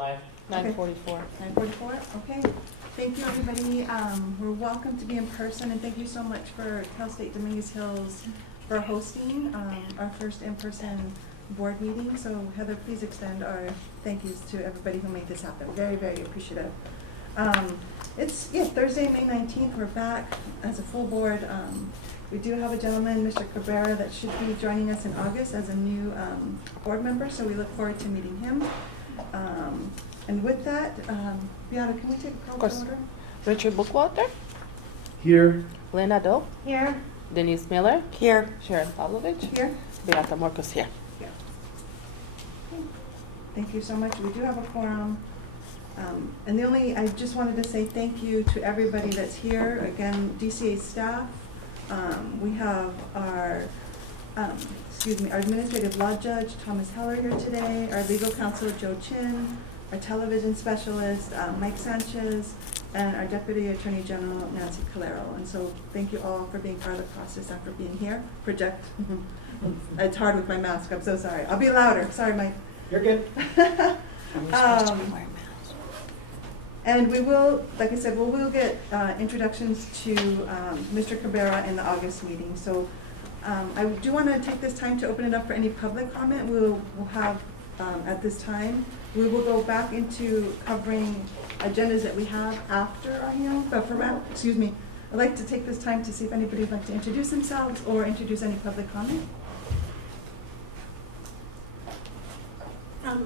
live. 9:44. 9:44, okay. Thank you, everybody. We're welcome to be in person, and thank you so much for Cal State Dominguez Hills for hosting our first in-person board meeting. So Heather, please extend our thank yous to everybody who made this happen. Very, very appreciative. It's Thursday, May 19th. We're back as a full board. We do have a gentleman, Mr. Cabrera, that should be joining us in August as a new board member, so we look forward to meeting him. And with that, Beata, can we take a call to order? Richard Bookwalter, Here. Lena Doe, Here. Denise Miller, Here. Sharon Pavlovich, Here. Beata Marcos here. Yeah. Okay. Thank you so much. We do have a quorum. I just wanted to say thank you to everybody that's here. Again, DCA staff. We have our administrative law judge, Thomas Heller, here today, our legal counsel, Joe Chin, our television specialist, Mike Sanchez, and our deputy attorney general, Nancy Calero. And so thank you all for being part of the process and for being here. Project. It's hard with my mask. I'm so sorry. I'll be louder. Sorry, Mike. You're good. And we will, like I said, we'll get introductions to Mr. Cabrera in the August meeting. So I do want to take this time to open it up for any public comment. We'll have at this time. We will go back into covering agendas that we have after our hearing. But I'd like to take this time to see if anybody would like to introduce themselves or introduce any public comment.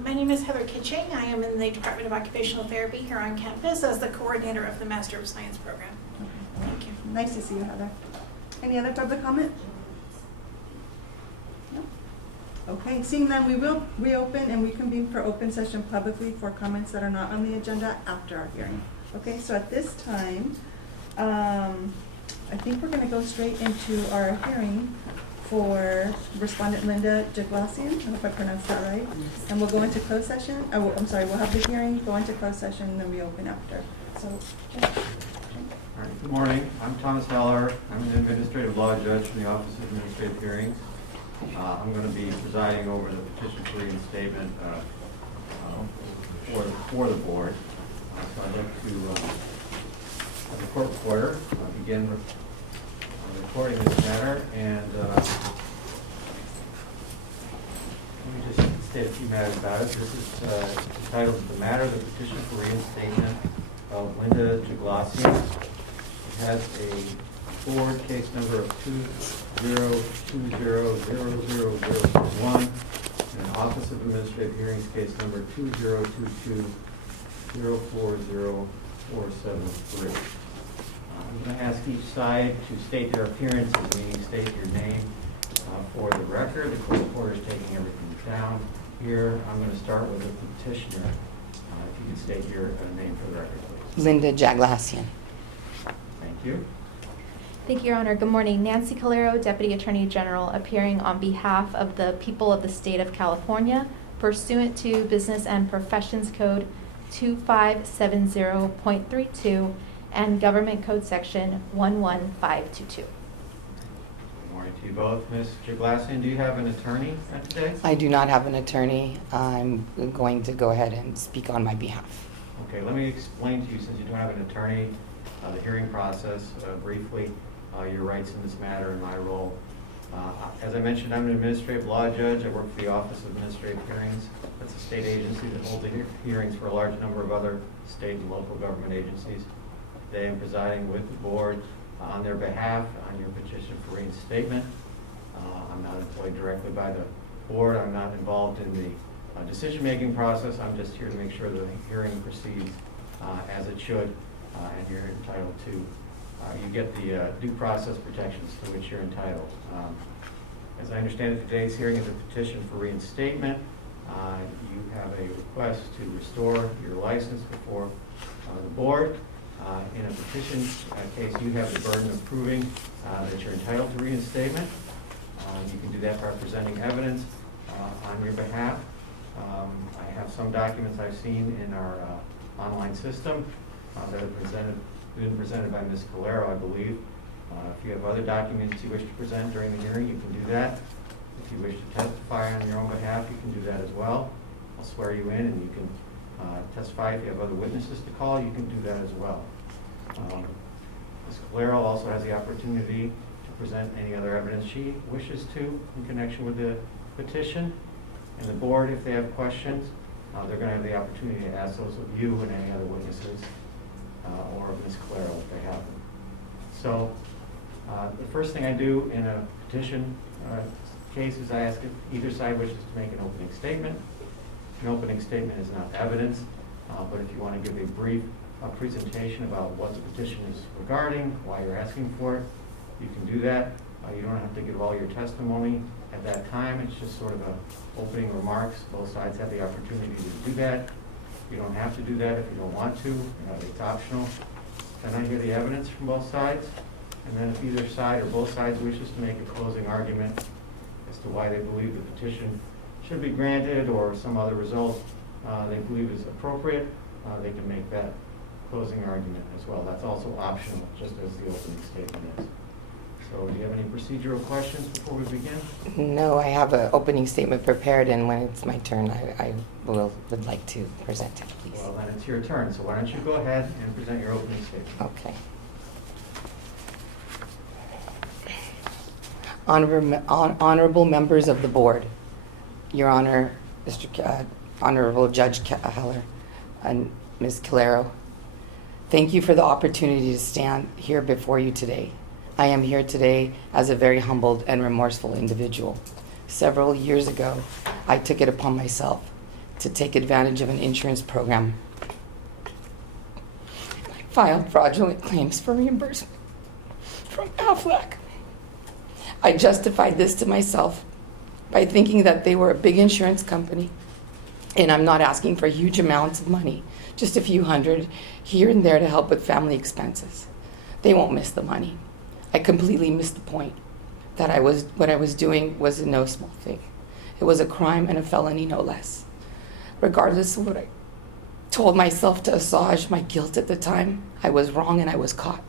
My name is Heather Kitching. I am in the Department of Occupational Therapy here on campus as the coordinator of the Master of Science program. Okay. Thank you. Nice to see you, Heather. Any other public comment? No? Okay, seeing none, we will reopen and reconvene for open session publicly for comments that are not on the agenda after our hearing. Okay, so at this time, I think we're gonna go straight into our hearing for Respondent Linda Jaglassian. I hope I pronounced that right. And we'll go into closed session. I'm sorry, we'll have the hearing, go into closed session, and then reopen after. So, All right, good morning. I'm Thomas Heller. I'm an administrative law judge from the Office of Administrative Hearings. I'm going to be presiding over the petition for reinstatement for the board. So I'd like to have the court reporter begin recording this matter, and let me just state a few matters about it. This is entitled "The Matter, the Petition for Reinstatement of Linda Jaglassian." It has a board case number of 20200001 and an Office of Administrative Hearings case number 2022040473. I'm going to ask each side to state their appearances, meaning state your name for the record. The court reporter is taking everything down here. I'm going to start with the petitioner. If you can state your name for the record, please. Linda Jaglassian. Thank you. Thank you, Your Honor. Good morning. Nancy Calero, Deputy Attorney General, appearing on behalf of the people of the state of California pursuant to Business and Professions Code 2570.32 and Government Code Section 11522. Good morning to you both. Ms. Jaglassian, do you have an attorney today? I do not have an attorney. I'm going to go ahead and speak on my behalf. Okay, let me explain to you, since you don't have an attorney, the hearing process briefly, your rights in this matter and my role. As I mentioned, I'm an administrative law judge. I work for the Office of Administrative Hearings. That's a state agency that holds the hearings for a large number of other state and local government agencies. Today I'm presiding with the board on their behalf on your petition for reinstatement. I'm not employed directly by the board. I'm not involved in the decision-making process. I'm just here to make sure the hearing proceeds as it should, and you're entitled to, you get the due process protections to which you're entitled. As I understand it, today's hearing is a petition for reinstatement. You have a request to restore your license before the board. In a petition case, you have the burden of proving that you're entitled to reinstatement. You can do that by presenting evidence on your behalf. I have some documents I've seen in our online system that have been presented by Ms. Calero, I believe. If you have other documents you wish to present during the hearing, you can do that. If you wish to testify on your own behalf, you can do that as well. I'll swear you in, and you can testify. If you have other witnesses to call, you can do that as well. Ms. Calero also has the opportunity to present any other evidence she wishes to in connection with the petition. And the board, if they have questions, they're going to have the opportunity to ask those of you and any other witnesses or of Ms. Calero if they have them. So the first thing I do in a petition case is I ask if either side wishes to make an opening statement. An opening statement is not evidence, but if you want to give a brief presentation about what the petition is regarding, why you're asking for it, you can do that. You don't have to give all your testimony at that time. It's just sort of opening remarks. Both sides have the opportunity to do that. You don't have to do that if you don't want to. It's optional. Then I hear the evidence from both sides, and then if either side or both sides wishes to make a closing argument as to why they believe the petition should be granted or some other result they believe is appropriate, they can make that closing argument as well. That's also optional, just as the opening statement is. So do you have any procedural questions before we begin? No, I have an opening statement prepared, and when it's my turn, I would like to present it, please. Well, then it's your turn, so why don't you go ahead and present your opening statement. Okay. Honorable members of the board, Your Honor, Honorable Judge Heller and Ms. Calero, thank you for the opportunity to stand here before you today. I am here today as a very humbled and remorseful individual. Several years ago, I took it upon myself to take advantage of an insurance program. I filed fraudulent claims for reimbursement from Aflac. I justified this to myself by thinking that they were a big insurance company, and I'm not asking for huge amounts of money, just a few hundred here and there to help with family expenses. They won't miss the money. I completely missed the point that what I was doing was no small thing. It was a crime and a felony, no less. Regardless of what I told myself to assuage my guilt at the time, I was wrong and I was caught.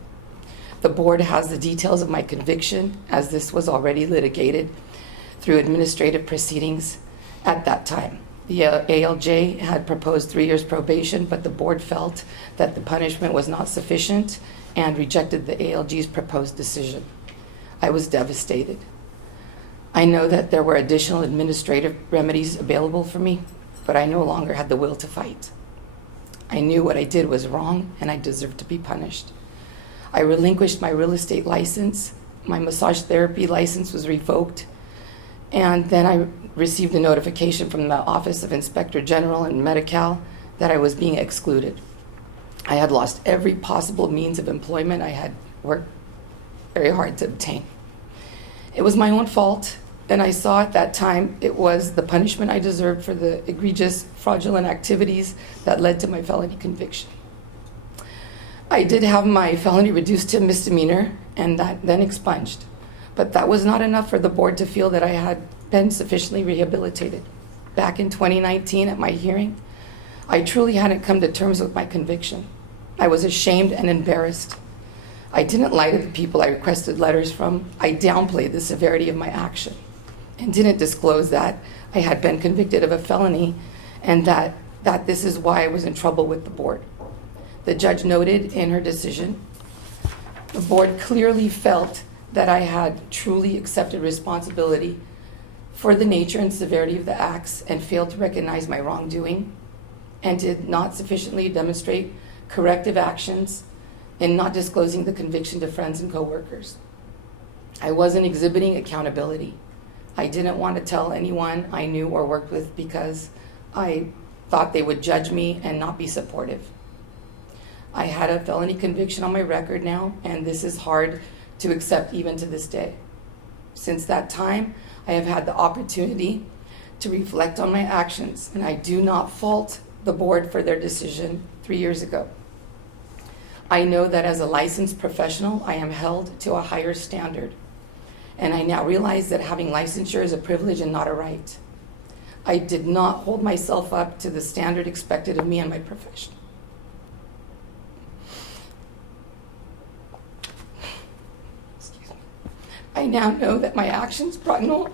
The board has the details of my conviction, as this was already litigated through administrative proceedings at that time. The ALJ had proposed 3 years probation, but the board felt that the punishment was not sufficient and rejected the ALJ's proposed decision. I was devastated. I know that there were additional administrative remedies available for me, but I no longer had the will to fight. I knew what I did was wrong and I deserved to be punished. I relinquished my real estate license. My massage therapy license was revoked. And then I received a notification from the Office of Inspector General and Medi-Cal that I was being excluded. I had lost every possible means of employment I had worked very hard to obtain. It was my own fault, and I saw at that time it was the punishment I deserved for the egregious fraudulent activities that led to my felony conviction. I did have my felony reduced to misdemeanor and that then expunged, but that was not enough for the board to feel that I had been sufficiently rehabilitated. Back in 2019 at my hearing, I truly hadn't come to terms with my conviction. I was ashamed and embarrassed. I didn't lie to the people I requested letters from. I downplayed the severity of my action and didn't disclose that I had been convicted of a felony and that this is why I was in trouble with the board. The judge noted in her decision, the board clearly felt that I had truly accepted responsibility for the nature and severity of the acts and failed to recognize my wrongdoing and did not sufficiently demonstrate corrective actions in not disclosing the conviction to friends and coworkers. I wasn't exhibiting accountability. I didn't want to tell anyone I knew or worked with because I thought they would judge me and not be supportive. I had a felony conviction on my record now, and this is hard to accept even to this day. Since that time, I have had the opportunity to reflect on my actions, and I do not fault the board for their decision 3 years ago. I know that as a licensed professional, I am held to a higher standard, and I now realize that having licensure is a privilege and not a right. I did not hold myself up to the standard expected of me and my profession. I now know that my actions brought no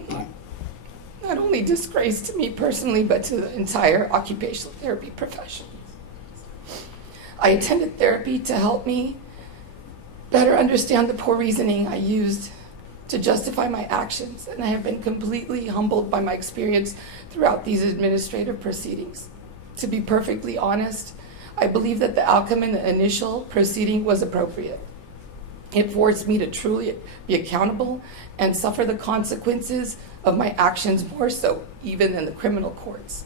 not only disgrace to me personally, but to the entire occupational therapy profession. I attended therapy to help me better understand the poor reasoning I used to justify my actions, and I have been completely humbled by my experience throughout these administrative proceedings. To be perfectly honest, I believe that the outcome in the initial proceeding was appropriate. It forced me to truly be accountable and suffer the consequences of my actions more so even than the criminal courts.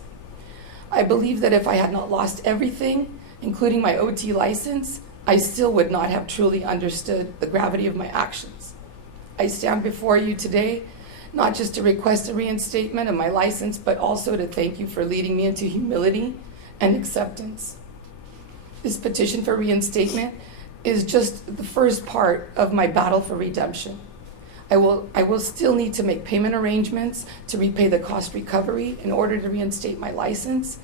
I believe that if I had not lost everything, including my OT license, I still would not have truly understood the gravity of my actions. I stand before you today not just to request a reinstatement of my license, but also to thank you for leading me into humility and acceptance. This petition for reinstatement is just the first part of my battle for redemption. I will still need to make payment arrangements to repay the cost recovery in order to reinstate my license.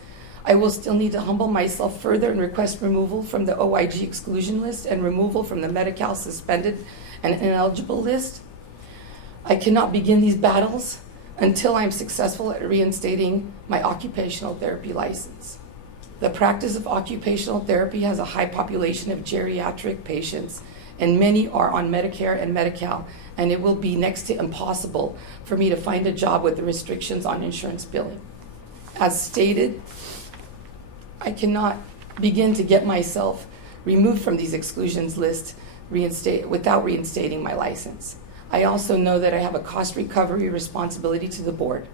I will still need to humble myself further and request removal from the OIG exclusion list and removal from the Medi-Cal suspended and ineligible list. I cannot begin these battles until I'm successful at reinstating my occupational therapy license. The practice of occupational therapy has a high population of geriatric patients, and many are on Medicare and Medi-Cal, and it will be next to impossible for me to find a job with the restrictions on insurance billing. As stated, I cannot begin to get myself removed from these exclusions lists without reinstating my license. I also know that I have a cost recovery responsibility to the board.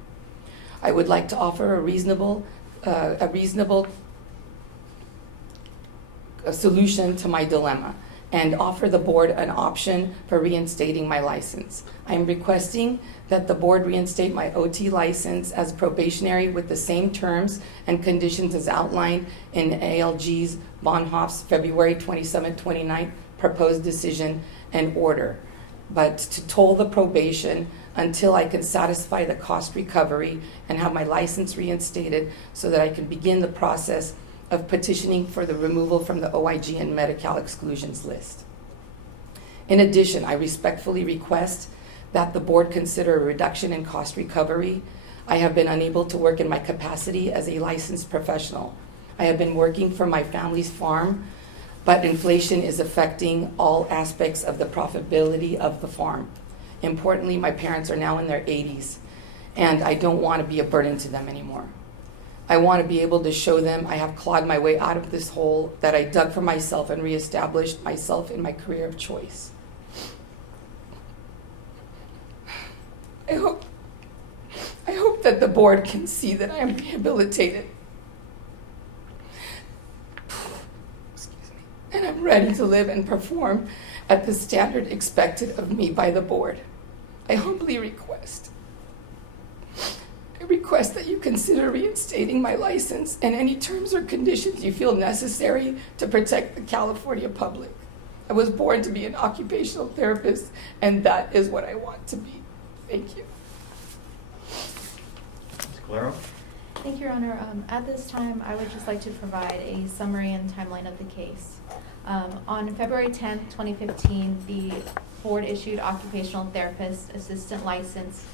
I would like to offer a reasonable solution to my dilemma and offer the board an option for reinstating my license. I am requesting that the board reinstate my OT license as probationary with the same terms and conditions as outlined in ALG's Bonhoeff's February 27, 29 proposed decision and order, but to toll the probation until I can satisfy the cost recovery and have my license reinstated so that I can begin the process of petitioning for the removal from the OIG and Medi-Cal exclusions list. In addition, I respectfully request that the board consider a reduction in cost recovery. I have been unable to work in my capacity as a licensed professional. I have been working for my family's farm, but inflation is affecting all aspects of the profitability of the farm. Importantly, my parents are now in their 80s, and I don't want to be a burden to them anymore. I want to be able to show them I have clawed my way out of this hole that I dug for myself and reestablished myself in my career of choice. I hope that the board can see that I am rehabilitated. Excuse me. And I'm ready to live and perform at the standard expected of me by the board. I humbly request that you consider reinstating my license and any terms or conditions you feel necessary to protect the California public. I was born to be an occupational therapist, and that is what I want to be. Thank you. Ms. Calero? Thank you, Your Honor. At this time, I would just like to provide a summary and timeline of the case. On February 10th, 2015, the board issued Occupational Therapist Assistant License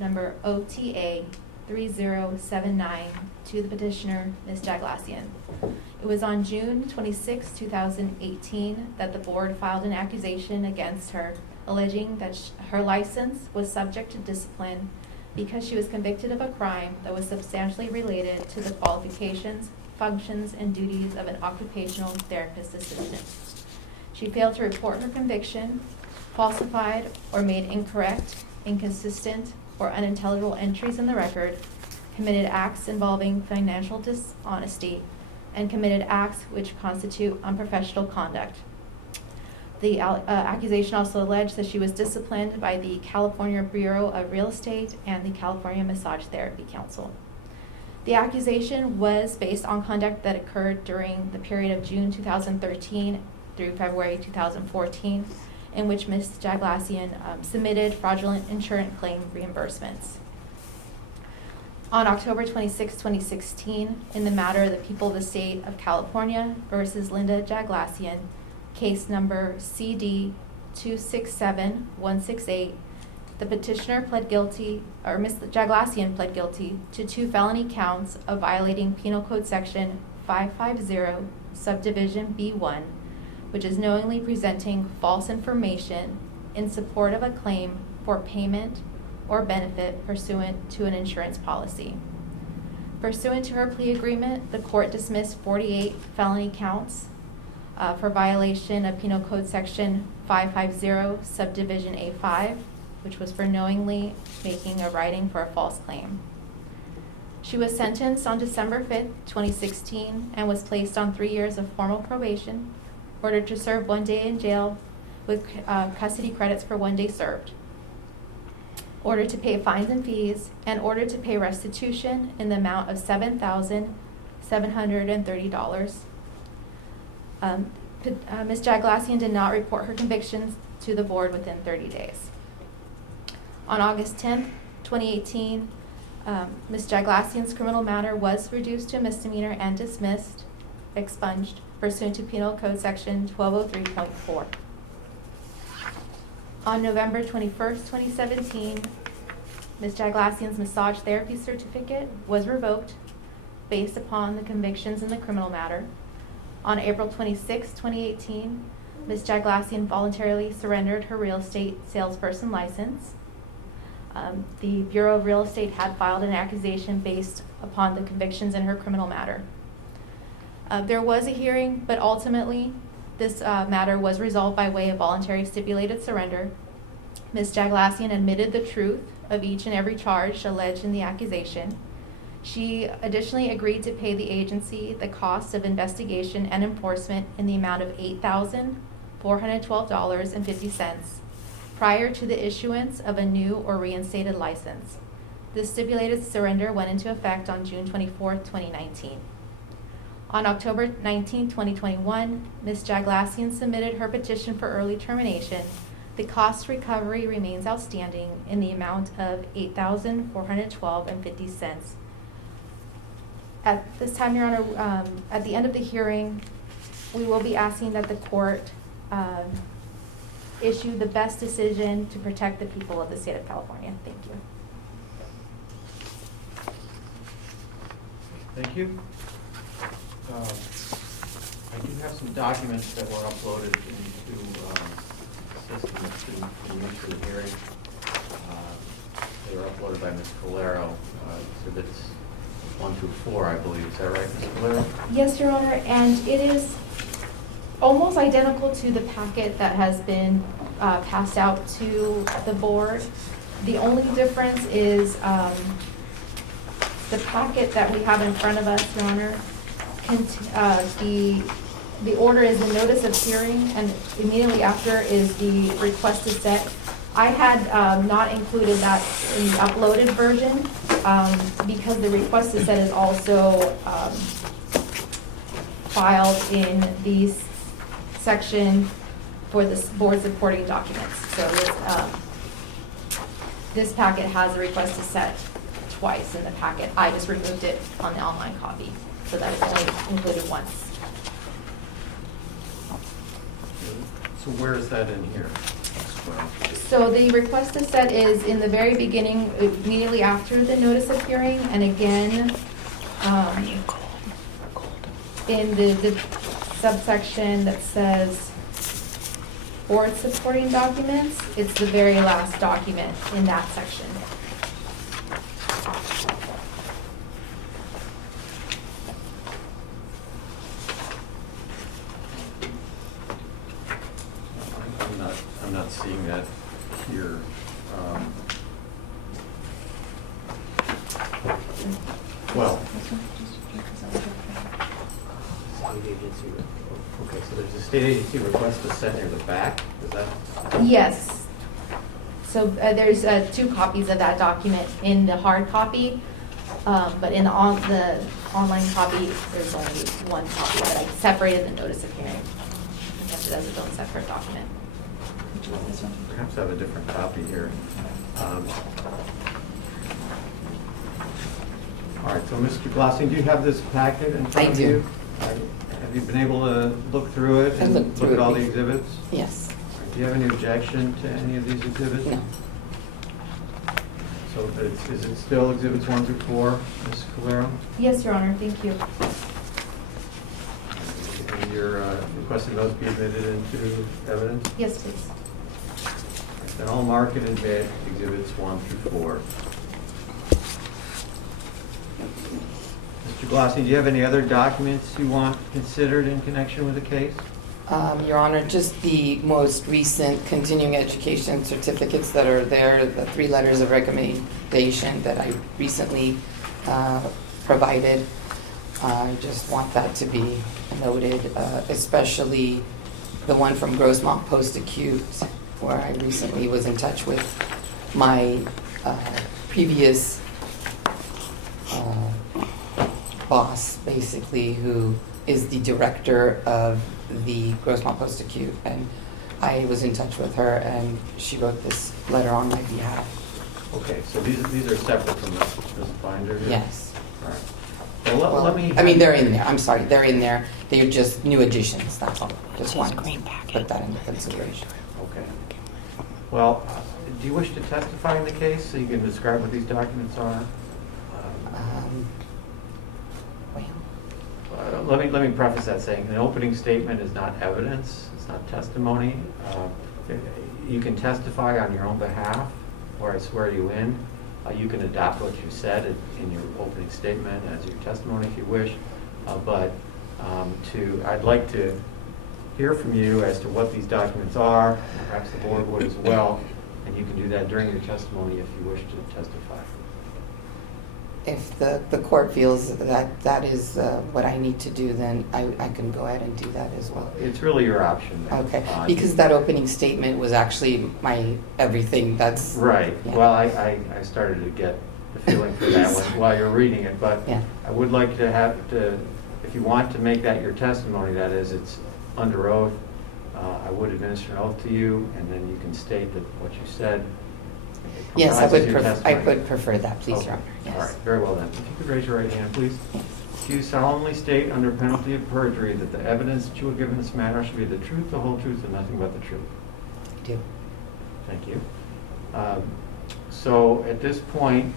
number OTA 3079 to the petitioner, Ms. Jaglassian. It was on June 26, 2018, that the board filed an accusation against her, alleging that her license was subject to discipline because she was convicted of a crime that was substantially related to the qualifications, functions, and duties of an occupational therapist assistant. She failed to report her conviction, falsified or made incorrect, inconsistent, or unintelligible entries in the record, committed acts involving financial dishonesty, and committed acts which constitute unprofessional conduct. The accusation also alleged that she was disciplined by the California Bureau of Real Estate and the California Massage Therapy Council. The accusation was based on conduct that occurred during the period of June 2013 through February 2014, in which Ms. Jaglassian submitted fraudulent insurance claim reimbursements. On October 26, 2016, in the matter of the people of the state of California versus Linda Jaglassian, case number CD 267168, the petitioner pled guilty, or Ms. Jaglassian pled guilty to 2 felony counts of violating Penal Code Section 550, Subdivision B1, which is knowingly presenting false information in support of a claim for payment or benefit pursuant to an insurance policy. Pursuant to her plea agreement, the court dismissed 48 felony counts for violation of Penal Code Section 550, Subdivision A5, which was for knowingly making a writing for a false claim. She was sentenced on December 5th, 2016, and was placed on 3 years of formal probation, ordered to serve 1 day in jail with custody credits for 1 day served, ordered to pay fines and fees, and ordered to pay restitution in the amount of $7,730. Ms. Jaglassian did not report her convictions to the board within 30 days. On August 10th, 2018, Ms. Jaglassian's criminal matter was reduced to a misdemeanor and dismissed, expunged, pursuant to Penal Code Section 1203.4. On November 21st, 2017, Ms. Jaglassian's massage therapy certificate was revoked based upon the convictions in the criminal matter. On April 26, 2018, Ms. Jaglassian voluntarily surrendered her real estate salesperson license. The Bureau of Real Estate had filed an accusation based upon the convictions in her criminal matter. There was a hearing, but ultimately this matter was resolved by way of voluntary stipulated surrender. Ms. Jaglassian admitted the truth of each and every charge alleged in the accusation. She additionally agreed to pay the agency the cost of investigation and enforcement in the amount of $8,412.50 prior to the issuance of a new or reinstated license. This stipulated surrender went into effect on June 24, 2019. On October 19, 2021, Ms. Jaglassian submitted her petition for early termination. The cost recovery remains outstanding in the amount of $8,412.50. At this time, Your Honor, at the end of the hearing, we will be asking that the court issue the best decision to protect the people of the state of California. Thank you. Thank you. I do have some documents that were uploaded into the system to use for the hearing. They were uploaded by Ms. Calero, exhibits 1 through 4, I believe. Is that right, Ms. Calero? Yes, Your Honor, and it is almost identical to the packet that has been passed out to the board. The only difference is the packet that we have in front of us, Your Honor, the order is the notice of hearing, and immediately after is the request to set. I had not included that in the uploaded version because the request to set is also filed in the section for the board supporting documents. So this packet has a request to set twice in the packet. I just removed it on the online copy so that it's only included once. So where is that in here? So the request to set is in the very beginning, immediately after the notice of hearing, and again in the subsection that says board supporting documents. It's the very last document in that section. I'm not seeing that here. Well, okay, so there's a state agency request to set near the back, is that? Yes. So there's 2 copies of that document in the hard copy, but in the online copy, there's only 1 copy, but I separated the notice of hearing. I kept it as its own separate document. Perhaps I have a different copy here. All right, so Mr. Glossing, do you have this packet in front I of do. you? Have you been able to look through it and looked through look at it. all the exhibits? Yes. Do you have any objection to any of these exhibits? No. So is it still Exhibits 1 through 4, Ms. Calero? Yes, Your Honor, thank you. And you're requesting those be admitted into evidence? Yes, please. Then I'll mark and admit Exhibits 1 through 4. Mr. Glossi, do you have any other documents you want considered in connection with the case? Your Honor, just the most recent continuing education certificates that are there, the 3 letters of recommendation that I recently provided. I just want that to be noted, especially the one from Grossmont Post-Acute, where I recently was in touch with my previous boss, basically, who is the director of the Grossmont Post-Acute, and I was in touch with her, and she wrote this letter on my behalf. Okay, so these are separate from this binder here? Yes. All right. Well, let me... I mean, they're in there. I'm sorry, they're in there. They're just new additions, that's all. Just wanted to put that into consideration. Okay. Well, do you wish to testify in the case so you can describe what these documents are? Well, Let me preface that saying an opening statement is not evidence, it's not testimony. You can testify on your own behalf, or I swear you in. You can adopt what you said in your opening statement as your testimony if you wish. I'd like to hear from you as to what these documents are, perhaps the board would as well, and you can do that during your testimony if you wish to testify. if the court feels that that is what I need to do, then I can go ahead and do that as well. It's really your option. Okay, because that opening statement was actually my everything. That's Right. Yeah. Well, I started to get the feeling for that while you're reading it, but Yeah. I would like to have to, if you want to make that your testimony, that is, it's under oath, I would administer an oath to you, and then you can state that what you said. Yes, I comprises would. your I testimony. would prefer that, please, Okay. Your Honor. Yes. All right, very well then. If you could raise your right hand, please. Do you solemnly state under penalty of perjury that the evidence that you will give in this matter shall be the truth, the whole truth, and nothing but the truth? I do. Thank you. So at this point,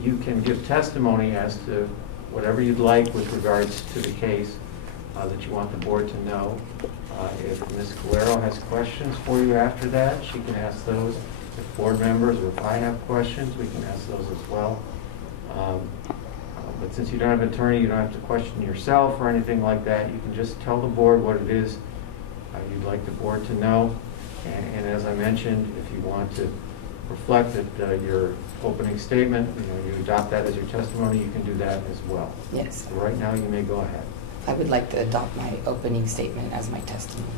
you can give testimony as to whatever you'd like with regards to the case that you want the board to know. If Ms. Calero has questions for you after that, she can ask those. If board members or if I have questions, we can ask those as well. But since you don't have an attorney, you don't have to question yourself or anything like that. You can just tell the board what it is you'd like the board to know. And as I mentioned, if you want to reflect that your opening statement, you adopt that as your testimony, you can do that as well. Yes. So right now, you may go ahead. I would like to adopt my opening statement as my testimony.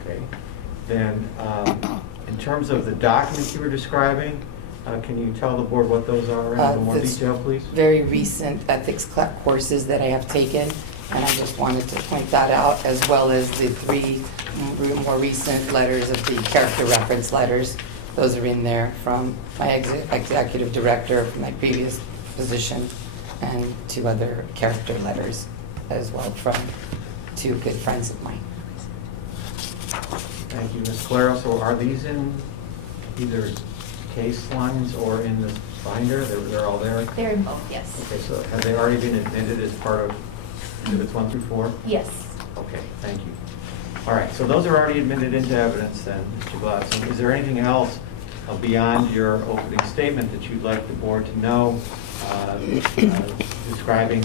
Okay. Then, in terms of the documents you were describing, can you tell the board what those are in a little more This detail, please? Very recent ethics courses that I have taken, and I just wanted to point that out, as well as the 3 more recent letters of the character reference letters. Those are in there from my executive director from my previous position, and 2 other character letters as well from 2 good friends of mine. Thank you, Ms. Calero. So are these in either case lines or in the binder? They're all there? They're in both, yes. Okay, so have they already been admitted as part of exhibits 1 through 4? Yes. Okay, thank you. All right, so those are already admitted into evidence then, Mr. Gladstone. Is there anything else beyond your opening statement that you'd like the board to know, describing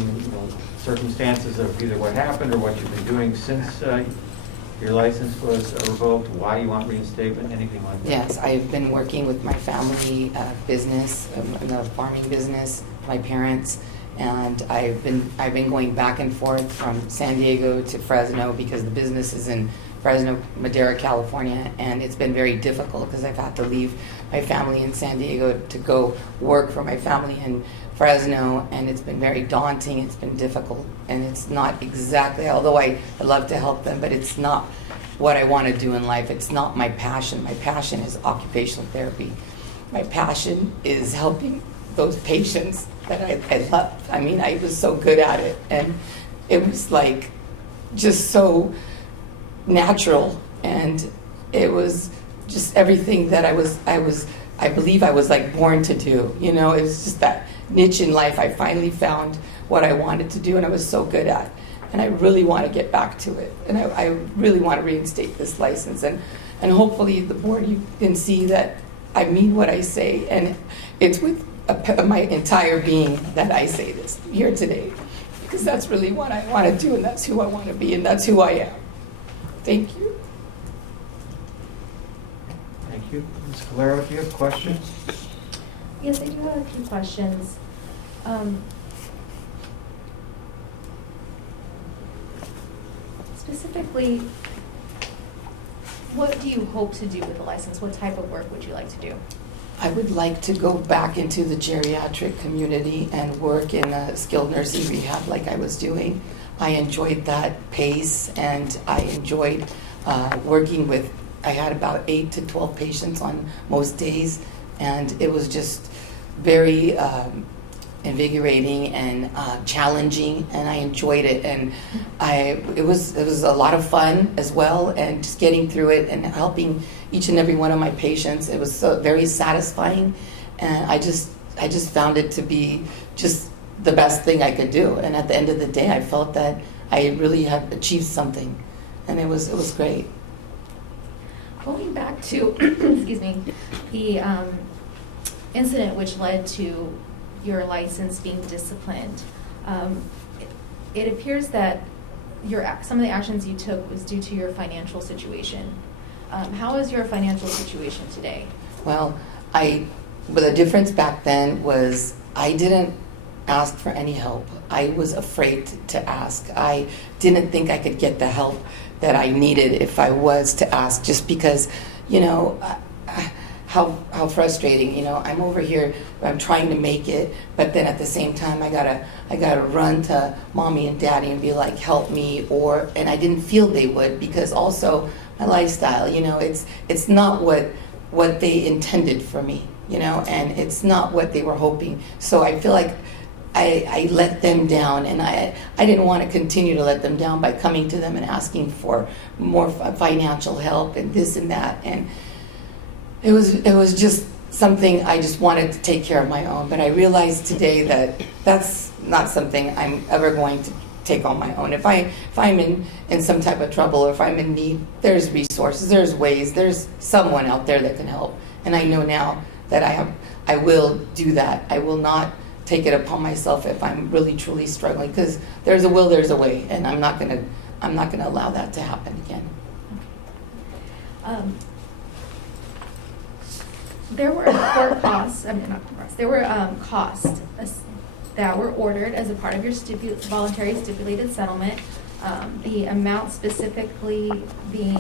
circumstances of either what happened or what you've been doing since your license was revoked, why you want reinstatement, anything like that? Yes, I've been working with my family business, in the farming business, my parents, and I've been going back and forth from San Diego to Fresno because the business is in Fresno, Madera, California, and it's been very difficult because I've had to leave my family in San Diego to go work for my family in Fresno, and it's been very daunting, it's been difficult, and it's not exactly, although I love to help them, but it's not what I want to do in life. It's not my passion. My passion is occupational therapy. My passion is helping those patients that I love. I mean, I was so good at it, and it was like just so natural, and it was just everything that I was I believe I was like born to do. You know, it was just that niche in life. I finally found what I wanted to do and I was so good at. And I really want to get back to it. And I really want to reinstate this license. And hopefully the board, you can see that I mean what I say. And it's with my entire being that I say this here today. Because that's really what I want to do and that's who I want to be and that's who I am. Thank you. Thank you. Ms. Calero, do you have questions? Yes, I do have a few questions. Specifically, what do you hope to do with the license? What type of work would you like to do? I would like to go back into the geriatric community and work in a skilled nursing rehab like I was doing. I enjoyed that pace and I enjoyed working with, I had about 8 to 12 patients on most days and it was just very invigorating and challenging and I enjoyed it and it was a lot of fun as well and just getting through it and helping each and every one of my patients. It was so very satisfying and I just found it to be just the best thing I could do and at the end of the day I felt that I really had achieved something and it was great. Going back to excuse me, the incident which led to your license being disciplined, it appears that some of the actions you took was due to your financial situation. How is your financial situation today? Well, the difference back then was I didn't ask for any help. I was afraid to ask. I didn't think I could get the help that I needed if I was to ask, just because, you know, how frustrating, you know, I'm over here, I'm trying to make it, but then at the same time I gotta run to mommy and daddy and be like, help me, and I didn't feel they would, because also my lifestyle, you know, it's not what they intended for me, you know, and it's not what they were hoping. So I feel like I let them down, and I didn't want to continue to let them down by coming to them and asking for more financial help and this and that, and it was just something I just wanted to take care of my own. But I realized today that that's not something I'm ever going to take on my own. If I'm in some type of trouble or if I'm in need, there's resources, there's ways, there's someone out there that can help. And I know now that I will do that. I will not take it upon myself if I'm really truly struggling, because there's a will, there's a way, and I'm not gonna allow that to happen again. There were court costs, there were costs that were ordered as a part of your voluntary stipulated settlement. The amount specifically being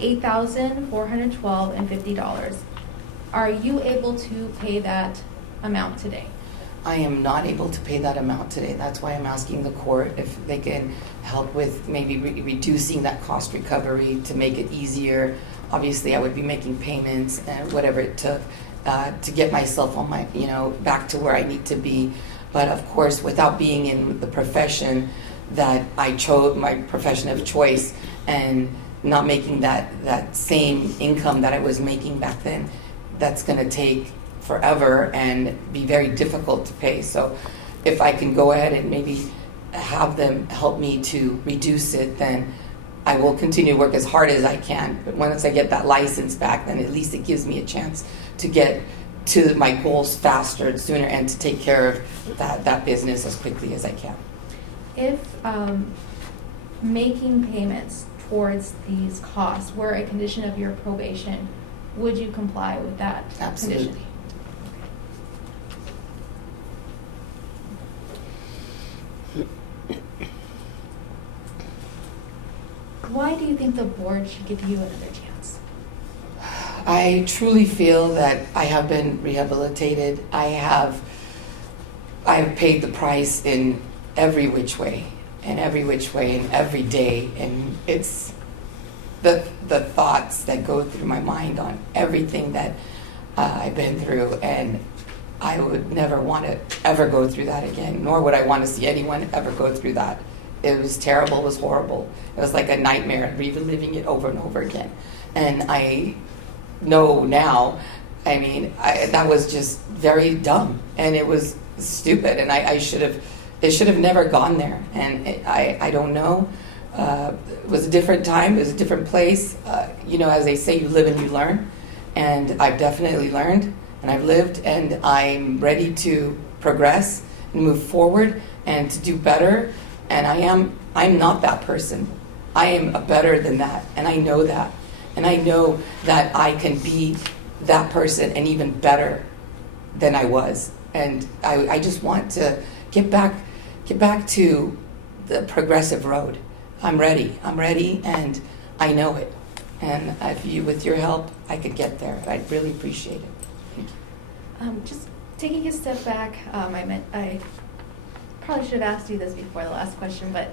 $8,412.50. Are you able to pay that amount today? I am not able to pay that amount today. That's why I'm asking the court if they can help with maybe reducing that cost recovery to make it easier. Obviously, I would be making payments and whatever it took to get myself on my, you know, back to where I need to be. But of course, without being in the profession that I chose, my profession of choice, and not making that same income that I was making back then, that's going to take forever and be very difficult to pay. So if I can go ahead and maybe have them help me to reduce it, then I will continue to work as hard as I can. But once I get that license back, then at least it gives me a chance to get to my goals faster and sooner and to take care of that business as quickly as I can. If making payments towards these costs were a condition of your probation, would you comply with that Absolutely. condition? Why do you think the board should give you another chance? I truly feel that I have been rehabilitated. I have paid the price in every which way, and every day, and it's the thoughts that go through my mind on everything that I've been through, and I would never want to ever go through that again, nor would I want to see anyone ever go through that. It was terrible, it was horrible. It was like a nightmare, reliving it over and over again. And know now, I mean, that was just very dumb, and it was stupid, and it should have never gone there. And I don't know. It was a different time. It was a different place. As they say, you live and you learn, and I've definitely learned, and I've lived, and I'm ready to progress and move forward and to do better. And I'm not that person. I am better than that, and I know that. And I know that I can be that person and even better than I was. And I just want to get back to the progressive road. I'm ready, and I know it. And with your help, I could get there. I'd really appreciate it. Thank you. Just taking a step back, I probably should have asked you this before the last question, but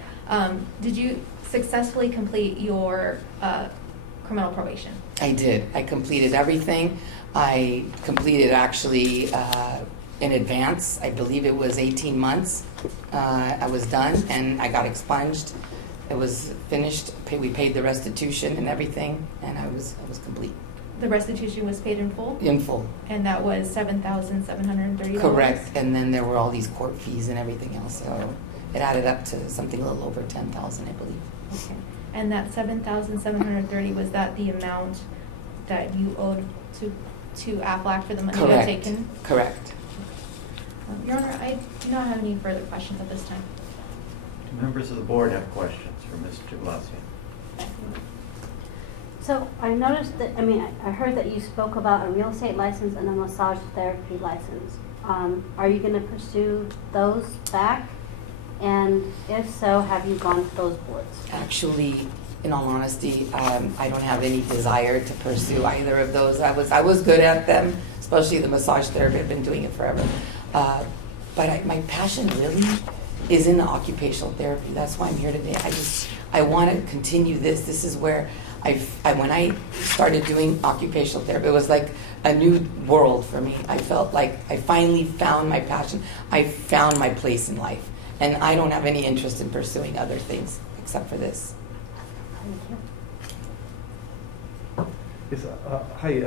did you successfully complete your criminal probation? I did. I completed everything. I completed actually in advance. I believe it was 18 months. I was done, and I got expunged. It was finished. We paid the restitution and everything, and I was complete. The restitution was paid in full? In full. And that was $7,730? Correct. And then there were all these court fees and everything else. So it added up to something a little over $10,000, I believe. Okay. And that $7,730, was that the amount that you owed to Aflac for the money you had taken? Correct. Your Honor, I do not have any further questions at this time. Do members of the board have questions for Mr. Glacier? So I noticed that, I heard that you spoke about a real estate license and a massage therapy license. Are you going to pursue those back? And if so, have you gone to those boards? Actually, in all honesty, I don't have any desire to pursue either of those. I was good at them, especially the massage therapy. I've been doing it forever. But my passion really is in the occupational therapy. That's why I'm here today. I want to continue this. This is where when I started doing occupational therapy, it was like a new world for me. I felt like I finally found my passion. I found my place in life. And I don't have any interest in pursuing other things except for this. Thank you. Yes, hi.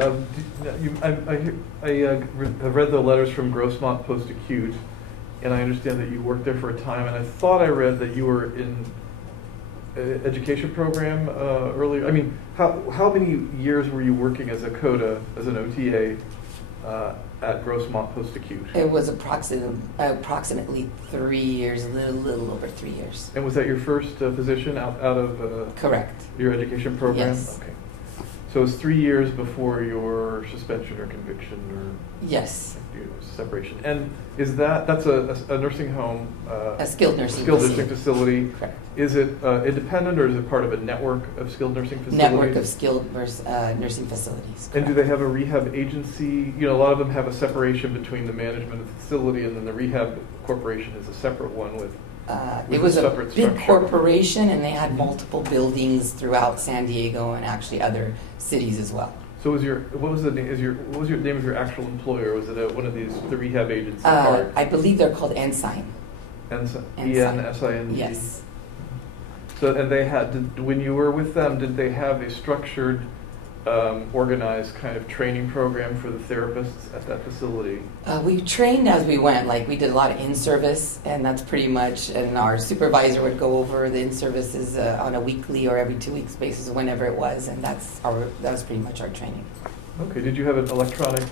I read the letters from Grossmont Post-Acute, and I understand that you worked there for a time, and I thought I read that you were in an education program earlier. How many years were you working as a CODA, as an OTA, at Grossmont Post-Acute? It was approximately 3 years, a little over 3 years. And was that your first position out of Correct. your education program? Yes. Okay. So it was 3 years before your suspension or conviction or Yes. separation. And is that's a nursing home? A skilled nursing skilled facility. nursing facility. Correct. Is it independent or is it part of a network of skilled nursing facilities? Network of skilled nursing facilities. And do correct. they have a rehab agency? A lot of them have a separation between the management of the facility and then the rehab corporation is a separate one with It was a separate big structure. corporation, and they had multiple buildings throughout San Diego and actually other cities as well. So what was the name of your actual employer? Was it one of the rehab agencies? card? I believe they're called Ensign. Ensign. Ensign. ENSING? Yes. So, and they when you were with them, did they have a structured, organized kind of training program for the therapists at that facility? We trained as we went. Like, we did a lot of in-service, and that's pretty much, and our supervisor would go over the in-services on a weekly or every 2 weeks basis, whenever it was, and that was pretty much our training. Okay. Did you have an electronic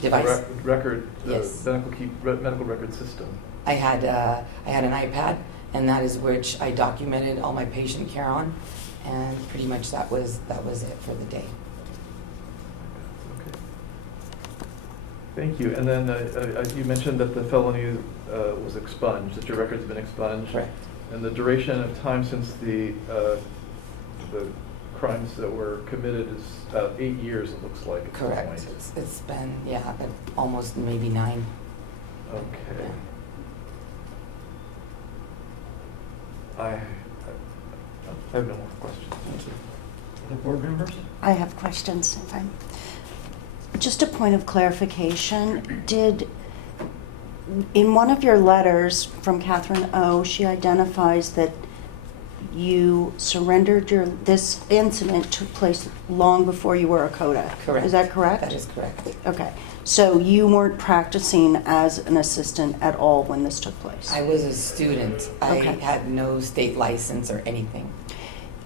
Device. record, Yes. medical record system? I had an iPad, and that is which I documented all my patient care on, and pretty much that was it for the day. Okay. Thank you. And then you mentioned that the felony was expunged, that your record's been expunged. Correct. And the duration of time since the crimes that were committed is about 8 years, it looks like. at this Correct. point. It's been, almost maybe 9. Okay. Yeah. I have no more questions. Thank you. The board members? I have questions. Just a point of clarification. In one of your letters from Catherine O., she identifies that you surrendered this incident took place long before you were a CODA. Correct. Is that correct? That is correct. Okay. So you weren't practicing as an assistant at all when this took place? I was a student. I Okay. had no state license or anything.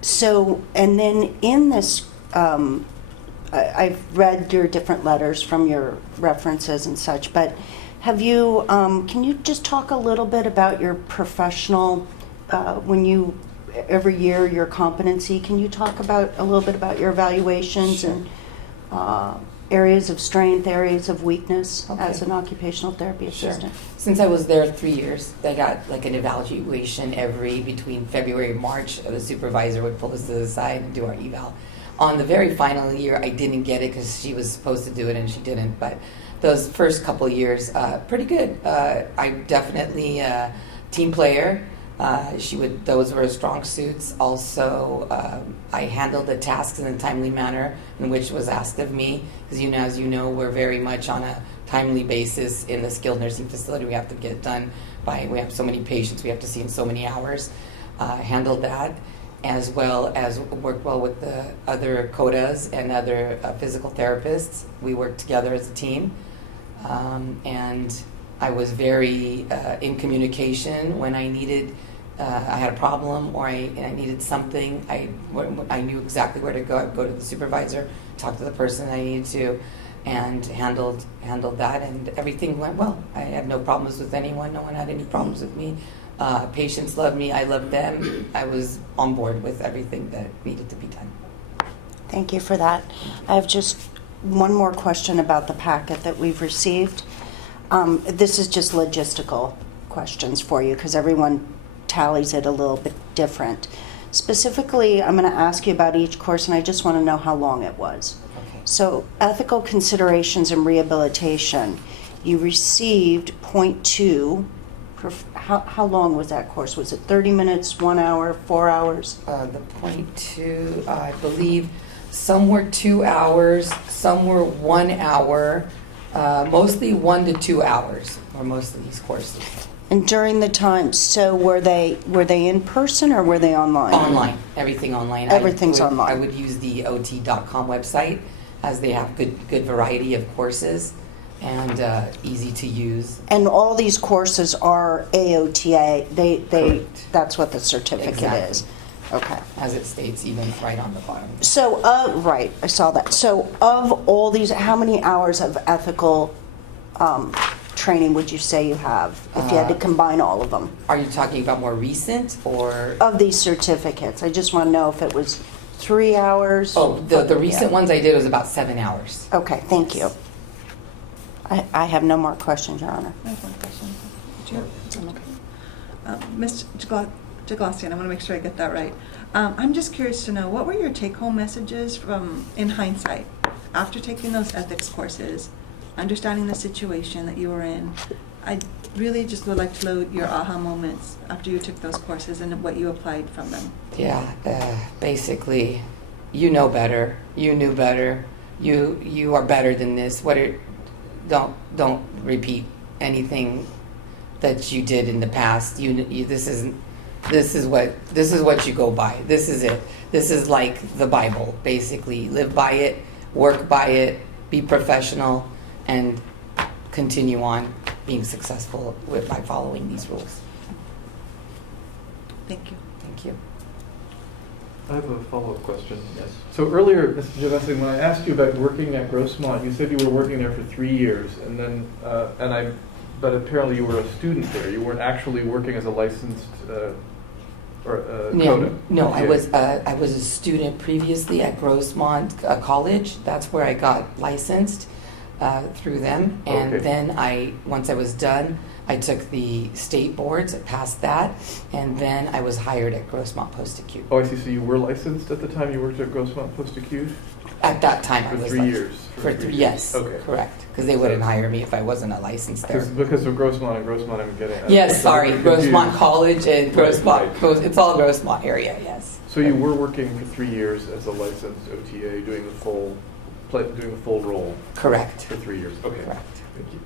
So, and then in this, I've read your different letters from your references and such, but have you, can you just talk a little bit about your professional, when you, every year, your competency? Can you talk about a little bit about your evaluations Sure. and areas of strength, areas of weakness as Okay. an occupational therapy Sure. assistant? Since I was there 3 years, I got like an evaluation between February and March. The supervisor would pull us to the side and do our eval. On the very final year, I didn't get it because she was supposed to do it and she didn't. But those first couple years, pretty good. I definitely team player. Those were strong suits. Also, I handled the tasks in a timely manner in which was asked of me. Because as you know, we're very much on a timely basis in the skilled nursing facility. We have to get it done we have so many patients we have to see in so many hours. Handled that, as well as worked well with the other CODAs and other physical therapists. We worked together as a team. And I was very in communication when I needed, I had a problem or I needed something. I knew exactly where to go. I'd go to the supervisor, talk to the person I needed to, and handled that, and everything went well. I had no problems with anyone. No one had any problems with me. Patients loved me. I loved them. I was on board with everything that needed to be done. Thank you for that. I have just one more question about the packet that we've received. This is just logistical questions for you because everyone tallies it a little bit different. Specifically, I'm going to ask you about each course, and I just want to know how long it was. Okay. So, ethical considerations and rehabilitation, you received .2. How long was that course? Was it 30 minutes, 1 hour, 4 hours? The .2, I believe some were 2 hours, some were 1 hour, mostly 1 to 2 hours for most of these courses. And during the time, so were they in person or were they online? Online, everything online. Everything's online. online. I would use the ot.com website as they have good variety of courses and easy to use. And all these courses are AOTA. Correct. That's what the certificate Exactly. is. Okay. As it states even right on the bottom. So, right, I saw that. So, of all these, how many hours of ethical training would you say you have if you had to combine all of them? Are you talking about more recent or? Of these certificates, I just want to know if it was 3 hours. Oh, the recent Yeah. ones I did was about 7 hours. Okay, thank you. I have no more questions, Your Honor. I have one question. Do you have- Ms. Jaglassian, I want to make sure I get that right. I'm just curious to know, what were your take-home messages in hindsight, after taking those ethics courses, understanding the situation that you were in? I really just would like to know your aha moments after you took those courses and what you applied from them. Yeah, basically, you know better. You knew better. You are better than this. Don't repeat anything that you did in the past. This is what you go by. This is it. This is like the Bible, basically. Live by it, work by it, be professional, and continue on being successful by following these rules. Thank you. Thank you. I have a follow-up question. Yes. So earlier, Mr. Javesi, when I asked you about working at Grossmont, you said you were working there for 3 years, and then, but apparently you were a student there. You weren't actually working as a licensed CODA. No, I Okay. was a student previously at Grossmont College. That's where I got licensed through them, and Okay. then once I was done, I took the state boards, I passed that, and then I was hired at Grossmont Post-Acute. Oh, I see. So you were licensed at the time you worked at Grossmont Post-Acute? At that time, I For was 3 licensed. years? For 3 yes, Okay. correct. Because they wouldn't hire me if I wasn't a licensed there. Because of Grossmont I'm getting. Yes, sorry, I'm Grossmont confused. College and Right. It's all Grossmont area, yes. So you were working for 3 years as a licensed OTA, doing the full role Correct. for 3 years. Okay. Correct. Thank you.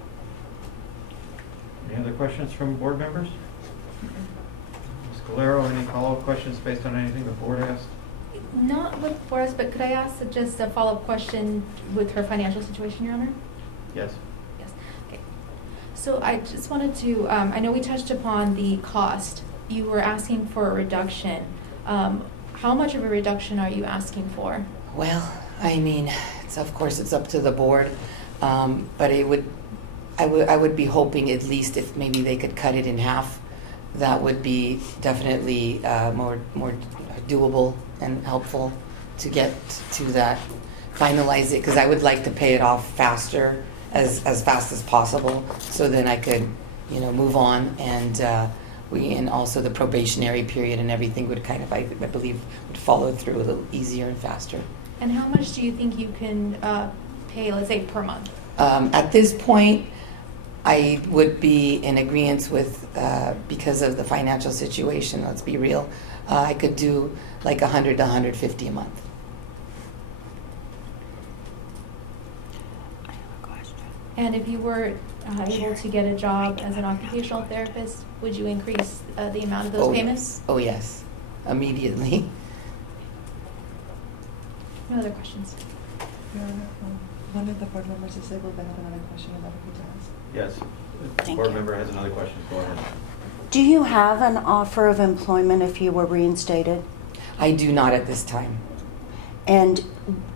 Any other questions from board members? Ms. Calero, any follow-up questions based on anything the board asked? Not with Forrest, but could I ask just a follow-up question with her financial situation, Your Honor? Yes. Yes. Okay. So I just wanted to, I know we touched upon the cost. You were asking for a reduction. How much of a reduction are you asking for? Well, I mean, of course, it's up to the board, but I would be hoping at least if maybe they could cut it in half. That would be definitely more doable and helpful to get to that, finalize it, because I would like to pay it off faster, as fast as possible, so then I could, move on, and also the probationary period and everything would kind of, I believe, would follow through a little easier and faster. And how much do you think you can pay, let's say, per month? At this point, I would be in agreement with, because of the financial situation, let's be real, I could do like $100 to $150 a month. And if you were able to get a job as an occupational therapist, would you increase the amount of those payments? Yes. Oh, yes, immediately. No other questions? Your Honor, one of the board members is able to have another question about it to ask. Yes. The Thank board you. member has another question. Go ahead. Do you have an offer of employment if you were reinstated? I do not at this time. And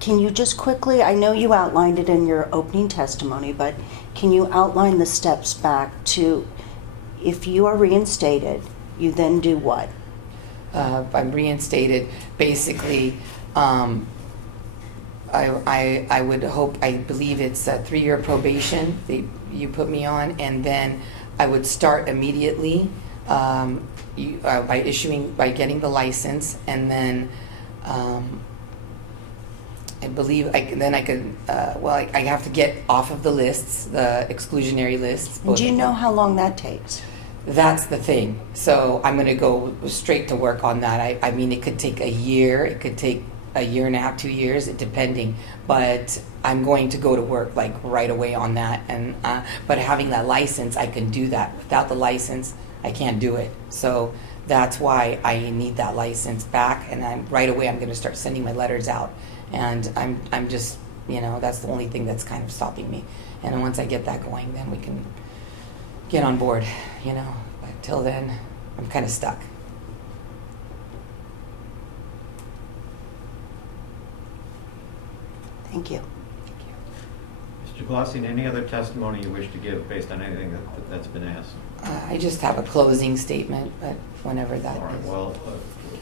can you just quickly, I know you outlined it in your opening testimony, but can you outline the steps back to if you are reinstated, you then do what? I'm reinstated. Basically, I would hope, I believe it's a 3-year probation that you put me on, and then I would start immediately by getting the license, and then I believe I have to get off of the lists, the exclusionary lists. Do you know how long that takes? That's the thing. So I'm going to go straight to work on that. I mean, it could take a year. It could take a year and a half, 2 years, depending. But I'm going to go to work like right away on that. And but having that license, I can do that. Without the license, I can't do it. So that's why I need that license back. And right away I'm going to start sending my letters out. And I'm just, that's the only thing that's kind of stopping me. And once I get that going, then we can get on board, But till then, I'm kind of stuck. Thank you. Mr. Glossian, any other testimony you wish to give based on anything that's been asked? I just have a closing statement, but whenever that All right, is. well,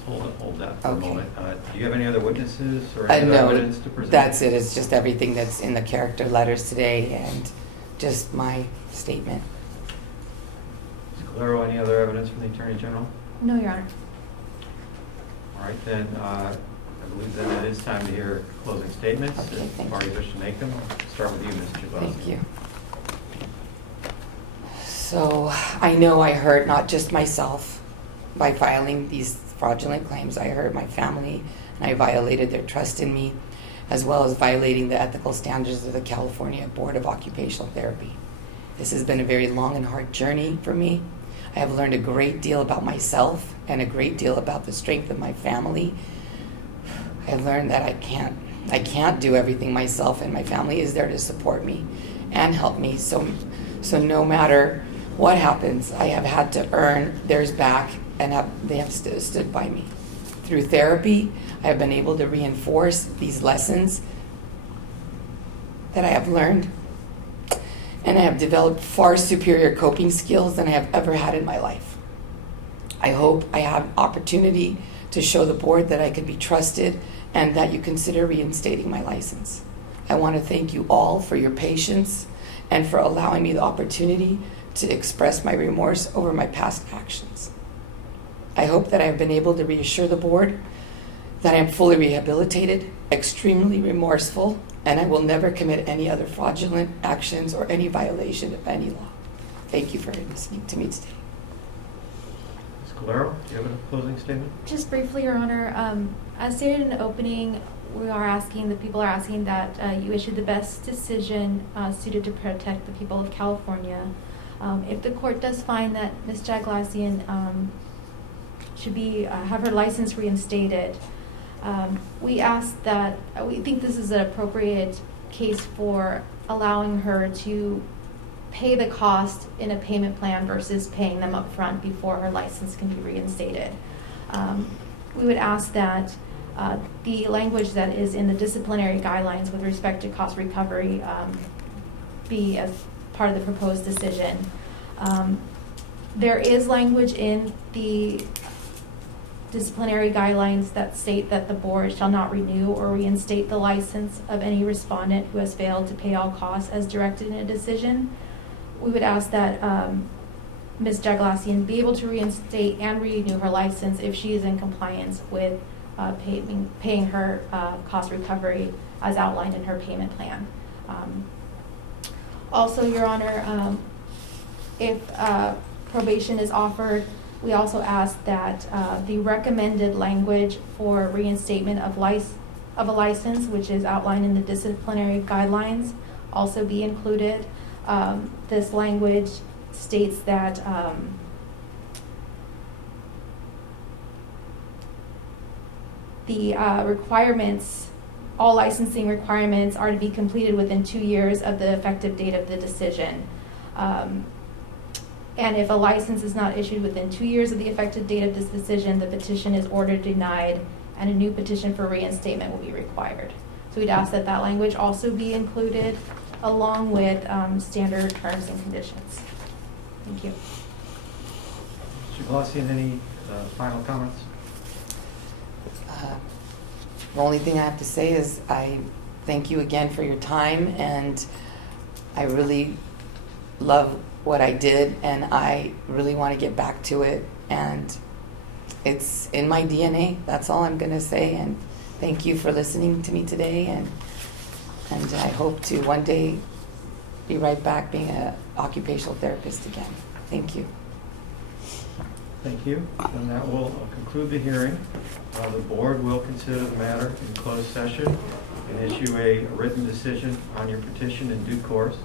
hold that for a Okay. moment. Do you have any other witnesses or any other No, evidence to present? that's it. It's just everything that's in the character letters today and just my statement. Ms. Calero, any other evidence from the Attorney General? No, Your Honor. All right, then, I believe then it is time to hear closing statements. Okay, If thank parties you. wish to make them, start with you, Mr. Glossian. Thank you. So I know I hurt not just myself by filing these fraudulent claims. I hurt my family, and I violated their trust in me, as well as violating the ethical standards of the California Board of Occupational Therapy. This has been a very long and hard journey for me. I have learned a great deal about myself and a great deal about the strength of my family. I learned that I can't do everything myself, and my family is there to support me and help me. So no matter what happens, I have had to earn theirs back, and they have stood by me. Through therapy, I have been able to reinforce these lessons that I have learned, and I have developed far superior coping skills than I have ever had in my life. I hope I have opportunity to show the board that I can be trusted and that you consider reinstating my license. I want to thank you all for your patience and for allowing me the opportunity to express my remorse over my past actions. I hope that I have been able to reassure the board that I am fully rehabilitated, extremely remorseful, and I will never commit any other fraudulent actions or any violation of any law. Thank you for listening to me today. Ms. Calero, do you have a closing statement? Just briefly, Your Honor, as stated in the opening, the people are asking that you issue the best decision suited to protect the people of California. If the court does find that Ms. Jaglassian have her license reinstated. We asked that, we think this is an appropriate case for allowing her to pay the cost in a payment plan versus paying them up front before her license can be reinstated. We would ask that the language that is in the disciplinary guidelines with respect to cost recovery be as part of the proposed decision. There is language in the disciplinary guidelines that state that the board shall not renew or reinstate the license of any respondent who has failed to pay all costs as directed in a decision. We would ask that Ms. Jaglassian be able to reinstate and renew her license if she is in compliance with paying her cost recovery as outlined in her payment plan. Also, Your Honor, if probation is offered, we also ask that the recommended language for reinstatement of a license, which is outlined in the disciplinary guidelines, also be included. This language states that the requirements, all licensing requirements are to be completed within 2 years of the effective date of the decision. And if a license is not issued within 2 years of the effective date of this decision, the petition is ordered denied and a new petition for reinstatement will be required. So we'd ask that that language also be included along with standard terms and conditions. Thank you. Mr. Glossian, any final comments? The only thing I have to say is I thank you again for your time, and I really love what I did, and I really want to get back to it, and it's in my DNA. That's all I'm going to say, and thank you for listening to me today, and I hope to one day be right back being an occupational therapist again. Thank you. Thank you. And that will conclude the hearing. The board will consider the matter in closed session and issue a written decision on your petition in due course.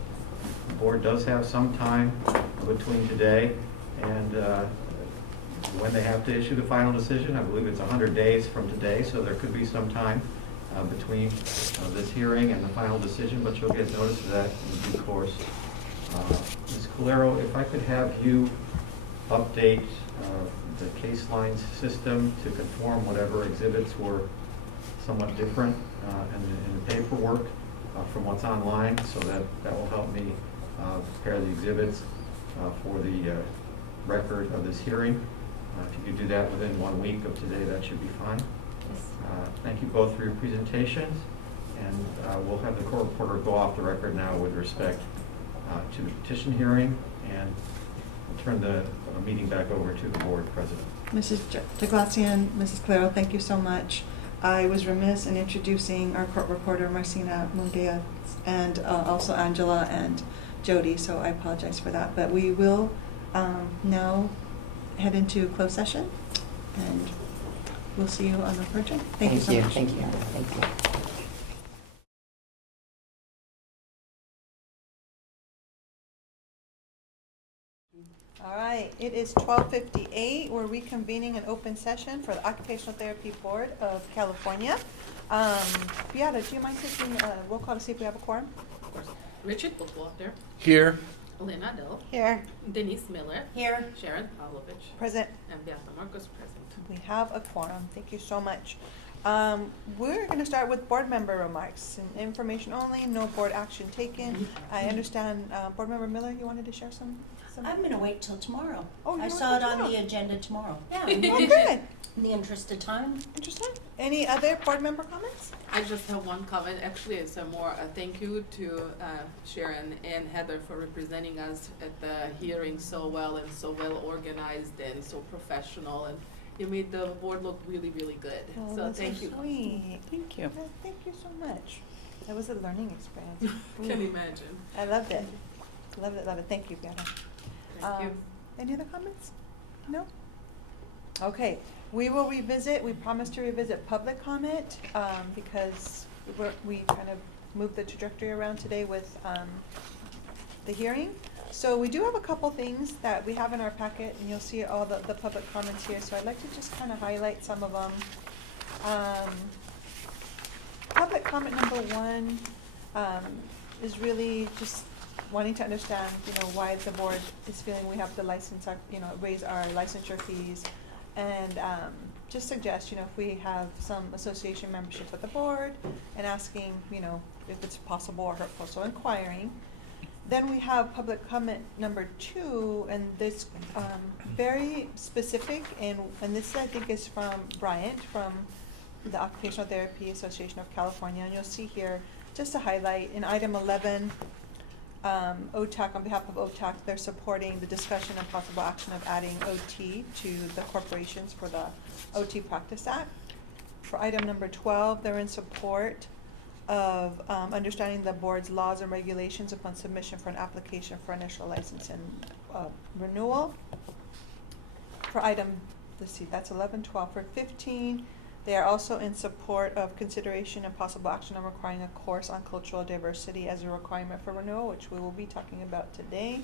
The board does have some time between today and when they have to issue the final decision. I believe it's 100 days from today, so there could be some time between this hearing and the final decision, but you'll get notice of that in due course. Ms. Calero, if I could have you update the case lines system to conform whatever exhibits were somewhat different in the paperwork from what's online, so that will help me prepare the exhibits for the record of this hearing. If you could do that within 1 week of today, that should be fine. Yes. Thank you both for your presentations, and we'll have the court reporter go off the record now with respect to the petition hearing, and we'll turn the meeting back over to the board president. Mrs. Jaglassian, Mrs. Calero, thank you so much. I was remiss in introducing our court reporter, Marcina Munguia, and also Angela and Jody, so I apologize for that. But we will now head into closed session, and we'll see you on the project. Thank you so much. Thank you. Thank you. All right, it is 12:58. We're reconvening an open session for the Occupational Therapy Board of California. Beata, do you mind taking a roll call to see if we have a quorum? Of course. Richard Bookwalter, Here. Elena Adel, Here. Denise Miller, Here. Sharon Pavlovich, Present. and Beata Marcos present. We have a quorum. Thank you so much. We're going to start with board member remarks. And information only, no board action taken. I understand, Board Member Miller, you wanted to share some? I'm going to wait till tomorrow. Oh, you're I gonna saw wait it till on tomorrow? the agenda tomorrow. Yeah, Oh, good. in the interest of time. Interesting. Any other board member comments? I just have one comment. Actually, it's a more thank you to Sharon and Heather for representing us at the hearing so well and so well organized and so professional, and you made the board look really, really good. Oh, So that's thank you. Sweet. Thank you. Yeah, thank you so much. That was a learning experience. Can imagine. I loved it. Loved it, love it. Thank you, Beata. Thank you. Any other comments? No? Okay, we will revisit, we promised to revisit public comment, because we kind of moved the trajectory around today with the hearing. So we do have a couple things that we have in our packet, and you'll see all the public comments here, so I'd like to just kind of highlight some of them. Public comment number one is really just wanting to understand, why the board is feeling we have to license our, raise our licensure fees, and just suggest, if we have some association membership with the board, and asking, if it's possible or hurtful, so inquiring. Then we have public comment number two, and this very specific, and this I think is from Bryant from the Occupational Therapy Association of California, and you'll see here, just to highlight, in item 11, OTAC, on behalf of OTAC, they're supporting the discussion and possible action of adding OT to the corporations for the OT Practice Act. For item number 12, they're in support of understanding the board's laws and regulations upon submission for an application for initial license and renewal. For item, let's see, that's 11, 12. For 15, they are also in support of consideration and possible action on requiring a course on cultural diversity as a requirement for renewal, which we will be talking about today.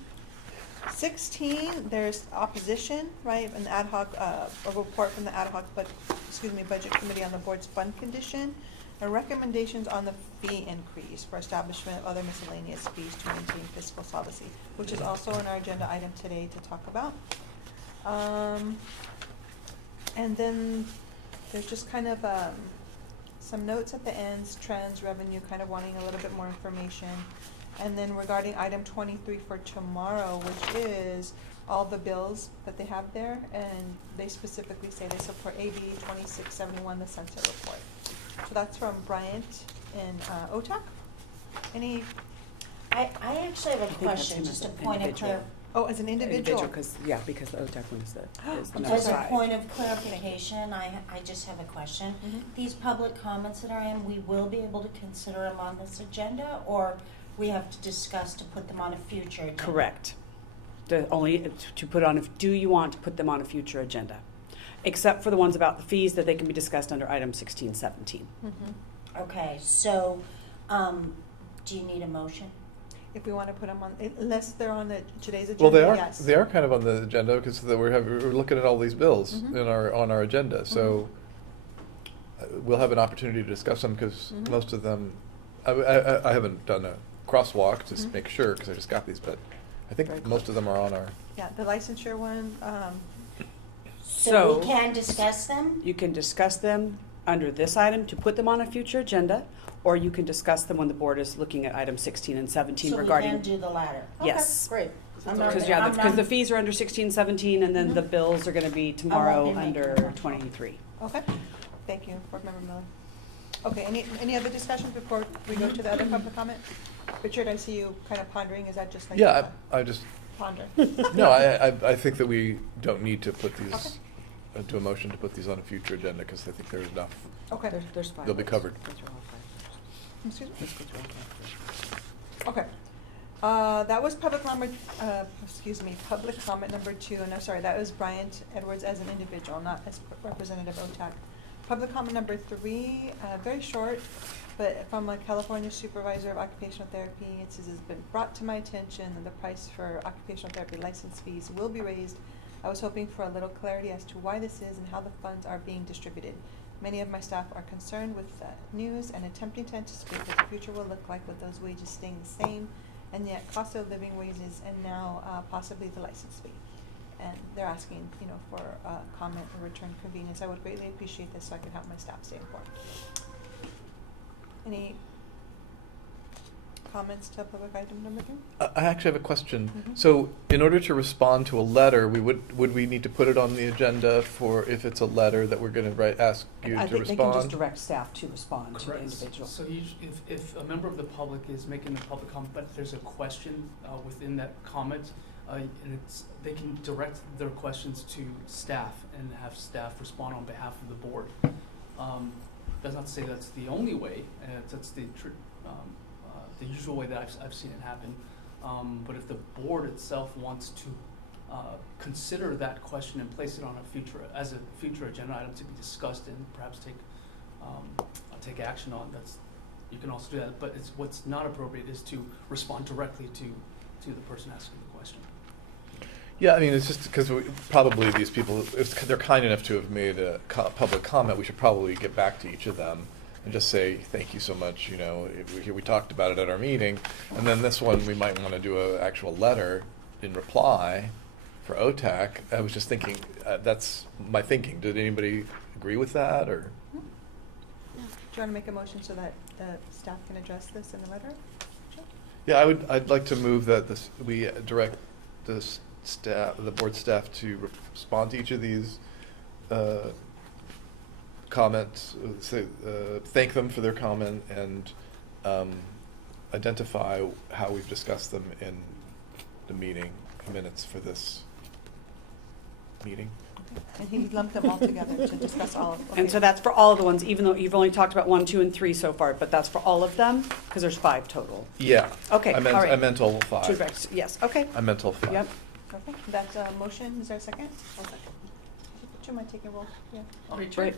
16, there's opposition, right, an ad hoc, a report from the ad hoc, budget committee on the board's fund condition, and recommendations on the fee increase for establishment of other miscellaneous fees to maintain fiscal solvency, which is also an our agenda item today to talk about. And then there's just kind of some notes at the ends, trends, revenue, kind of wanting a little bit more information. And then regarding item 23 for tomorrow, which is all the bills that they have there, and they specifically say they support AB 2671, the sunset report. So that's from Bryant and OTAC. Any? I actually have a question, just a point of clar- Oh, as an individual? Because the OTAC one is the I'm number As a five. point of clarification, I just have a question. Mhm. These public comments that are in, we will be able to consider them on this agenda, or we have to discuss to put them on a future agenda? Correct. To put on, do you want to put them on a future agenda? Except for the ones about the fees that they can be discussed under item 1617. Mhm. Okay, so, do you need a motion? If we want to put them on, unless they're on today's Well, agenda, yes. they are kind of on the agenda because we're looking at all these bills Mhm. on our agenda. So we'll have an opportunity to discuss them because Mhm. most of them, I haven't done a crosswalk to Mhm. make sure because I just got these, but I Very think cool. most of them are on our. Yeah, the licensure one, So we can discuss them? You can discuss them under this item to put them on a future agenda, or you can discuss them when the board is looking at item 16 and 17 regarding. So we can do the latter? Yes. Okay, great. I'm not- Because I'm because the not- fees are under 1617, and then the Mhm. bills are going to be tomorrow be making under a motion. 23. Okay, thank you, Board Member Miller. Okay, any other discussions before we go to the other public comment? Richard, I see you kind of pondering, is that just like? Yeah, I just, Ponder. no, I think that we don't need to put these, Okay. do a motion to put these on a future agenda because I think there's enough. Okay, There's five. They'll be covered. Let's go through all five. excuse me? Let's go through all five first. Okay. That was public comment number 2, and I'm sorry, that was Bryant Edwards as an individual, not as Representative OTAC. Public comment number 3, very short, but from a California Supervisor of Occupational Therapy. It says, it's been brought to my attention that the price for occupational therapy license fees will be raised. I was hoping for a little clarity as to why this is and how the funds are being distributed. Many of my staff are concerned with the news and attempting to anticipate what the future will look like with those wages staying the same, and yet cost of living wages, and now possibly the license fee. And they're asking, for a comment or return convenience. I would greatly appreciate this so I can have my staff stay informed. Any comments to public item number 3? I actually have a question. Mhm. So in order to respond to a letter, would we need to put it on the agenda for if it's a letter that we're going to ask you I to think they can just respond? direct staff to respond to the Correct. individual. So if a member of the public is making a public comment, but if there's a question within that comment, and they can direct their questions to staff and have staff respond on behalf of the board. That's not to say that's the only way, that's the usual way that I've seen it happen. But if the board itself wants to consider that question and place it on as a future agenda item to be discussed and perhaps take action on, you can also do that. But what's not appropriate is to respond directly to the person asking the question. Yeah, I mean, it's just because probably these people, if they're kind enough to have made a public comment, we should probably get back to each of them and just say, thank you so much, you know, we talked about it at our meeting. And then this one, we might want to do an actual letter in reply for OTAC. I was just thinking, that's my thinking. Did anybody agree with that, or? Do you want to make a motion so that the staff can address this in the letter? Sure. Yeah, I'd like to move that we direct the board staff to respond to each of these comments, thank them for their comment, and identify how we've discussed them in the meeting minutes for this meeting. And he lumped them all together to discuss all of them. And so that's for all of the ones, even though you've only talked about 1, 2, and 3 so far, but that's for all of them? Because there's 5 total. Yeah. Okay, I meant, all right. I meant all 5. Two recs, yes, okay. I meant all 5. Yep. Okay, that's a motion. Is there a second? Would you mind taking a roll? Yeah. Richard?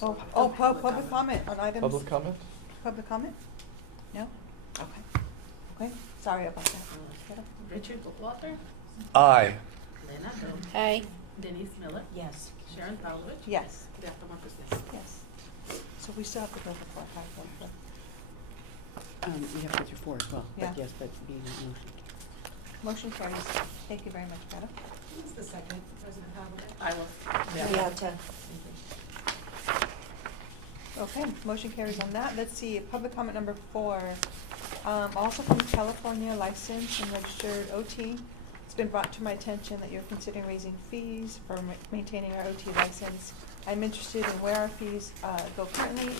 Right. Public comment on items. Public comment? Public comment? No? Okay. Okay, sorry about that. Richard Goldwater? Aye. Lena Dole? Hey. Denise Miller? Yes. Sharon Pavlovich? Yes. Dr. Marcus Ness? Yes. So we still have to go for 4, 5, 1, 4. You have to go through 4 as well, Yeah. but yes, but being a motion. Motion carries. Thank you very much, Greta. Who's the second? President Pavlovich? I will. We have to. Okay, motion carries on that. Let's see, public comment number 4. Also from California, licensed and registered OT. It's been brought to my attention that you're considering raising fees for maintaining our OT license. I'm interested in where our fees go currently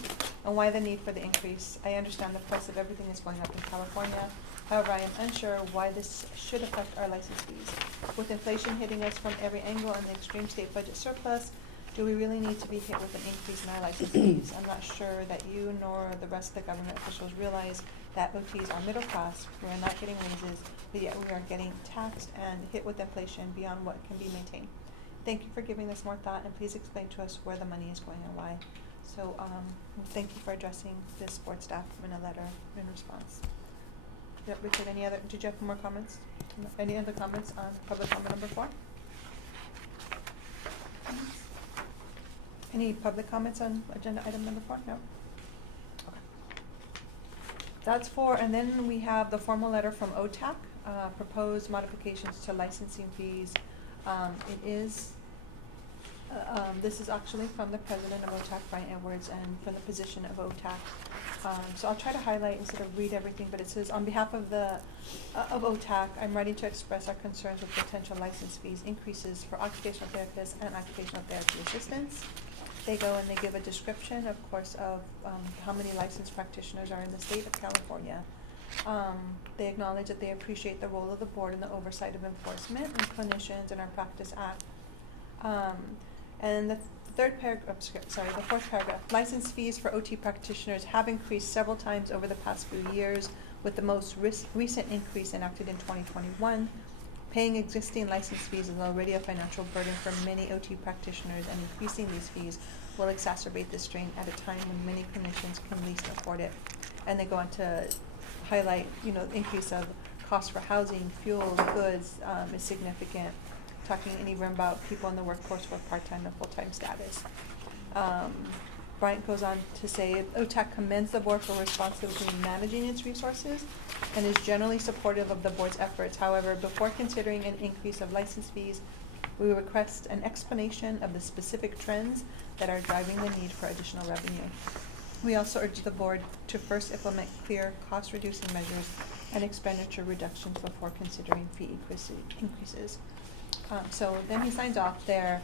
and why the need for the increase. I understand the price of everything is going up in California. However, I am unsure why this should affect our license fees. With inflation hitting us from every angle and the extreme state budget surplus, do we really need to be hit with an increase in our license fees? I'm not sure that you nor the rest of the government officials realize that OTs are middle class. We are not getting raises, but yet we are getting taxed and hit with inflation beyond what can be maintained. Thank you for giving this more thought, and please explain to us where the money is going and why. So, thank you for addressing this board staff in a letter in response. Yeah, Richard, did you have more comments? Any other comments on public comment number 4? Any public comments on agenda item number 4? No? Okay. That's 4, and then we have the formal letter from OTAC, proposed modifications to licensing fees. This is actually from the president of OTAC, Brian Edwards, and from the position of OTAC. So I'll try to highlight instead of read everything, but it says, on behalf of OTAC, I'm ready to express our concerns with potential license fees increases for occupational therapists and occupational therapy assistants. They go and they give a description, of course, of how many licensed practitioners are in the state of California. They acknowledge that they appreciate the role of the board in the oversight of enforcement and clinicians in our Practice Act. And the fourth paragraph, license fees for OT practitioners have increased several times over the past few years, with the most recent increase enacted in 2021. Paying existing license fees is already a financial burden for many OT practitioners, and increasing these fees will exacerbate the strain at a time when many clinicians can least afford it. And they go on to highlight, the increase of cost for housing, fuel, goods is significant. Talking anywhere about people in the workforce with part-time and full-time status. Bryant goes on to say, OTAC commends the board for responsibly managing its resources and is generally supportive of the board's efforts. However, before considering an increase of license fees, we request an explanation of the specific trends that are driving the need for additional revenue. We also urge the board to first implement clear cost-reducing measures and expenditure reductions before considering fee increases. So then he signs off there.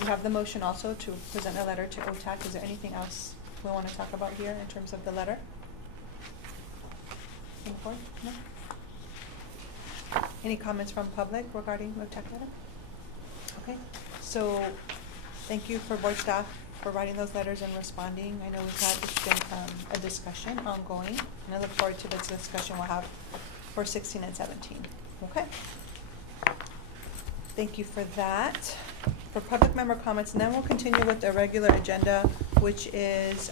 We have the motion also to present a letter to OTAC. Is there anything else we want to talk about here in terms of the letter? No? Any comments from public regarding OTAC letter? Okay, so thank you for board staff for writing those letters and responding. I know it's been a discussion ongoing, and I look forward to the discussion we'll have for 16 and 17. Okay. Thank you for that. For public member comments, and then we'll continue with the regular agenda, which is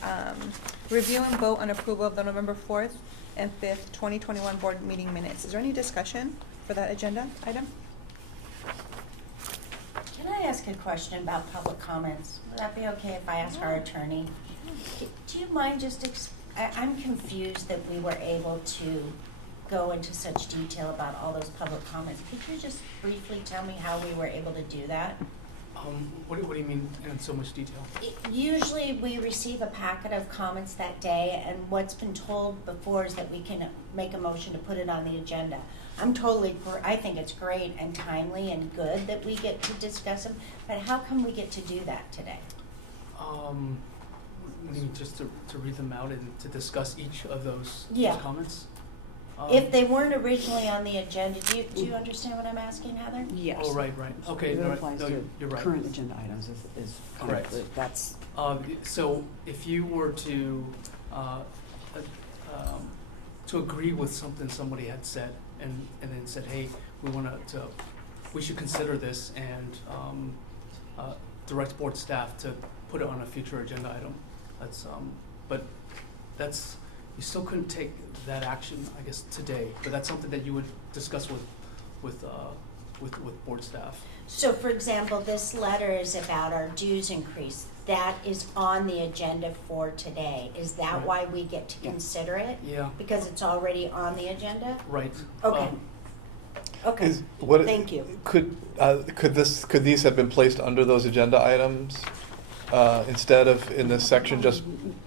review and vote on approval of the November 4th and 5th, 2021 board meeting minutes. Is there any discussion for that agenda item? ask a question about public comments? Would that be okay if I ask our attorney? Do you mind just, I'm confused that we were able to go into such detail about all those public comments. Could you just briefly tell me how we were able to do that? What do you mean in so much detail? Usually we receive a packet of comments that day, and what's been told before is that we can make a motion to put it on the agenda. I think it's great and timely and good that we get to discuss them, but how can we get to do that today? I mean, just to read them out and to discuss each of those comments? If they weren't originally on the agenda, do you understand what I'm asking, Heather? Yes. Oh, right. Okay, It no, applies no, to you're right. current agenda items is Correct. That's, So if you were to agree with something somebody had said and then said, hey, we should consider this and direct board staff to put it on a future agenda item. That's, you still couldn't take that action, I guess, today, but that's something that you would discuss with board staff. So, for example, this letter is about our dues increase. That is on the agenda for today. Is that Right. why we get to consider it? Yeah. Because it's already on the agenda? Right. Okay. Okay, thank you. Could these have been placed under those agenda items instead of in this section, just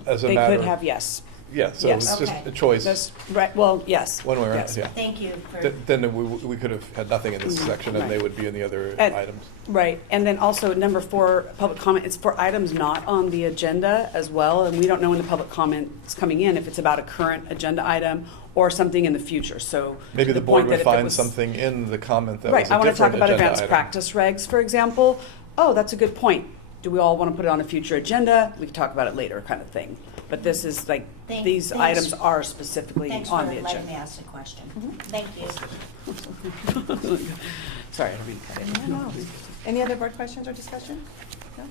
as a they matter? could have, yes. Yeah, so Yes. it's just Okay. a choice. That's right, well, yes. One way or yes. another, yeah. Thank you for, Then we could have had nothing in this section, and they would be in the other And- items. Right, and then also number 4, public comment, it's for items not on the agenda as well, and we don't know when the public comment is coming in, if it's about a current agenda item or something in the future, so. Maybe to the board point that would if it find was- something in the comment that was Right, a I want to talk different about agenda advanced item. practice regs, for example. Oh, that's a good point. Do we all want to put it on a future agenda? We can talk about it later, kind of thing. But this is like, these Thanks. items are specifically thanks for on the letting me agenda. ask the question. Thank you. Sorry, I don't mean to cut in. No. Any other board questions or discussion? No?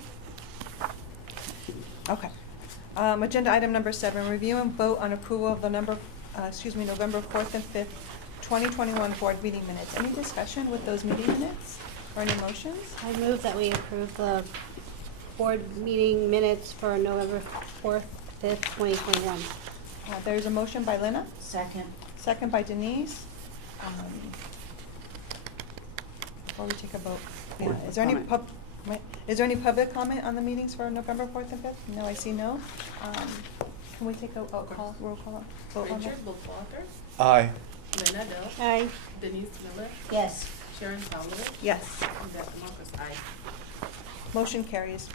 Okay. Agenda item number 7, review and vote on approval of the November 4th and 5th, 2021 board meeting minutes. Any discussion with those meeting minutes or any motions? I move that we approve the board meeting minutes for November 4th, 5th, 2021. There's a motion by Lena, Second. second by Denise. Before we take a vote, Board is there any comment. is there any public comment on the meetings for November 4th and 5th? No, I see no. Can we take a roll call vote on that? Richard Buchwalter, Aye. Lena Dell, Aye. Denise Miller, Yes. Sharon Pavlovich, Yes. and Beth Marcus, aye. Motion carries.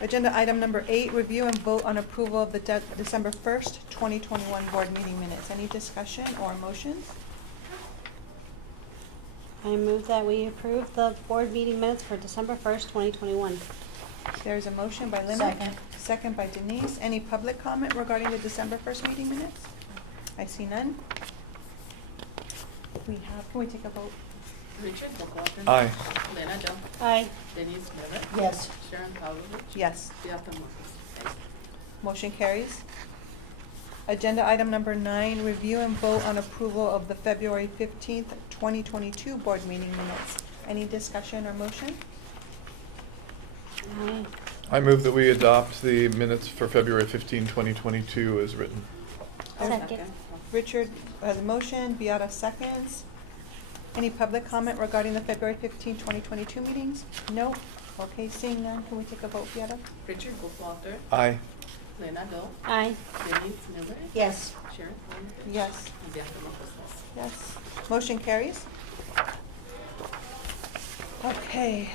Agenda item number 8, review and vote on approval of the December 1st, 2021 board meeting minutes. Any discussion or motions? I move that we approve the board meeting minutes for December 1st, 2021. There's a motion by Linda. Second. Second by Denise. Any public comment regarding the December 1st meeting minutes? I see none. Can we take a vote? Richard Buchwalter. Aye. Lena Dell, Aye. Denise Miller, Yes. Sharon Pavlovich, Yes. Beth Marcus, aye. Motion carries. Agenda item number 9, review and vote on approval of the February 15th, 2022 board meeting minutes. Any discussion or motion? Aye. I move that we adopt the minutes for February 15, 2022 as written. Second. Richard has a motion, Beata seconds. Any public comment regarding the February 15, 2022 meetings? No? Okay, seeing none, can we take a vote, Beata? Richard Buchwalter, Aye. Lena Dell, Aye. Denise Miller, Yes. Sharon Pavlovich, Yes. and Beth Marcus, Yes. Motion carries. Okay,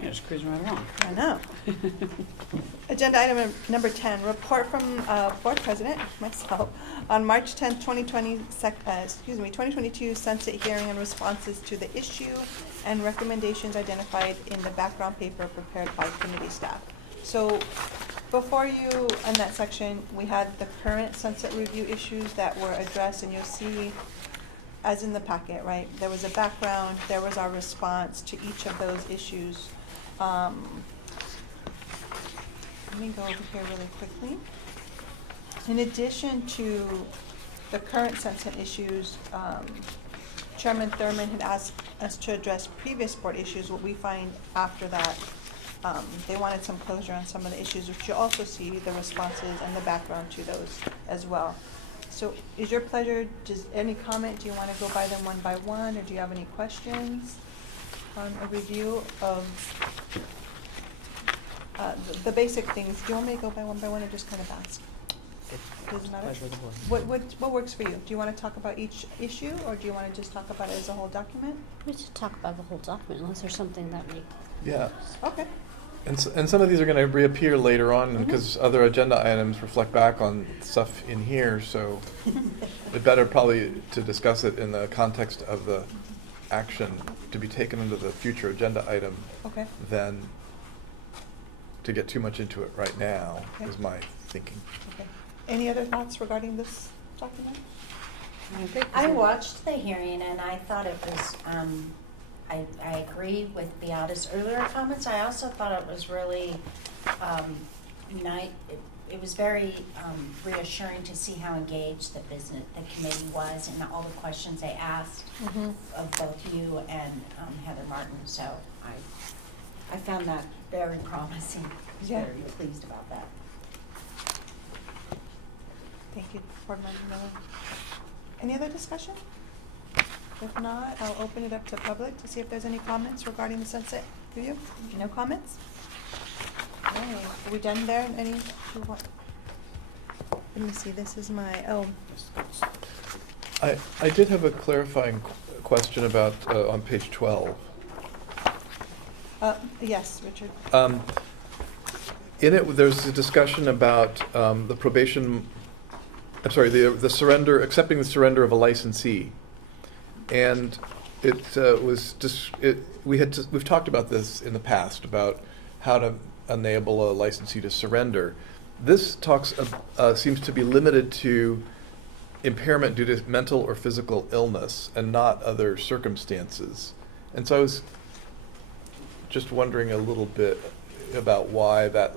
Yeah, just cruising right along. I know. Agenda item number 10, report from Board President, myself, on March 10th, 2022 sunset hearing and responses to the issue and recommendations identified in the background paper prepared by committee staff. So before you, in that section, we had the current sunset review issues that were addressed, and you'll see, as in the packet, right? There was a background, there was our response to each of those issues. Let me go over here really quickly. In addition to the current sunset issues, Chairman Thurman had asked us to address previous board issues. What we find after that, they wanted some closure on some of the issues, which you also see the responses and the background to those as well. So is your pleasure, just any comment, do you want to go by them one by one, or do you have any questions on a review of the basic things? Do you want me to go by one, or just kind of ask? Doesn't matter. Pleasure of the board. What works for you? Do you want to talk about each issue, or do you want to just talk about it as a whole document? We should talk about the whole document unless there's something that we. Yeah. Okay. And some of these are going to reappear later on Mhm. because other agenda items reflect back on stuff in here, so it's better probably to discuss it in the context of the action to be taken into the future agenda item Okay. than to get too much into it right now, Okay. is my thinking. Okay. Any other thoughts regarding this document? I watched the hearing and I thought it was, I agree with Beata's earlier comments. I also thought it was really it was very reassuring to see how engaged the committee was and all the questions they asked of both you and Heather Martin. So I found that very promising. I was Yeah. very pleased about that. Thank you, Board Member Miller. Any other discussion? If not, I'll open it up to public to see if there's any comments regarding the sunset review. No comments? Okay, are we done there? Any, let me see, this is my, I did have a clarifying question about on page 12. Yes, Richard. In it, there's a discussion about the probation, I'm sorry, the surrender, accepting the surrender of a licensee. And it was just, we've talked about this in the past, about how to enable a licensee to surrender. This seems to be limited to impairment due to mental or physical illness and not other circumstances. And so I was just wondering a little bit about why that,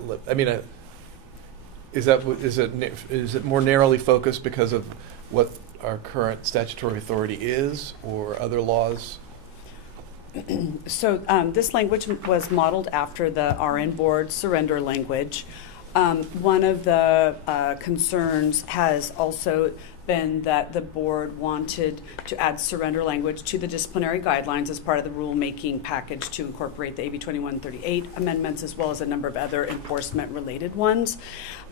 is it more narrowly focused because of what our current statutory authority is, or other laws? So this language was modeled after the RN board surrender language. One of the concerns has also been that the board wanted to add surrender language to the disciplinary guidelines as part of the rulemaking package to incorporate the AB 2138 amendments, as well as a number of other enforcement-related ones.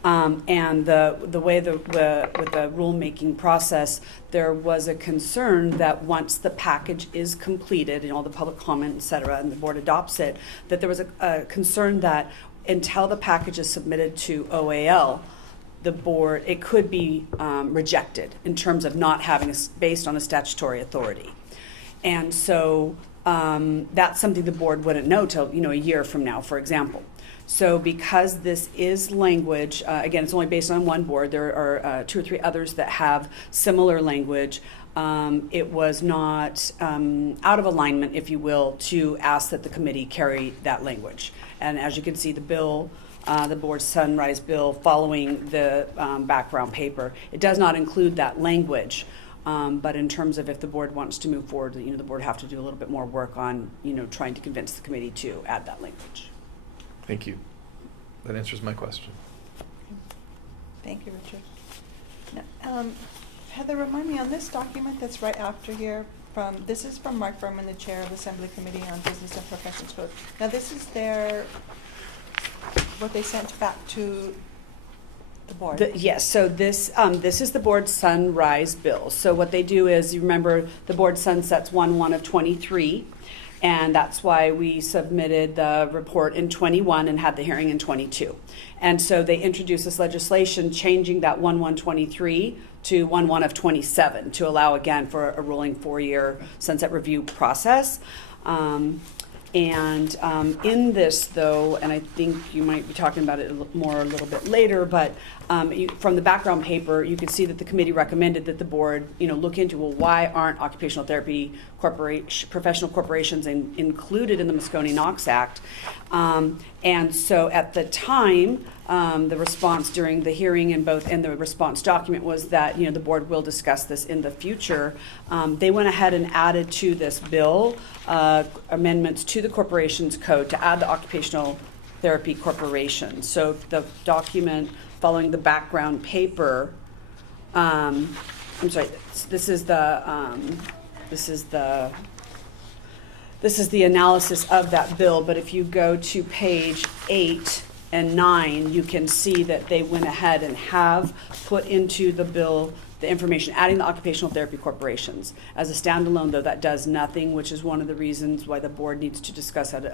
And the way with the rulemaking process, there was a concern that once the package is completed and all the public comment, et cetera, and the board adopts it, that there was a concern that until the package is submitted to OAL, the board, it could be rejected in terms of not having based on a statutory authority. And so that's something the board wouldn't know till a year from now, for example. So because this is language, again, it's only based on one board, there are 2 or 3 others that have similar language. It was not out of alignment, if you will, to ask that the committee carry that language. And as you can see, the bill, the board's Sunrise bill following the background paper, it does not include that language. But in terms of if the board wants to move forward, the board have to do a little bit more work on, trying to convince the committee to add that language. Thank you. That answers my question. Thank you, Richard. Now, Heather, remind me on this document that's right after here, this is from Mark Berman, the chair of the Assembly Committee on Business and Professions Code. Now, this is what they sent back to the board. Yes, so this is the board's Sunrise bill. So what they do is, you remember, the board sunsets 1/1 of 23, and that's why we submitted the report in 21 and had the hearing in 22. And so they introduced this legislation changing that 1/1/23 to 1/1 of 27 to allow, again, for a rolling 4-year sunset review process. And in this, though, and I think you might be talking about it a little bit later, but from the background paper, you could see that the committee recommended that the board, look into, well, why aren't occupational therapy professional corporations included in the Moscone-Knox Act? And so at the time, the response during the hearing and the response document was that, the board will discuss this in the future. They went ahead and added to this bill amendments to the corporation's code to add the occupational therapy corporation. So the document following the background paper, I'm sorry, this is the analysis of that bill, but if you go to page 8 and 9, you can see that they went ahead and have put into the bill the information, adding the occupational therapy corporations. As a standalone, though, that does nothing, which is one of the reasons why the board needs to discuss it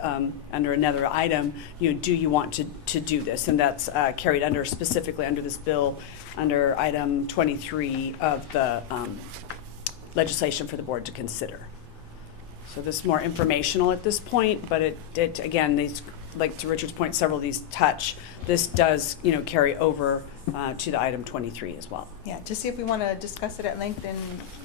under another item. Do you want to do this? And that's carried specifically under this bill, under item 23 of the legislation for the board to consider. So this is more informational at this point, but it again, these, like to Richard's point, several of these this does, carry over to the item 23 as well. Yeah, to see if we want to discuss it at length and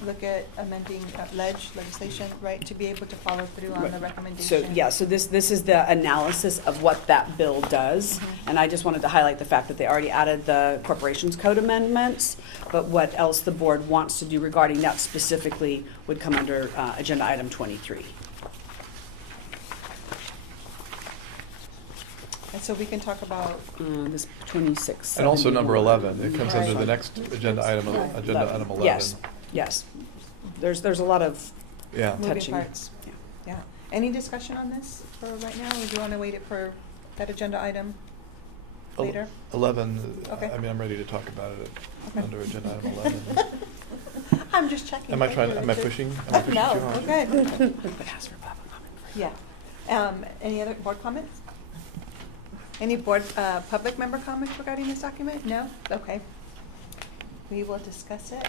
look at amending legislation, right, to be able to follow through on the recommendation. So this is the analysis of what that bill does, and I just wanted to highlight the fact that they already added the corporations code amendments, but what else the board wants to do regarding that specifically would come under agenda item 23. And so we can talk about this 26. And also number 11, it comes under the next agenda item, agenda item 11. Yes. There's a lot of moving touching. parts. Yeah. Any discussion on this for right now, or do you want to wait it for that agenda item later? 11, Okay. I'm ready to talk about it under agenda item 11. I'm just checking. Am I pushing too hard? No, we're good. Ask for public comment. Yeah. Any other board comments? Any board, public member comments regarding this document? No? Okay. We will discuss it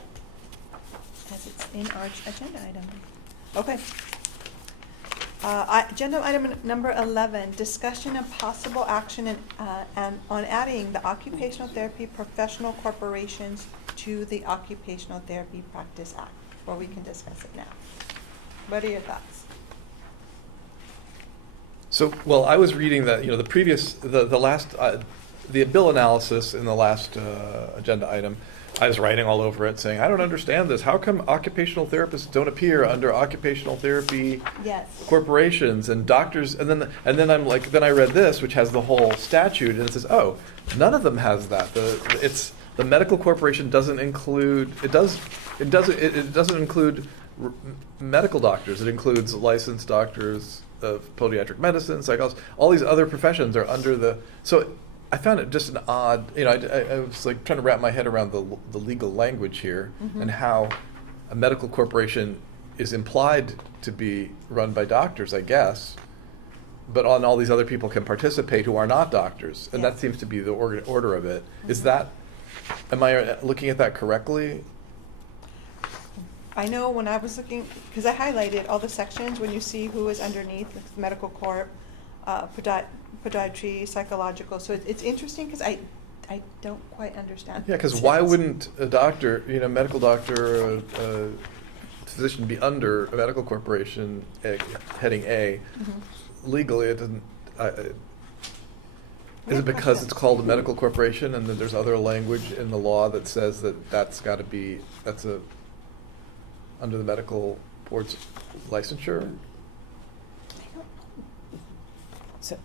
as it's in our agenda item. Okay. Agenda item number 11, discussion and possible action and on adding the Occupational Therapy Professional Corporations to the Occupational Therapy Practice Act, where we can discuss it now. What are your thoughts? So, well, I was reading that, the bill analysis in the last agenda item. I was writing all over it saying, I don't understand this. How come occupational therapists don't appear under occupational therapy corporations and doctors? And then I'm like, then I read this, which has the whole statute, and it says, oh, none of them has that. The medical corporation doesn't include, it doesn't include medical doctors. It includes licensed doctors of podiatric medicine, psychology, all these other professions are under the, so I found it just an odd, I was like trying to wrap my head around the legal language here and how a medical corporation is implied to be run by doctors, I guess, but all these other people can participate who are not doctors, and that seems to be the order of it. Is that, am I looking at that correctly? I know when I was looking, because I highlighted all the sections when you see who is underneath, medical corp, podiatry, psychological. So it's interesting because I don't quite understand. Yeah, because why wouldn't a doctor, medical doctor, a physician be under a medical corporation heading A? Legally, it doesn't. Is it because it's called a medical corporation and then there's other language in the law that says that's got to be under the medical board's licensure? So,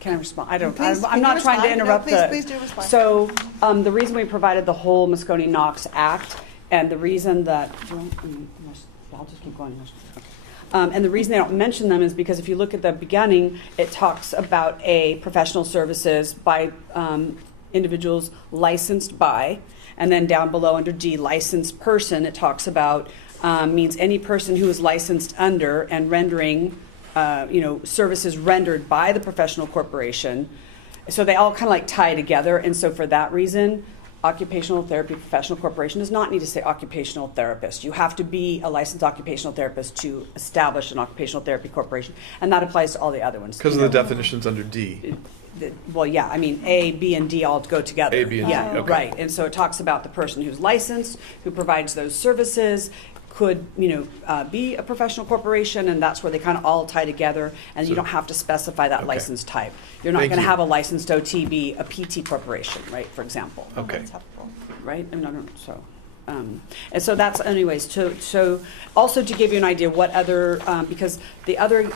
can I respond? Please, I'm not trying to interrupt. Please do respond. So, the reason we provided the whole Moscone-Knox Act, and the reason that I'll just keep going. And the reason they don't mention them is because if you look at the beginning, it talks about a professional services by individuals licensed by. And then down below under D, licensed person, it talks about means any person who is licensed under and rendering, services rendered by the professional corporation. So they all kind of like tie together. And so for that reason, Occupational Therapy Professional Corporation does not need to say occupational therapist. You have to be a licensed occupational therapist to establish an occupational therapy corporation. And that applies to all the other ones. Because of the definitions under D. Well, yeah, A, B, and D all go together. A, B, and D, yeah, okay. Right, and so it talks about the person who's licensed, who provides those services, could, be a professional corporation, and that's where they kind of all tie together, and you So- don't have to specify that Okay. license type. You're not Thank going to you. have a licensed OT be a PT corporation, right, for example. Okay. That's helpful. Right? I don't, so, and so that's anyways, so also to give you an idea what other, because the other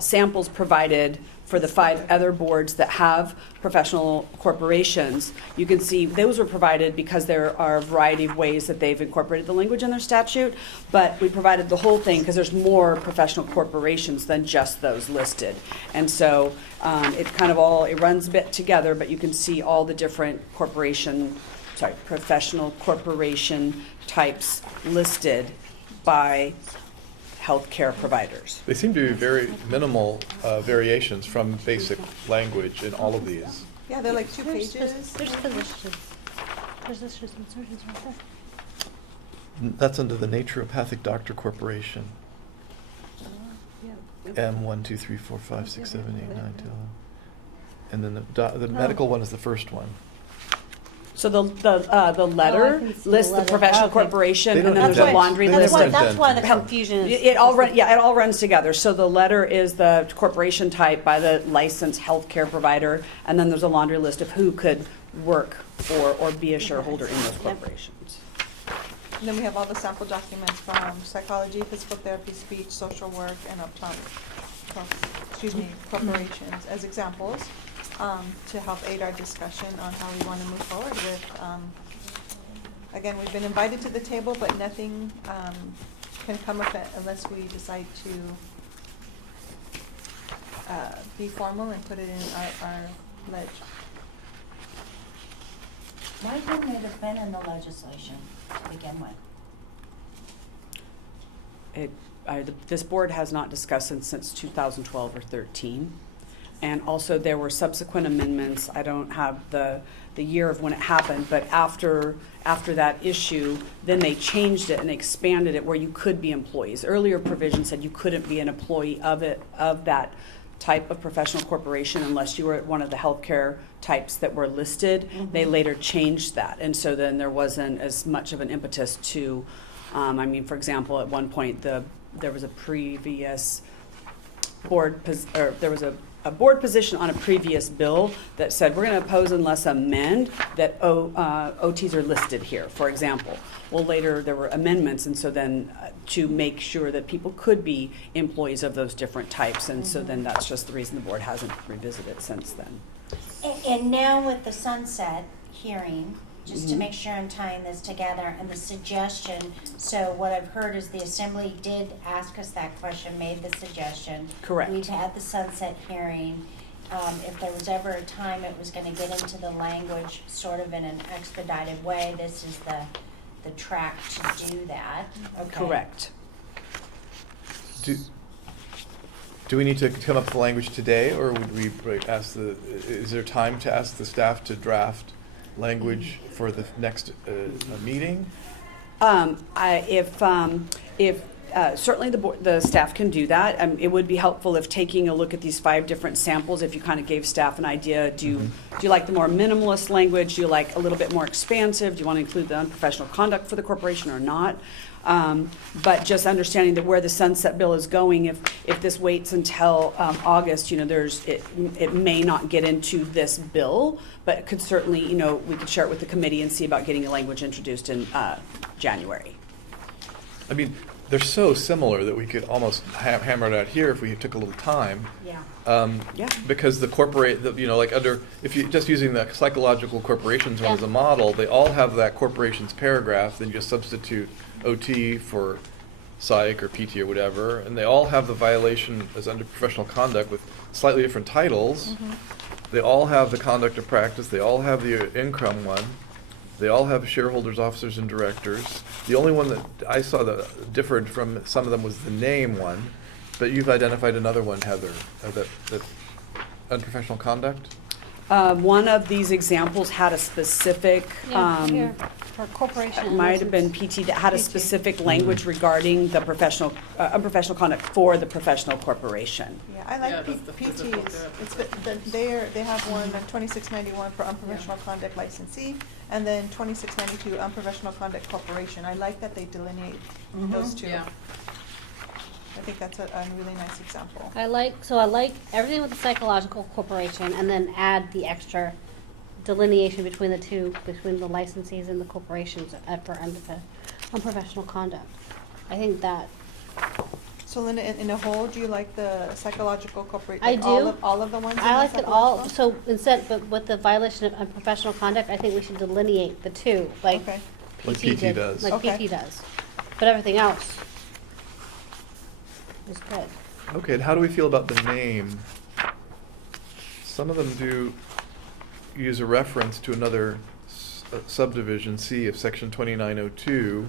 samples provided for the 5 other boards that have professional corporations, you can see those were provided because there are a variety of ways that they've incorporated the language in their statute, but we provided the whole thing because there's more professional corporations than just those listed. And so it kind of it runs a bit together, but you can see all the different professional corporation types listed by healthcare providers. They seem to be very minimal variations from basic language in all of these. Yeah, they're like 2 pages. There's physicians. Physicians and surgeons right there. That's under the Naturopathic Doctor Corporation. M 1, 2, 3, 4, 5, 6, 7, 8, 9, 10. And then the medical one is the first one. So the letter I can see the lists the letter. professional Okay. corporation, They and don't then have there's a that. laundry They don't list. have of- that. That's why the confusion is. It all runs together. So the letter is the corporation type by the licensed healthcare provider, and then there's a laundry list of who could work or be a shareholder in those corporations. And then we have all the sample documents from psychology, physical therapy, speech, social work, and corporations as examples to help aid our discussion on how we want to move forward with. Again, we've been invited to the table, but nothing can come of it unless we decide to be formal and put it in our ledge. Why wouldn't it have been in the legislation to begin with? This board has not discussed it since 2012 or 13. And also there were subsequent amendments. I don't have the year of when it happened, but after that issue, then they changed it and expanded it where you could be employees. Earlier provision said you couldn't be an employee of that type of professional corporation unless you were at one of the healthcare types that were listed. Mhm. They later changed that, and so then there wasn't as much of an impetus to, for example, at one point there was a previous board a board position on a previous bill that said we're going to oppose unless amend that OTs are listed here, for example. Well, later there were amendments, and so then to make sure that people could be employees of those different types, and so then that's just the reason the board hasn't revisited it since then. And now with the sunset hearing, just to Mhm. make sure I'm tying this together, and the suggestion, so what I've heard is the assembly did ask us that question, made the suggestion. Correct. We've had the sunset hearing. If there was ever a time it was gonna get into the language sort of in an expedited way, this is the track to do that, okay? Correct. Do we need to come up with the language today, or would we is there time to ask the staff to draft language for the next meeting? If certainly the staff can do that. It would be helpful if taking a look at these 5 different samples, if you kind of gave staff an idea, do you like the more minimalist language? Do you like a little bit more expansive? Do you want to include the unprofessional conduct for the corporation or not? But just understanding that where the sunset bill is going, if this waits until August, it may not get into this bill, but it could certainly, we could share it with the committee and see about getting a language introduced in January. I mean, they're so similar that we could almost hammer it out here if we took a little time. Yeah. Yeah. Because if you're just using the psychological corporations one as a model, they all have that corporation's paragraph, then you just substitute OT for psych or PT or whatever, and they all have the violation as under professional conduct with slightly different titles. They all have the conduct of practice, they all have the income one, they all have shareholders, officers, and directors. The only one that I saw that differed from some of them was the name one, but you've identified another one, Heather, that unprofessional conduct? One of these examples had a specific, Here, for corporation. it might have been license. PT that had a specific language regarding the professional, unprofessional conduct for the professional corporation. Yeah, I Yeah, like that's the physical PTs. therapist. They have one, like 2691 for unprofessional conduct licensee, and then 2692 unprofessional conduct corporation. I like that they delineate those two. Yeah. I think that's a really nice example. I like everything with the psychological corporation, and then add the extra delineation between the two, between the licensees and the corporations for unprofessional conduct. I think that, So Linda, in a whole, do you like the psychological corporate? I like all do. of- All of the ones in I the like it all, psychological? so instead, but with the violation of unprofessional conduct, I think we should delineate the two, like Okay. Like PT PT did, does. like Okay. PT does. But everything else is good. Okay, and how do we feel about the name? Some of them do use a reference to another subdivision, C of section 2902.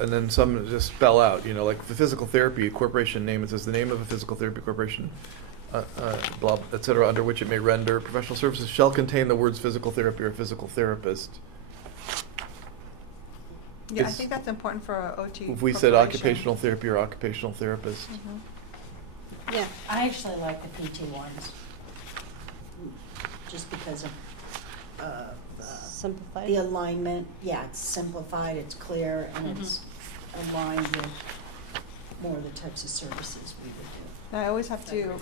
And then some just spell out, like the physical therapy corporation name, it says the name of a physical therapy corporation, blah, et cetera, under which it may render professional services shall contain the words physical therapy or physical therapist. Yeah, I Is- think that's important for a OT. If we said corporation. occupational therapy or occupational therapist. Mhm. Yeah. I actually like the PT ones, just because of Simplified. the alignment. Yeah, it's simplified, it's clear, and it's aligned with more of the types of services we would do. Now, I always have to,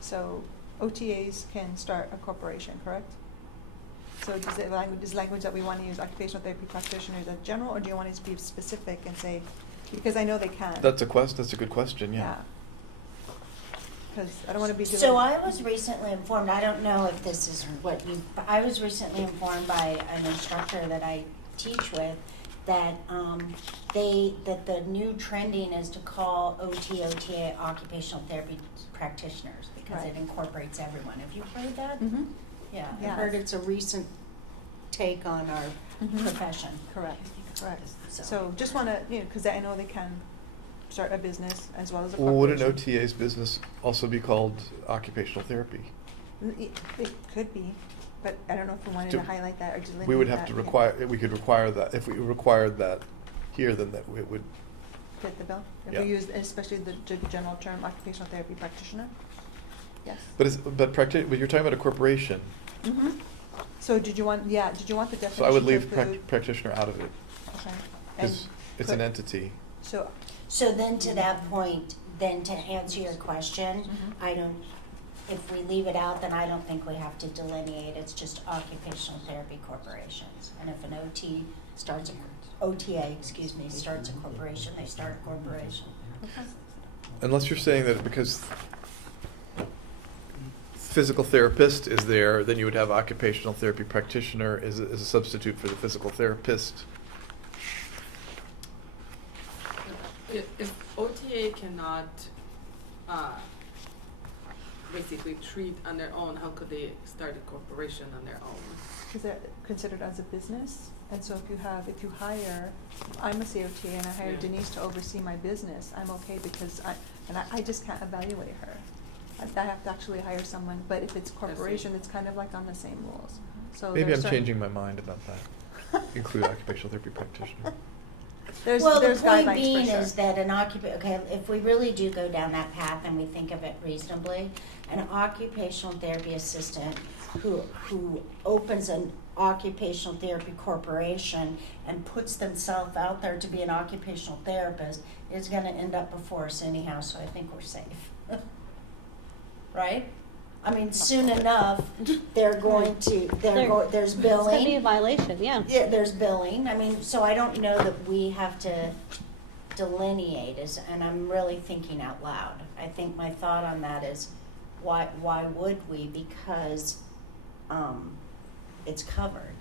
so OTAs can start a corporation, correct? So does language that we want to use occupational therapy practitioners as general, or do you want it to be specific and say, because I know they can. That's a good question, yeah. Because I don't want to be doing. So I was recently informed, I don't know if this is what you, but I was recently informed by an instructor that I teach with that that the new trending is to call OTA occupational therapy practitioners because Right. it incorporates everyone. Have you heard that? Mhm. Yeah, I Yeah. heard it's a recent take on our Mhm. profession. Correct. So just want to, because I know they can start a business as well as a Well, corporation. would an OTA's business also be called occupational therapy? It could be, but I don't know if we wanted Do- to highlight that or delineate We would have that, to yeah. require, we could require that, if we required that here, then that it would, Fit the bill? If Yeah. we use especially the general term occupational therapy practitioner? Yes. but you're talking about a corporation, Mm-hmm. So did you want the definition so I would to leave include- practitioner out of it, Okay. because And it's could- an entity. So, So then to that point, then to answer your question, Mhm. if we leave it out, then I don't think we have to delineate, it's just occupational therapy corporations. And if an OTA, starts a corporation, they start a corporation. Unless you're saying that because physical therapist is there, then you would have occupational therapy practitioner as a substitute for the physical therapist. If OTA cannot basically treat on their own, how could they start a corporation on their own? is it considered as a business? And so if you hire, I'm a COTA and I hire Yeah. Denise to oversee my business, I'm okay because I just can't evaluate her. I have to actually hire someone, but if it's corporation, it's kind of like on the same rules. So Maybe there's I'm certain- changing my mind about that. Include occupational therapy practitioner. There's Well, the guidelines point for being sure. is that if we really do go down that path and we think of it reasonably, an occupational therapy assistant who opens an occupational therapy corporation and puts themselves out there to be an occupational therapist is gonna end up before us anyhow, so I think we're safe. Right? I mean, soon enough, there's It's gonna be billing. a violation, yeah. Yeah, there's billing, I mean, so I don't know that we have to delineate, and I'm really thinking out loud. I think my thought on that is, why would we? Because, it's covered.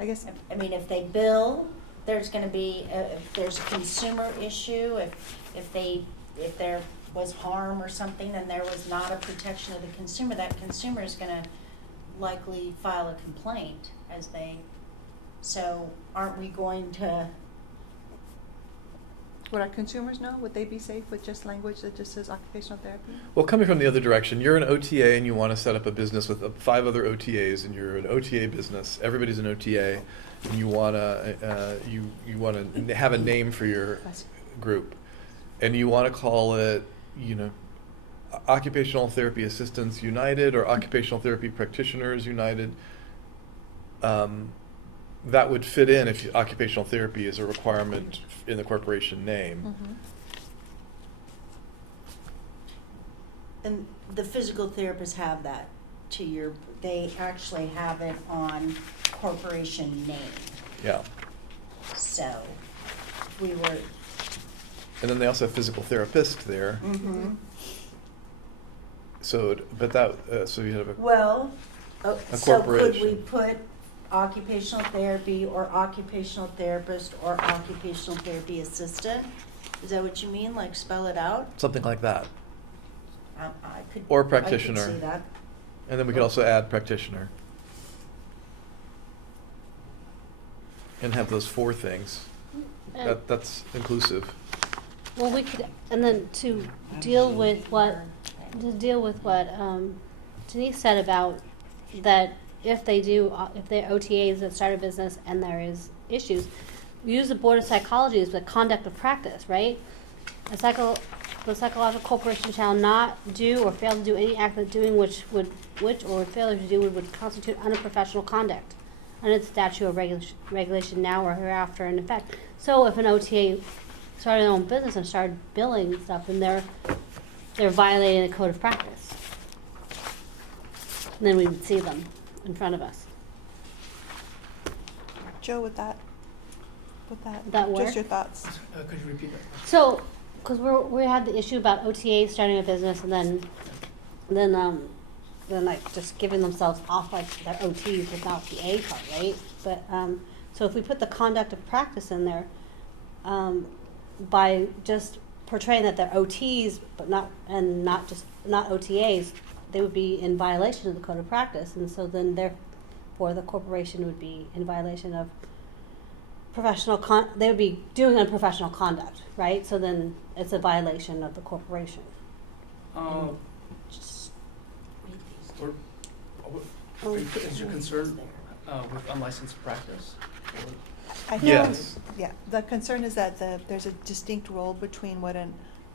I guess, I mean, if they bill, there's gonna be, if there's a consumer issue, if there was harm or something and there was not a protection of the consumer, that consumer is gonna likely file a complaint so aren't we going to Would our consumers know? Would they be safe with just language that just says occupational therapy? Well, coming from the other direction, you're an OTA and you want to set up a business with 5 other OTAs, and you're an OTA business. Everybody's an OTA, and you want to you want to have a name for your group, and you want to call it, you know, Occupational Therapy Assistants United or Occupational Therapy Practitioners United. That would fit in if occupational therapy is a requirement in the corporation name. Mm-hmm. And the physical therapists have that they actually have it on corporation name. Yeah. So if we were. And then they also have physical therapist there. Mm-hmm. So, but that, so you have a. Well, A so could corporation. we put occupational therapy or occupational therapist or occupational therapy assistant? Is that what you mean? Like spell it out? Something like that. I could. Or I practitioner. could see that. And then we could also add practitioner. And have those 4 things. And- That's inclusive. Well, we could, and then to deal with what Denise said about that if they're OTAs that start a business and there is issues, we use the Board of Psychology as the conduct of practice, right? The psychological corporation shall not do or fail to do any act that doing which or failure to do would constitute unprofessional conduct under the statute of regulation now or hereafter in effect. So if an OTA started their own business and started billing stuff, and they're violating the code of practice, and then we would see them in front of us. Joe, with that, That work? just your thoughts. Could you repeat that? So, because we had the issue about OTAs starting a business and then like just giving themselves off like their OTs without the A part, right? But so if we put the conduct of practice in there, by just portraying that they're OTs but not OTAs, they would be in violation of the code of practice, and so then therefore the corporation would be in violation of they would be doing unprofessional conduct, right? So then it's a violation of the corporation. Just read these. Or, is your concern with unlicensed practice? Or- I think, Yes. yeah, the concern is that there's a distinct role between what a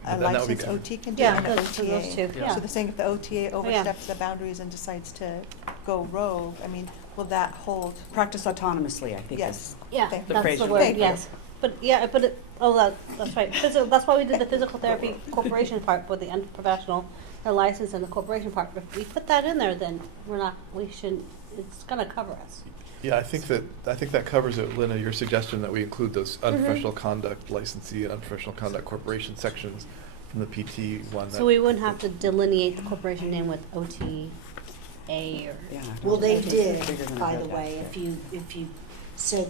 But then that would be licensed kind of- OT can do Yeah, and an those two, OTA. yeah. So they're saying if the OTA yeah. oversteps the boundaries and decides to go rogue, I mean, will that hold? Practice autonomously, I think. Yes. Yeah, Thank The that's phrase the you- word, Thank you. yes. But that's right. That's why we did the physical therapy corporation part with the unprofessional, the license and the corporation part. If we put that in there, then it's gonna cover us. Yeah, I think that covers it, Lynn, your suggestion that we include those unprofessional conduct licensee and unprofessional conduct corporation sections from the PT one. So we wouldn't have to delineate the corporation name with OTA or. Yeah. Well, they Bigger did, than by I the had way, that. if you, so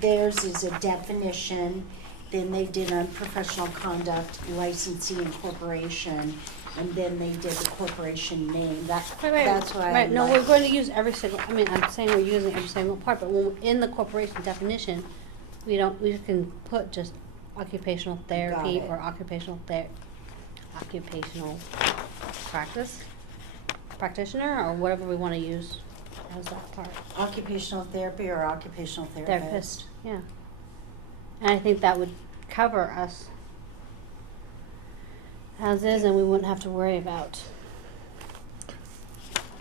theirs is a definition, then they did unprofessional conduct, licensee and corporation, and then they did the corporation name. That's why. Right, no, we're going to use every single, I'm saying we're using every single part, but when, in the corporation definition, we can put just occupational therapy Got it. or occupational practitioner, or whatever we want to use as that part. Occupational therapy or occupational therapist. Therapist, yeah. And I think that would cover us as is, and we wouldn't have to worry about.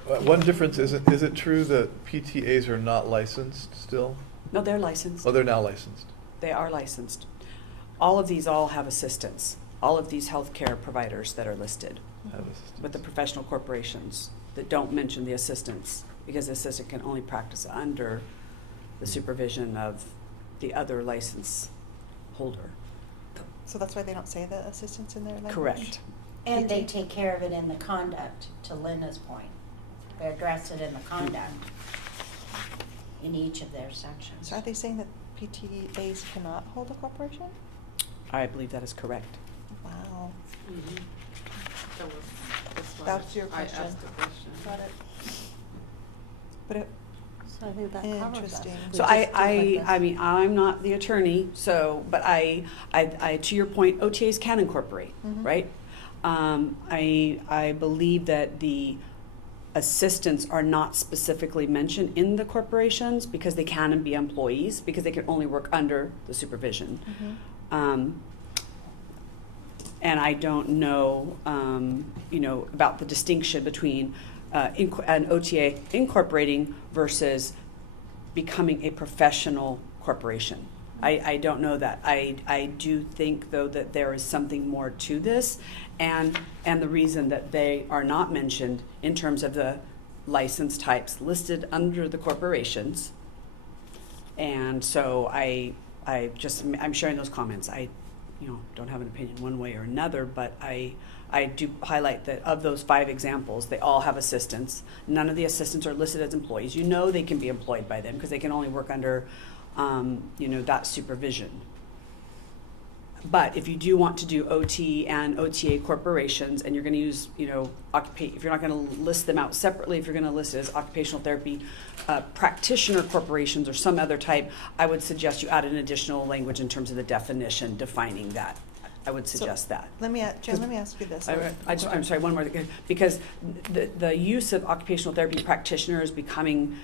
One difference, is it true that PTAs are not licensed still? No, they're licensed. Oh, they're now licensed. They are licensed. All of these all have assistants. All of these healthcare providers that are listed Have assistants. with the professional corporations that don't mention the assistants, because the assistant can only practice under the supervision of the other license holder. So that's why they don't say the assistants in their language? Correct. And they take care of it in the conduct, to Linda's point. They address it in the conduct in each of their sections. So are they saying that PTAs cannot hold a corporation? I believe that is correct. Wow. That's why That's your I question. asked the question. Got it. But So I think that covers us. Interesting. We So just do it like I this. mean, I'm not the attorney, so, but I, to your point, OTAs can incorporate, Mhm. right? I believe that the assistants are not specifically mentioned in the corporations because they can be employees, because they can only work under the supervision. And I don't know, about the distinction between an OTA incorporating versus becoming a professional corporation. I don't know that. I do think, though, that there is something more to this, and the reason that they are not mentioned in terms of the license types listed under the corporations. And so I'm sharing those comments. I don't have an opinion one way or another, but I do highlight that of those 5 examples, they all have assistants. None of the assistants are listed as employees. They can be employed by them because they can only work under, that supervision. But if you do want to do OT and OTA corporations, and you're going to use, if you're not going to list them out separately, if you're going to list it as occupational therapy practitioner corporations or some other type, I would suggest you add an additional language in terms of the definition defining that. I would suggest that. Jen, let me ask you this. I'm sorry, one more thing, because the use of occupational therapy practitioner is becoming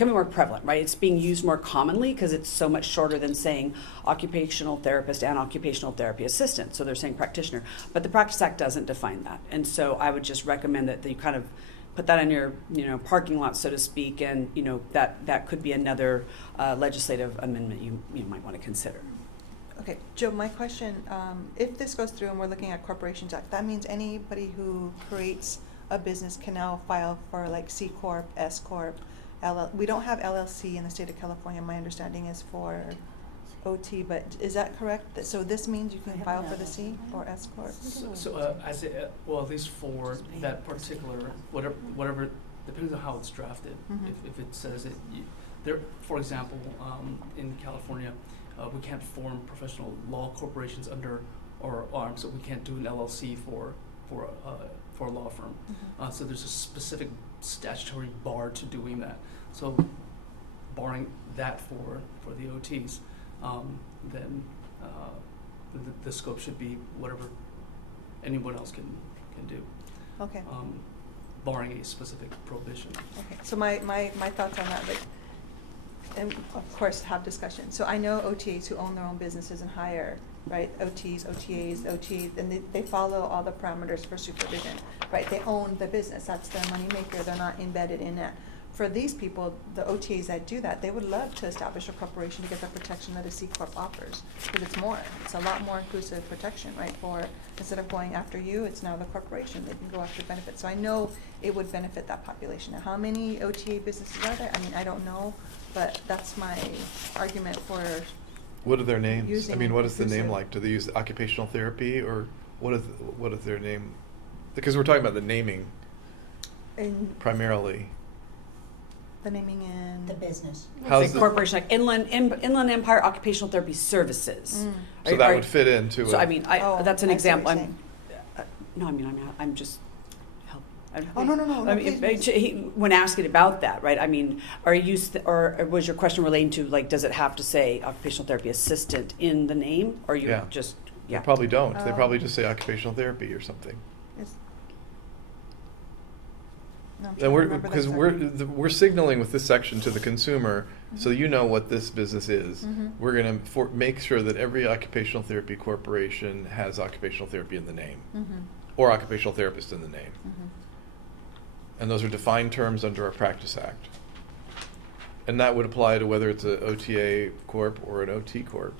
more prevalent, right? It's being used more commonly because it's so much shorter than saying occupational therapist and occupational therapy assistant. So they're saying practitioner, but the Practice Act doesn't define that. And so I would just recommend that you kind of put that in your, parking lot, so to speak, and, that could be another legislative amendment you might want to consider. Okay, Joe, my question, if this goes through and we're looking at Corporations Act, that means anybody who creates a business can now file for like C Corp, S Corp, we don't have LLC in the state of California. My understanding is for OT, but is that correct? So this means you can file for the C or S Corp? At least for that particular, whatever, depends on how it's drafted. Mhm. If it says there, for example, in California, we can't form professional law corporations under our arms, so we can't do an LLC for a law firm. Mhm. So there's a specific statutory bar to doing that. So barring that for the OTs, then the scope should be whatever anyone else can do, Okay. barring a specific prohibition. Okay, so my thoughts on that, and of course have discussion. So I know OTAs who own their own businesses and hire, right, OTAs, and they follow all the parameters for supervision, right? They own the business, that's their moneymaker, they're not embedded in it. For these people, the OTAs that do that, they would love to establish a corporation to get the protection that a C Corp offers, because it's a lot more inclusive protection, right? Instead of going after you, it's now the corporation, they can go after benefits. So I know it would benefit that population. Now, how many OTA businesses are there? I mean, I don't know, but that's my argument for What are their names? using What is the name inclusive. like? Do they use occupational therapy, or what is their name? Because we're talking about the naming And primarily. the naming in The business. How's It's a the- corporation like Inland Empire Occupational Therapy Services. So that would fit into So a- I mean, that's an I see what example. you're saying. I'm just help. Oh, no, please. When asking about that, right? I mean, or was your question relating to, like, does it have to say occupational therapy assistant in the name, or you Yeah. just They probably don't. They probably Oh. just say occupational therapy or something. No, I'm And trying to remember because that we're signaling with this section to the consumer, so you know what this business is. Mhm. We're going to make sure that every occupational therapy corporation has occupational therapy in the name, or occupational therapist in the name. And those are defined terms under our Practice Act. And that would apply to whether it's a OTA corp or an OT corp,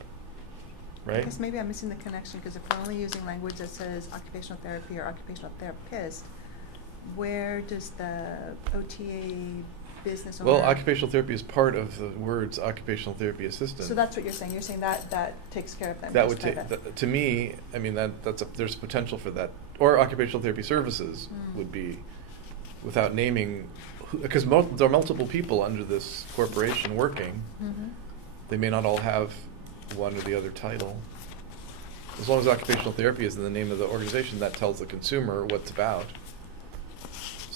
I right? guess maybe I'm missing the connection, because if we're only using language that says occupational therapy or occupational therapist, where does the OTA business owner? Well, occupational therapy is part of the words occupational therapy assistant. So that's what you're saying. You're saying that takes care of them. That just would by take, the- to me, I mean, there's potential for that. Or occupational therapy services Mm. would be, without naming, because there are multiple people under this corporation working. Mhm. They may not all have one or the other title. As long as occupational therapy is in the name of the organization, that tells the consumer what it's about.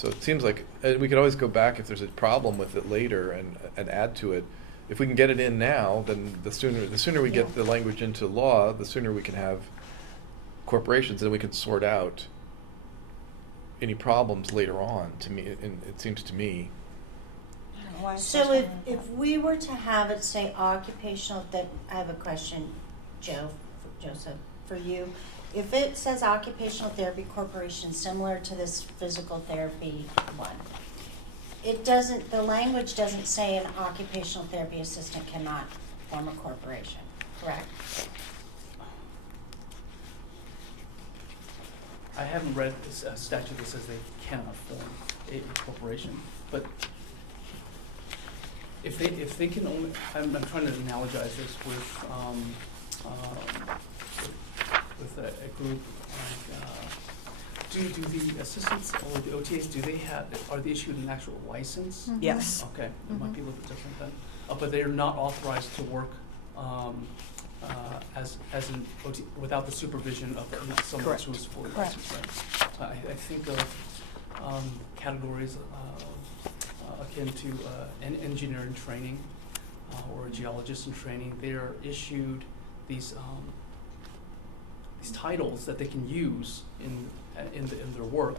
So it seems like we could always go back if there's a problem with it later and add to it. If we can get it in now, then the sooner we get the language into law, the sooner we can have corporations, and we can sort out any problems later on. To me, and it seems to me. So if we were to have it say occupational, I have a question, Joseph, for you. If it says occupational therapy corporation similar to this physical therapy one, the language doesn't say an occupational therapy assistant cannot form a corporation, correct? I haven't read a statute that says they cannot form a corporation, but if they can only, I'm trying to analogize this with a group like, do the assistants or the OTAs, are they issued an actual license? Mhm. Yes. Okay, it might be a little bit different then, but they are not authorized to work as an OT without the supervision of someone Correct. who is fully Correct. licensed, right? So I think of categories akin to an engineering training or a geologist in training. They are issued these titles that they can use in their work,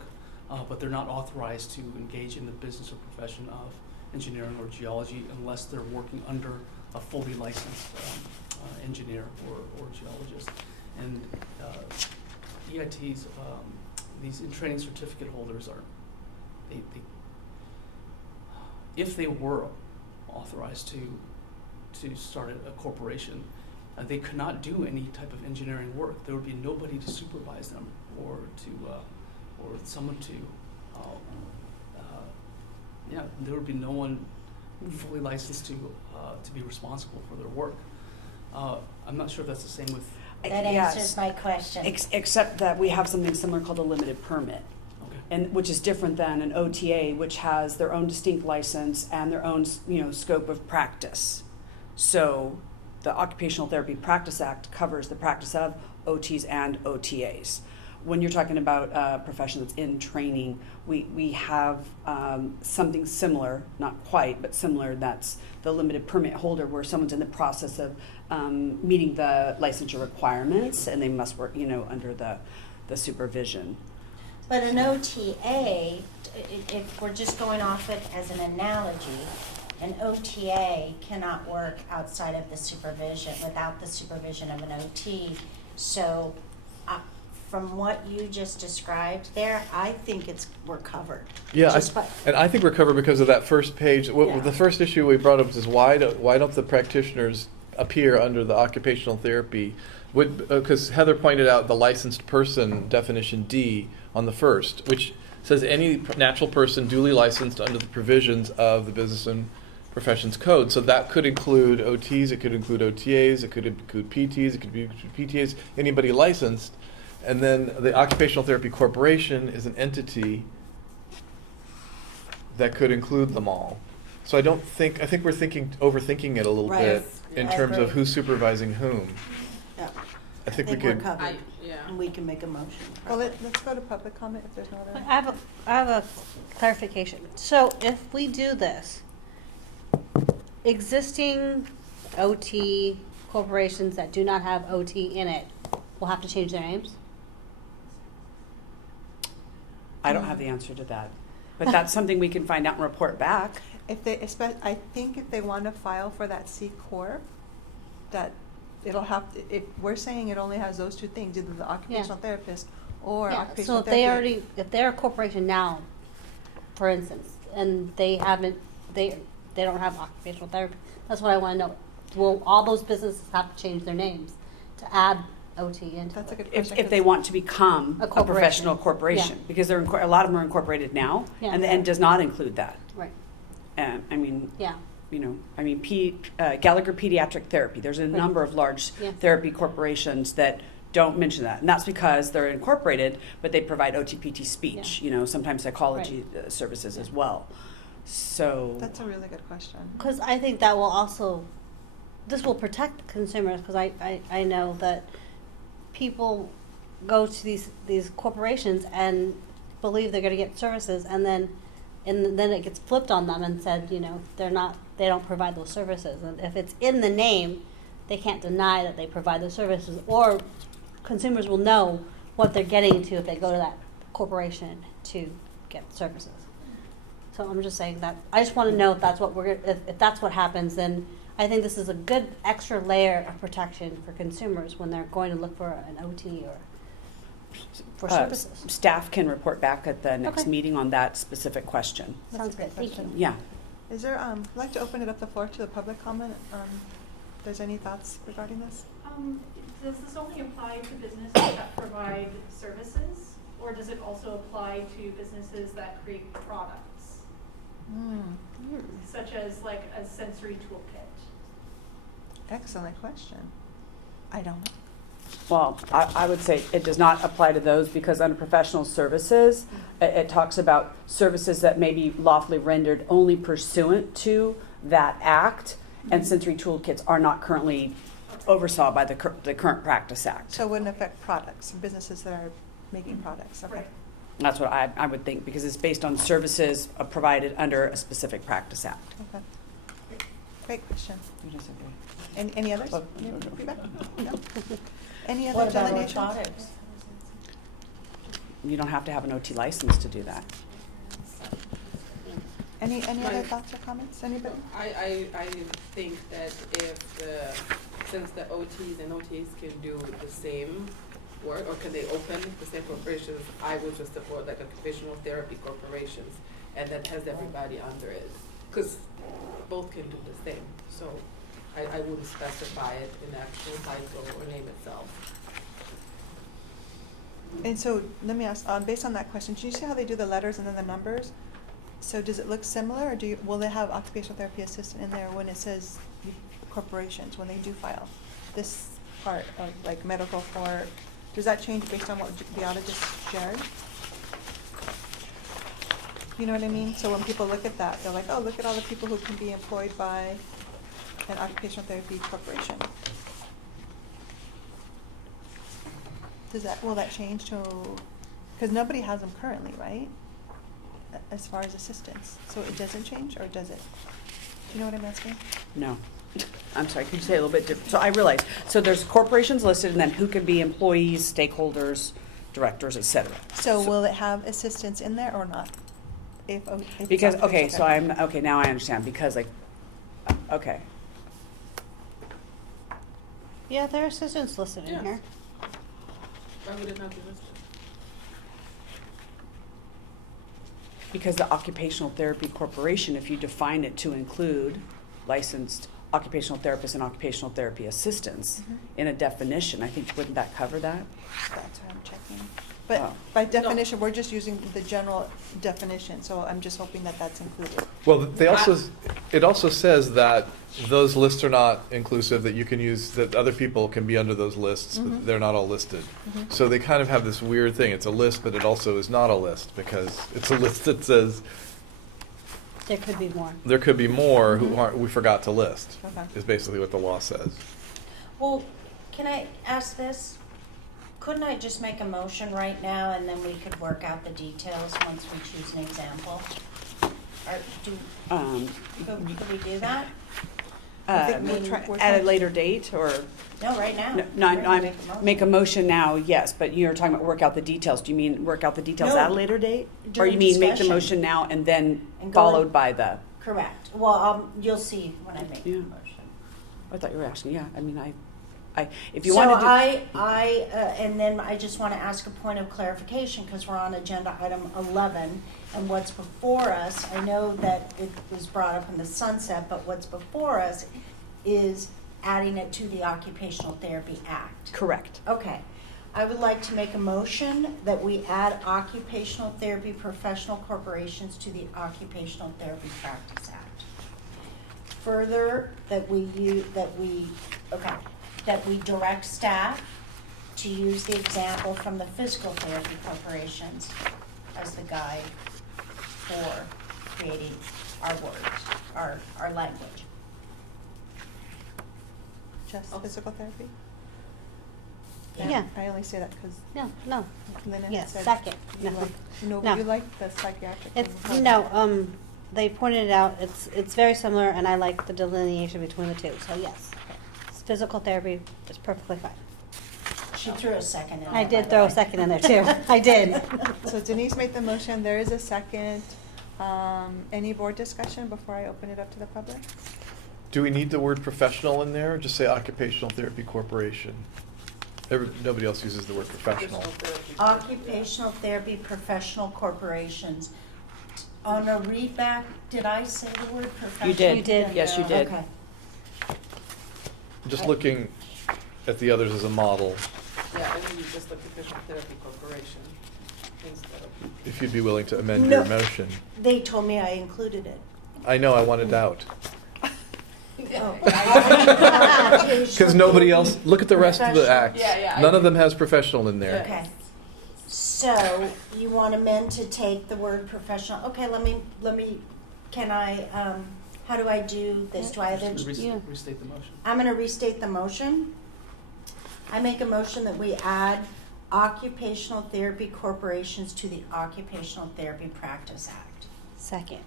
but they're not authorized to engage in the business or profession of engineering or geology unless they're working under a fully licensed engineer or geologist. And EITs, these training certificate holders they if they were authorized to start a corporation, they could not do any type of engineering work. There would be nobody to supervise them or someone to there would be no one fully licensed to be responsible for their work. I'm not sure if that's the same with. That answers my question. Except that we have something similar called a limited permit. Okay. And which is different than an OTA, which has their own distinct license and their own, scope of practice. So the Occupational Therapy Practice Act covers the practice of OTs and OTAs. When you're talking about a profession that's in training, we have something similar, not quite, but similar, that's the limited permit holder, where someone's in the process of meeting the licensure requirements, and they must work, under the supervision. But an OTA, if we're just going off it as an analogy, an OTA cannot work outside of the supervision, without the supervision of an OT. So from what you just described there, I think we're covered. Yeah, and I think we're covered because of that first page. Yeah. The first issue we brought up is why don't the practitioners appear under the occupational therapy? Because Heather pointed out the licensed person definition D on the first, which says any natural person duly licensed under the provisions of the Business and Professions Code. So that could include OTs, it could include OTAs, it could include PTs, it could include PTAs, anybody licensed. And then the Occupational Therapy Corporation is an entity that could include them all. So I think we're overthinking it a little bit in terms of who's supervising whom. Yeah. I think we we're could. covered, Yeah. and we can make a motion. Well, let's go to public comment if there's no other. I have a clarification. So if we do this, existing OT corporations that do not have OT in it will have to change their names? I don't have the answer to that, but that's something we can find out and report back. I think if they want to file for that C Corp, that it'll have to, if we're saying it only has those two things, either the occupational therapist or Yeah, so occupational if therapy. if they're a corporation now, for instance, and they don't have occupational therapy, that's what I want to know. Will all those businesses have to change their names to add OT into That's a it? good question. If they want to become A a corporation. professional corporation, Yeah. because a lot of them are incorporated now, Yeah. and does not include that. Right, Yeah. Gallagher Pediatric Therapy, there's a Right. number of large Yeah. therapy corporations that don't mention that. And that's because they're incorporated, but they provide OTPT speech, sometimes psychology services as well. So. That's a really good question. because I think that will also, this will protect consumers, because I know that people go to these corporations and believe they're gonna get services, and then it gets flipped on them and said, you know, they don't provide those services. And if it's in the name, they can't deny that they provide those services, or consumers will know what they're getting to if they go to that corporation to get services. So I'm just saying that, I just want to know if that's what if that's what happens, then I think this is a good extra layer of protection for consumers when they're going to look for an OT or for services. Staff can report back at the next Okay. meeting on that specific question. Sounds good, thank you. Yeah. Is there, I'd like to open it up the floor to the public comment. If there's any thoughts regarding this? Does this only apply to businesses that provide services, or does it also apply to businesses that create products, such as like a sensory toolkit? Excellent question. I don't know. Well, I would say it does not apply to those, because under professional services, it talks about services that may be lawfully rendered only pursuant to that act, and sensory toolkits are not currently oversaw by the Current Practice Act. So it wouldn't affect products, businesses that are making products, okay. Right. That's what I would think, because it's based on services provided under a specific practice act. Okay. Great question. Any others? Any feedback? No? Any other What about delineations? orthotics? You don't have to have an OT license to do that. Any other thoughts or comments? Anybody? I think that since the OTs and OTs can do the same work, or can they open the same corporations, I would just support like occupational therapy corporations, and that has everybody under it, because both can do the same. So I wouldn't specify it in the actual title or name itself. And so let me ask, based on that question, do you see how they do the letters and then the numbers? So does it look similar, or will they have occupational therapy assistant in there when it says corporations, when they do file? This part of like medical court, does that change based on what the audit just shared? You know what I mean? So when people look at that, they're like, oh, look at all the people who can be employed by an occupational therapy corporation. Will that change to, because nobody has them currently, right? As far as assistance. So it doesn't change, or does it? Do you know what I'm asking? No. I'm sorry, could you say it a little bit different? So I realize, so there's corporations listed, and then who can be employees, stakeholders, directors, et cetera. So will it have assistance in there or not? If it's Because, okay, occupational so therapy. now I understand, because like, okay. Yeah, there are assistants listed in Yes. here. Why would it not be listed? Because the Occupational Therapy Corporation, if you define it to include licensed occupational therapists and occupational therapy assistants in a definition, I think, wouldn't that cover that? That's what I'm checking. But Oh. by definition, we're just using the general definition, so I'm just hoping that that's included. Well, it also says that those lists are not inclusive, that you can use, that other people can be under those lists, but they're not all listed. So they kind of have this weird thing. It's a list, but it also is not a list, because it's a list that says There could be more. there could be more who aren't, we forgot to list, Okay. is basically what the law says. Well, can I ask this? Couldn't I just make a motion right now, and then we could work out the details once we choose an example? Or could we do that? I think we're At a trying- later date, or? No, right now. No, We're gonna I'm, make a motion now, yes, but you're talking about work out the details. Do you mean work out the details No, at a later date? Or during you mean make the discussion. motion now and then And go followed in- by the, Correct. Well, you'll see when I make the Yeah. motion. I thought you were asking, yeah, I mean, if you wanted to. And then I just want to ask a point of clarification, because we're on agenda item 11, and what's before us, I know that it was brought up in the sunset, but what's before us is adding it to the Occupational Therapy Act. Correct. Okay. I would like to make a motion that we add occupational therapy professional corporations to the Occupational Therapy Practice Act. Further, that we direct staff to use the example from the physical therapy corporations as the guide for creating our words, our language. Just physical therapy? Yeah. I only say that because No, Lynn had yes, said. second. You No. like, no, No. you like the psychiatric. It's, one. no, they pointed it out, it's very similar, and I like the delineation between the two, so yes. Physical therapy is perfectly fine. She threw a second in there. I by did the throw a way. second in there too, I did. So Denise made the motion, there is a second. Any board discussion before I open it up to the public? Do we need the word professional in there, or just say Occupational Therapy Corporation? Nobody else uses the word professional. Occupational therapy professional corporations. On a read back, did I say the word professional? You did. You did. Yes, you did. Okay. Just looking at the others as a model, Yeah, and then you just Occupational Therapy Corporation instead of. if you'd be willing to amend your No. motion. They told me I included it. I know, I wanted out. Oh. Because nobody else, look at the rest of the acts. Yeah, yeah, I None of agree. them has professional in there. Okay. So you want amend to take the word professional, okay, let me, can I, how do I do this? Do I either? Restate the motion. I'm gonna restate the motion. I make a motion that we add occupational therapy corporations to the Occupational Therapy Practice Act Second.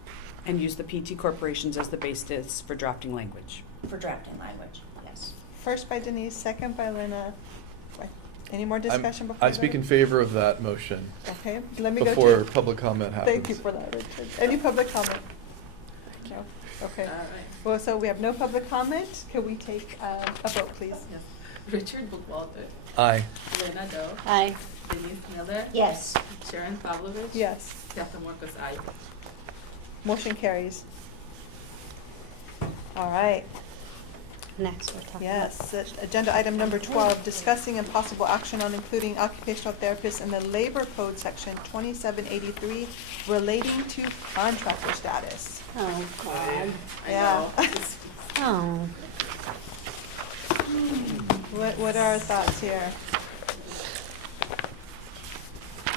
And use the PT corporations as the basis for drafting language. for drafting language, yes. First by Denise, second by Lena. Any more I'm- discussion before? I speak in favor of that motion Okay, let me go to. before public comment happens. Thank you for that, Richard. Any public comment? No? Okay. All right. Well, so we have no public comment. Could we take a vote, please? Yes. Richard Bookwalter, Aye. Lena Doe, Aye. Denise Miller, Yes. Sharon Pavlovich. Yes. Catherine Marcus, aye. Motion carries. All right. Next, we're talking. Yes, agenda item number 12, discussing and possible action on including occupational therapists in the Labor Code section 2783 relating to contractor status. Oh, God. I Yeah. know. Oh. What are our thoughts here?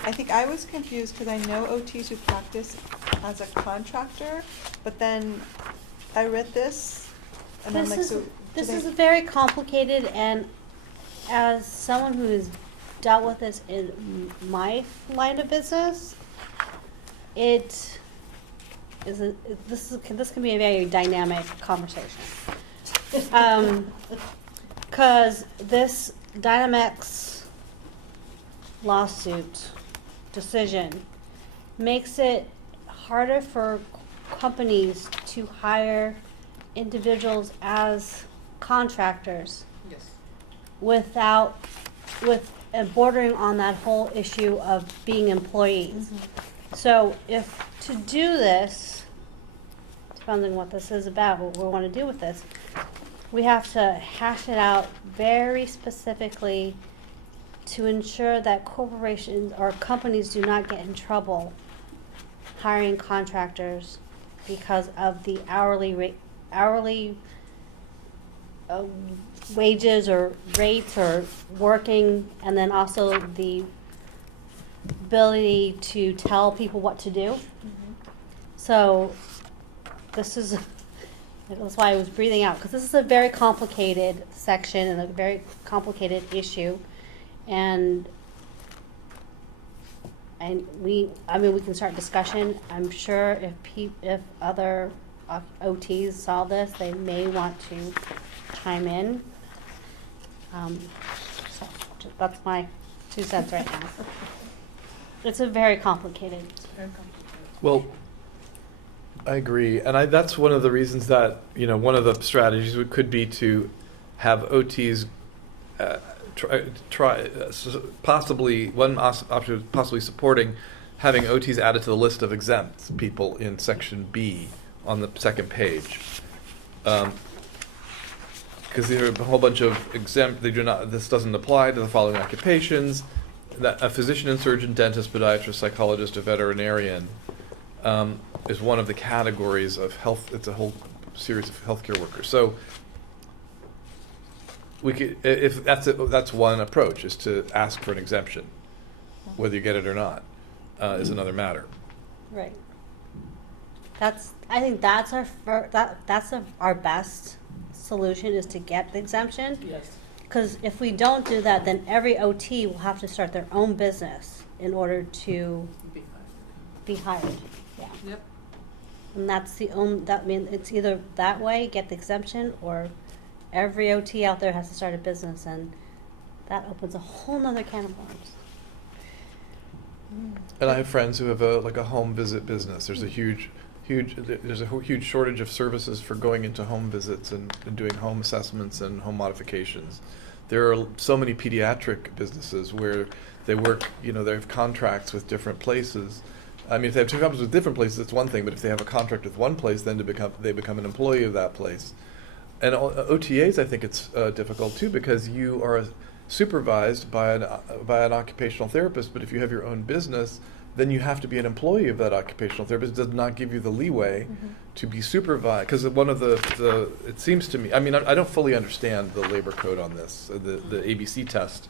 I think I was confused because I know OTs who practice as a contractor, but then I read this and I'm like, so. This is very complicated, and as someone who has dealt with this in my line of business, this can be a very dynamic conversation. Because this Dynamics lawsuit decision makes it harder for companies to hire individuals as contractors Yes. with bordering on that whole issue of being employees. So if to do this, depending on what this is about, what we want to do with this, we have to hash it out very specifically to ensure that corporations or companies do not get in trouble hiring contractors because of the hourly wages or rates or working, and then also the ability to tell people what to do. So that's why I was breathing out, because this is a very complicated section and a very complicated issue. And we can start discussion. I'm sure if other OTs saw this, they may want to chime in. So that's my 2 cents right now. It's a very complicated. Well, I agree, and that's one of the reasons that, one of the strategies could be to have OTs possibly, one option is possibly supporting having OTs added to the list of exempt people in section B on the second page. Because there are a whole bunch of exempt, this doesn't apply to the following occupations: that a physician and surgeon, dentist, podiatrist, psychologist, a veterinarian is one of the categories of health. It's a whole series of healthcare workers. So we could, if that's one approach, is to ask for an exemption. Whether you get it or not is another matter. Right. I think that's our best solution, is to get the exemption. Yes. Because if we don't do that, then every OT will have to start their own business in order to be hired. Yeah. Yep. And that's the only, that mean, it's either that way, get the exemption, or every OT out there has to start a business, and that opens a whole nother can of worms. And I have friends who have a home visit business. There's a huge shortage of services for going into home visits and doing home assessments and home modifications. There are so many pediatric businesses where they work, they have contracts with different places. I mean, if they have two contracts with different places, it's one thing, but if they have a contract with one place, then they become an employee of that place. And OTAs, I think it's difficult too, because you are supervised by an occupational therapist, but if you have your own business, then you have to be an employee of that occupational therapist. It does not give you the leeway to be supervised. Because one of it seems to me, I mean, I don't fully understand the labor code on this, the ABC test.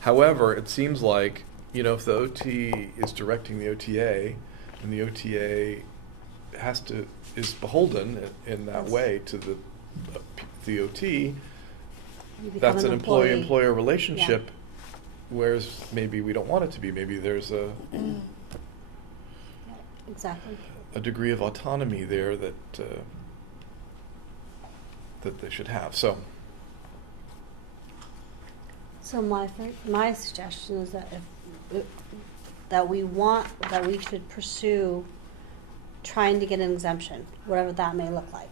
However, it seems like, if the OT is directing the OTA, and the OTA is beholden in that way to the OT, that's an employee-employer relationship, whereas maybe we don't want it to be. Maybe there's Exactly. a degree of autonomy there that they should have. So my suggestion is that we should pursue trying to get an exemption, whatever that may look like.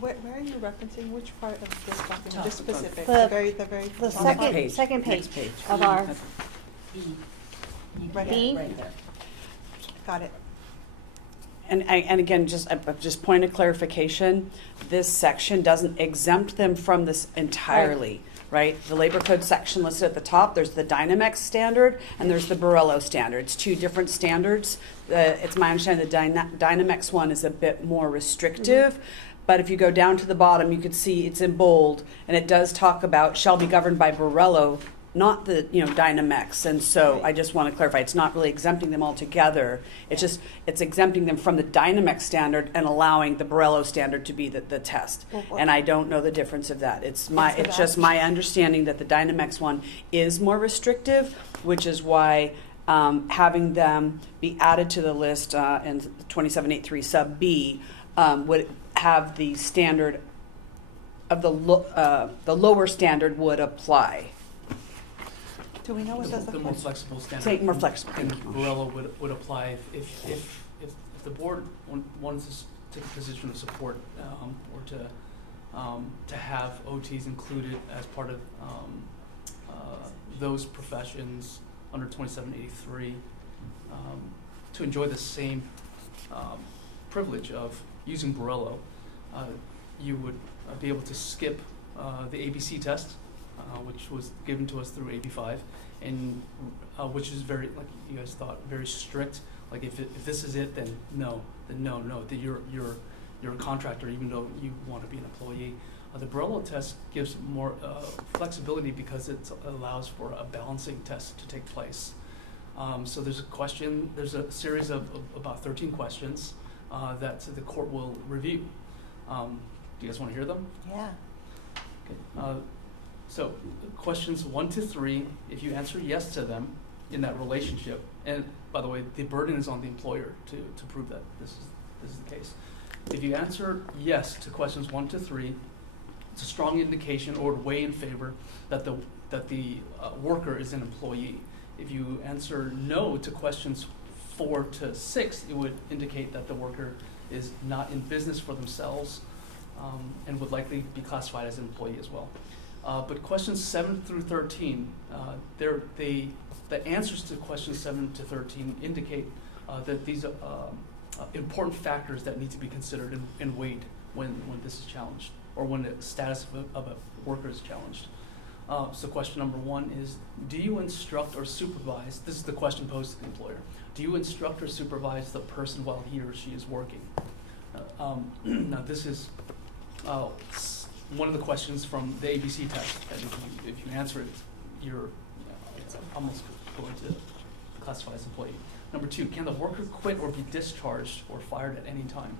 Where are you referencing? Which part of this document? Just specific, The the very The top second, part? second page Next page. of our, Right B. there, right there. Got it. And again, just point of clarification, this section doesn't exempt them from this entirely, right? The labor code section listed at the top, there's the Dynamex standard and there's the Borello standard. It's two different standards. It's my understanding the Dynamex one is a bit more restrictive, but if you go down to the bottom, you can see it's in bold, and it does talk about shall be governed by Borello, not the Dynamex. And so I just want to clarify, it's not really exempting them altogether. It's just it's exempting them from the Dynamex standard and allowing the Borello standard to be the test. And I don't know the difference of that. It's just my understanding that the Dynamex one is more restrictive, which is why having them be added to the list in 2783 sub B would have the standard of the lower standard would apply. Do we know what does The more flexible standard. Say more flexible. And Borello would apply if the board wanted to take a position of support or to have OTs included as part of those professions under 2783 to enjoy the same privilege of using Borello, you would be able to skip the ABC test, which was given to us through AB5, and which is very, like you guys thought, very strict. Like if this is it, then no, that you're a contractor, even though you want to be an employee. The Borello test gives more flexibility because it allows for a balancing test to take place. So there's a series of about 13 questions that the court will review. Do you guys want to hear them? Yeah. Okay. So questions 1 to 3, if you answer yes to them in that relationship, and by the way, the burden is on the employer to prove that this is the case. If you answer yes to questions 1 to 3, it's a strong indication or way in favor that the worker is an employee. If you answer no to questions 4 to 6, it would indicate that the worker is not in business for themselves and would likely be classified as an employee as well. But questions 7 through 13, the answers to questions 7 to 13 indicate that these are important factors that need to be considered and weighed when this is challenged, or when the status of a worker is challenged. So question number 1 is, do you instruct or supervise, this is the question posed to the employer, do you instruct or supervise the person while he or she is working? Now this is one of the questions from the ABC test, and if you answer it, you're almost going to classify as employee. Number 2, can the worker quit or be discharged or fired at any time?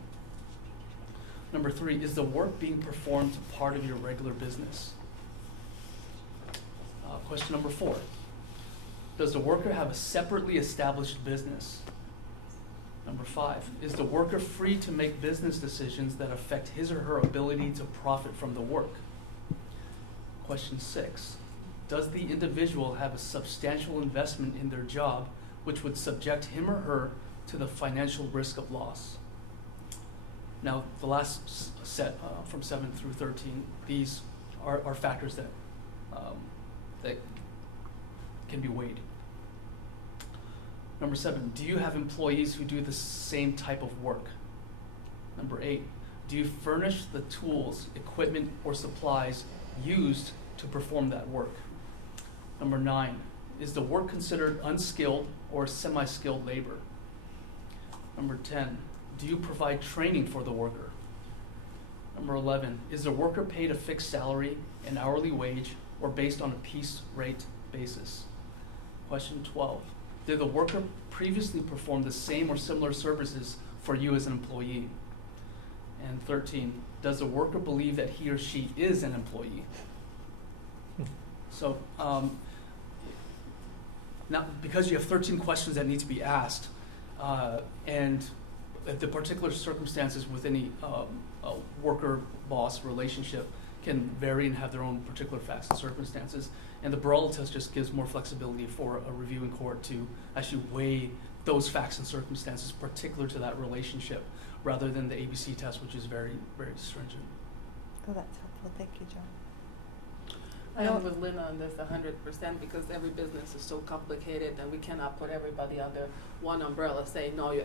Number 3, is the work being performed part of your regular business? Question number 4. Does the worker have a separately established business? Number 5, is the worker free to make business decisions that affect his or her ability to profit from the work? Question 6, does the individual have a substantial investment in their job which would subject him or her to the financial risk of loss? Now, the last set from 7 through 13, these are factors that can be weighed. Number 7, do you have employees who do the same type of work? Number 8, do you furnish the tools, equipment, or supplies used to perform that work? Number 9, is the work considered unskilled or semi-skilled labor? Number 10, do you provide training for the worker? Number 11, is the worker paid a fixed salary, an hourly wage, or based on a piece rate basis? Question 12, did the worker previously perform the same or similar services for you as an employee? And 13, does the worker believe that he or she is an employee? So now, because you have 13 questions that need to be asked, and the particular circumstances with any worker-boss relationship can vary and have their own particular facts and circumstances, and the Barolo test just gives more flexibility for a reviewing court to actually weigh those facts and circumstances particular to that relationship, rather than the ABC test, which is very, very stringent. Oh, that's helpful. Thank you, John. I am with Lynn on this 100% because every business is so complicated and we cannot put everybody under one umbrella. Say no, you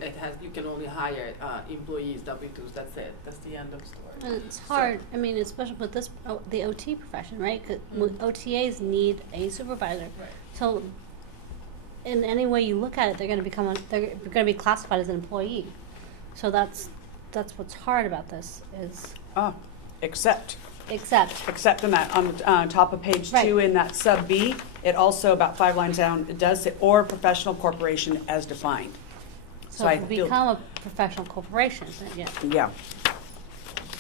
can only hire employees, W-2s. That's it. That's the end of the story. And it's hard. I mean, especially with this the OT profession, right? 'Cause OTAs need a supervisor. Right. So, in any way you look at it, they're going to be classified as an employee. So that's what's hard about this is. Except Except in that, on top of page 2 in that sub B, it also, about 5 lines down, it does say, or professional corporation as defined. So I if you feel- become a professional corporation, then yeah. Yeah.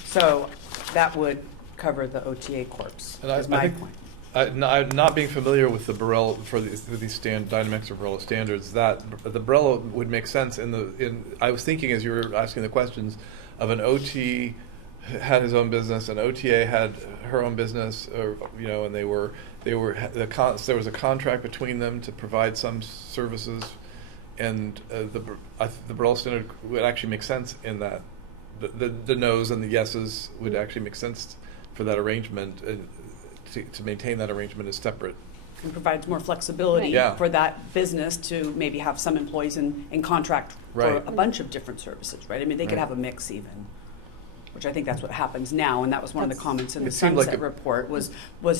So that would cover the OTA corps, And is my think, point. not being familiar with the Barolo for these Dynamics or Barolo standards, that the Barolo would make sense I was thinking as you were asking the questions of an OT had his own business, and OTA had her own business, or and there was a contract between them to provide some services, and the Barolo standard would actually make sense in that the no's and the yeses would actually make sense for that arrangement, and to maintain that arrangement as separate. And provides more flexibility Right. Yeah. for that business to maybe have some employees in contract for Right. a bunch of different services, right? I mean, they could Right. have a mix even, which I think that's what happens now, and that was one of the comments in the It seemed like Sunset report was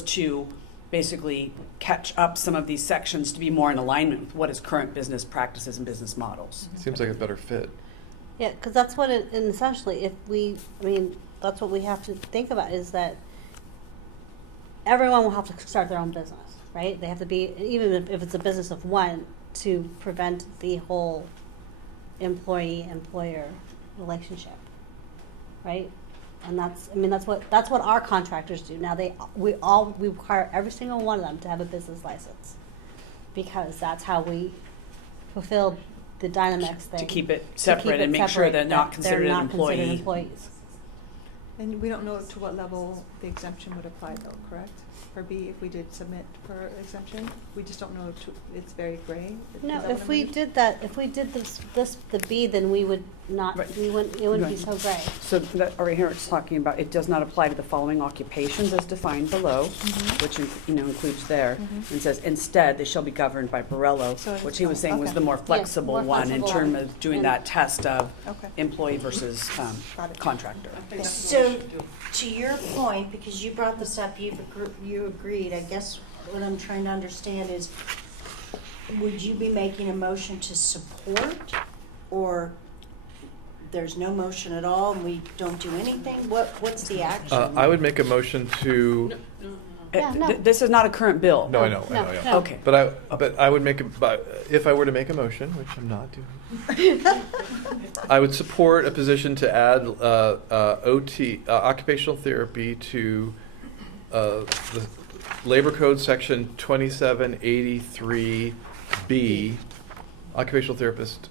to basically catch up some of these sections to be more in alignment with what is current business practices and business models. Seems like a better fit. Yeah, because that's what it, and essentially, that's what we have to think about is that everyone will have to start their own business, right? They have to be, even if it's a business of one, to prevent the whole employee-employer relationship, right? And that's what our contractors do. Now we require every single one of them to have a business license, because that's how we fulfill the Dynamics thing. To keep it separate and make sure they're not considered an employee. Considered employees. And we don't know to what level the exemption would apply though, correct? For B, if we did submit for exemption, we just don't know, it's very gray? Is No, that what if I'm we reading? did that, if we did the B, then we would not, Right. it wouldn't be so gray. So that, over here it's talking about, it does not apply to the following occupations as defined below, which includes there. And says, instead, they shall be governed by Barolo, So it which is he was saying was okay. the more flexible more one in flexible terms one. of doing And- that test of Okay. employee versus Got it. contractor. So, to your point, because you brought this up, you agreed, I guess what I'm trying to understand is, would you be making a motion to support, or there's no motion at all and we don't do anything? What's the action? I would make a motion to. Yeah, no. This is not a current bill. No, I know. No, Yeah. no. Okay. But I would if I were to make a motion, which I'm not doing, I would support a position to add occupational therapy to the Labor Code Section 2783B, occupational therapist,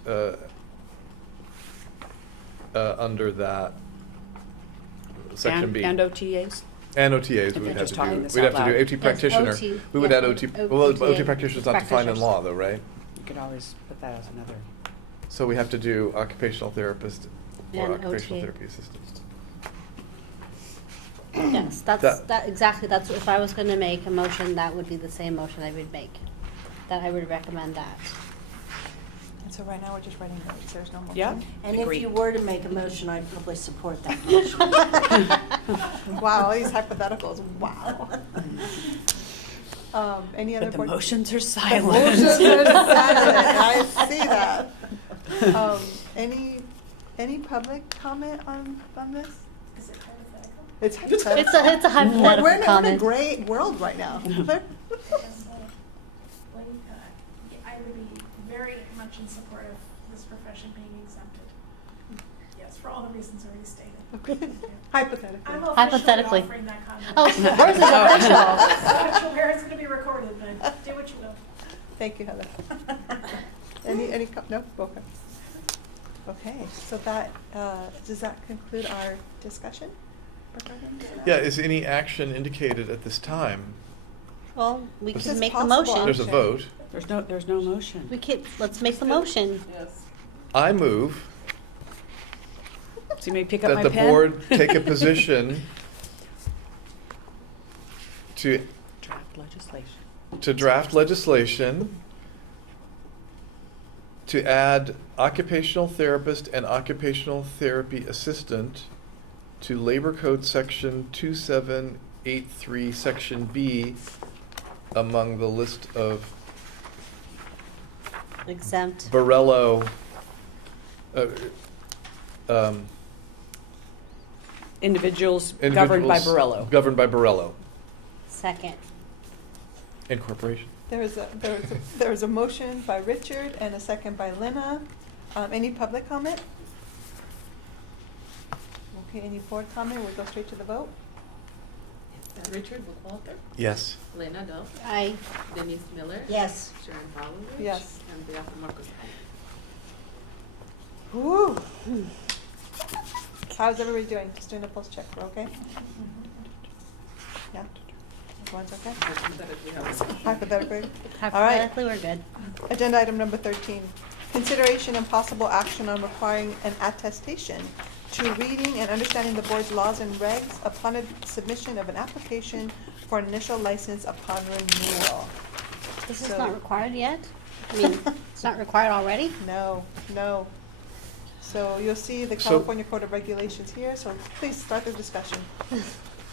under that, Section B. And OTAs? And OTAs, If we you're would have just to talking do, this we'd out have to do loud. OT practitioner. OT, We would yeah, add OT, OTA well, OT practitioner's not defined in practitioners. law though, right? You could always put that as another. So we have to do occupational therapist or And occupational OT. therapy assistant. Yes, that exactly, that's, if I was gonna make a motion, that would be the same motion I would make. That I would recommend that. And so right now, we're just writing notes, there's no motion. Yeah. And if Agreed. you were to make a motion, I'd probably support that motion. Wow, all these hypotheticals, wow. Any other But the board? motions are The silent. motions are silent, I see that. Any public comment on this? Is it hypothetical? It's hypothetical. It's a hypothetical We're in a comment. great world right now. I would be very much in support of this profession being exempted. Yes, for all the reasons already stated. Hypothetically. I'm Hypothetically. officially offering that comment. Oh, hers is official. I'm not sure where it's gonna be recorded, but do what you will. Thank you, Heather. No? Okay. Okay, so that, does that conclude our discussion? Yeah, is any action indicated at this time? Well, we This can is make the possible motion. There's a vote. There's no motion. We can, let's make the motion. Yes. I move So you may pick up that my the pen. board take a position to Draft legislation. draft legislation to add occupational therapist and occupational therapy assistant to Labor Code Section 2783, Section B, among the list of Exempt. Borello, Individuals governed by individuals Borello. Governed by Borello Second. Incorporation. There was a motion by Richard and a second by Lena. Any public comment? Okay, any board comment? We'll go straight to the vote. Richard Buchwalter, Yes. Lena Dove, Aye. Denise Miller. Yes. Sharon Pavlovich. Yes. And Beata Marcus. Woo. How's everybody doing? Just doing a pulse check, we're okay? Yeah? Everyone's okay? Hypothetically? All right. Hypothetically, we're good. Agenda item number 13, consideration and possible action on requiring an attestation to reading and understanding the board's laws and regs upon a submission of an application for an initial license upon renewal. This is So- not required yet? I mean, it's not required already? No. So you'll see the So- California Code of Regulations here, so please start the discussion.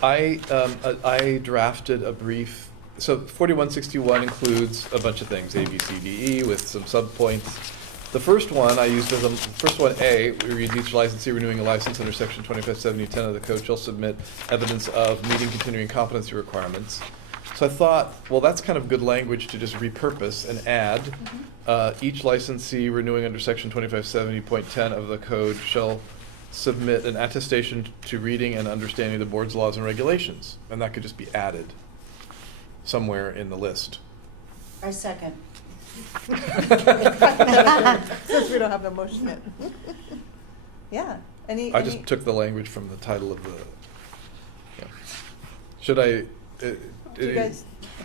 I drafted a brief, so 4161 includes a bunch of things, A, B, C, D, E, with some subpoints. The first one I used as first one A, we read each licensee renewing a license under section 257010 of the code shall submit evidence of meeting continuing competency requirements. So I thought, well, that's kind of good language to just repurpose and add. Each licensee renewing under section 2570.10 of the code shall submit an attestation to reading and understanding the board's laws and regulations. And that could just be added somewhere in the list. I second. Since we don't have the motion yet. Yeah, I just took the language from the title of the, yeah. Should I? Do you guys,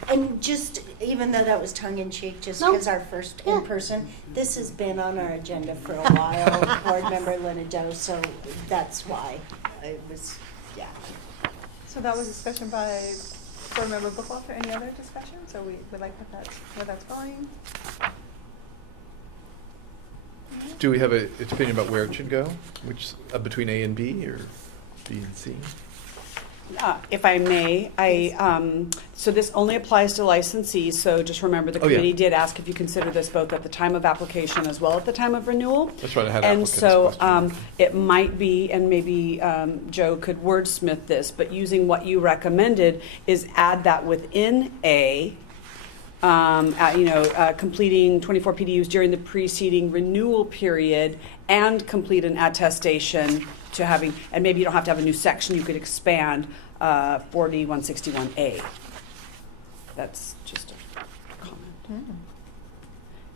And just, even though that was tongue-in-cheek, just No. because our first Yeah. in-person, this has been on our agenda for a while, board member Lena Doe, so that's why it was, yeah. so that was discussion by board member Bookwalter. Any other discussion? So we would like where that's going. Do we have an opinion about where it should go? Which, between A and B, or B and C? If I may, so this only applies to licensees, so just remember the Oh, yeah. committee did ask if you consider this both at the time of application as well at the time of renewal. That's right, I had And applicants' so question. it might be, and maybe Joe could wordsmith this, but using what you recommended is add that within A, completing 24 PDUs during the preceding renewal period and complete an attestation to having, and maybe you don't have to have a new section, you could expand 4161A. That's just a comment. Hmm.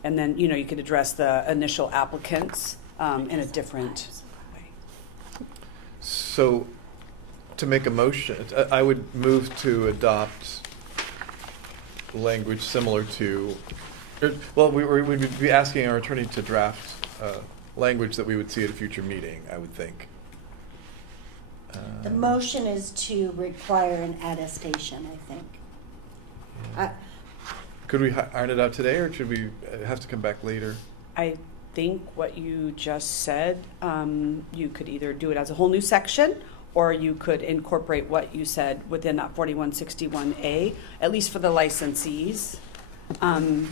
And then, you could address the initial applicants in a different way. So, to make a motion, I would move to adopt language similar to, well, we would be asking our attorney to draft language that we would see at a future meeting, I would think. The motion is to require an attestation, I think. Yeah. Could we iron it out today, or should we have to come back later? I think what you just said, you could either do it as a whole new section, or you could incorporate what you said within that 4161A, at least for the licensees. And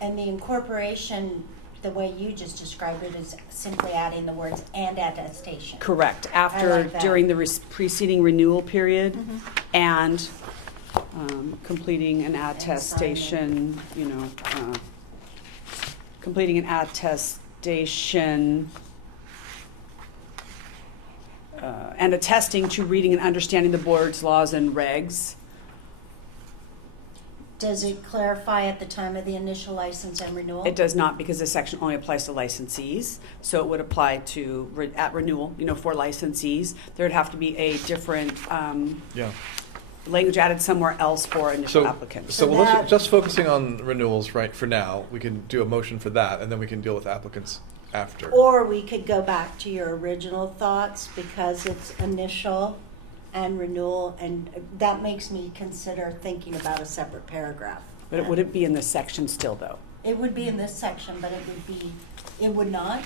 the incorporation, the way you just described it, is simply adding the words "and attestation." Correct. I After, like that. during the preceding renewal period, Mhm. and completing an attestation, completing an attestation and attesting to reading and understanding the board's laws and regs. Does it clarify at the time of the initial license and renewal? It does not, because this section only applies to licensees, so it would apply to, at renewal, for licensees. There'd have to be a different Yeah. language added somewhere else for initial So, applicants. so So let's that- just focusing on renewals right for now. We can do a motion for that, and then we can deal with applicants after. Or we could go back to your original thoughts, because it's initial and renewal, and that makes me consider thinking about a separate paragraph. But it wouldn't be in this section still, though. It would be in this section, but it would not?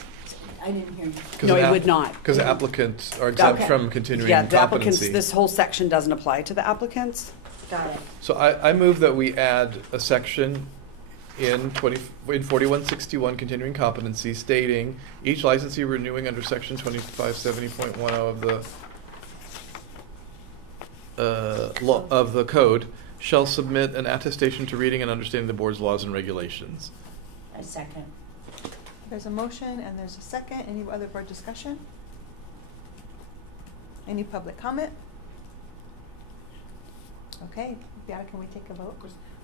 I didn't hear you. No, it would not. Because applicants are exempt Okay. from continuing Yeah, the applicants, competency. this whole section doesn't apply to the applicants. Got it. So I move that we add a section in 4161 continuing competency stating each licensee renewing under section 2570.10 of the law of the code shall submit an attestation to reading and understanding the board's laws and regulations. I second. There's a motion and there's a second. Any other board discussion? Any public comment? Okay, Bianca, can we take a vote?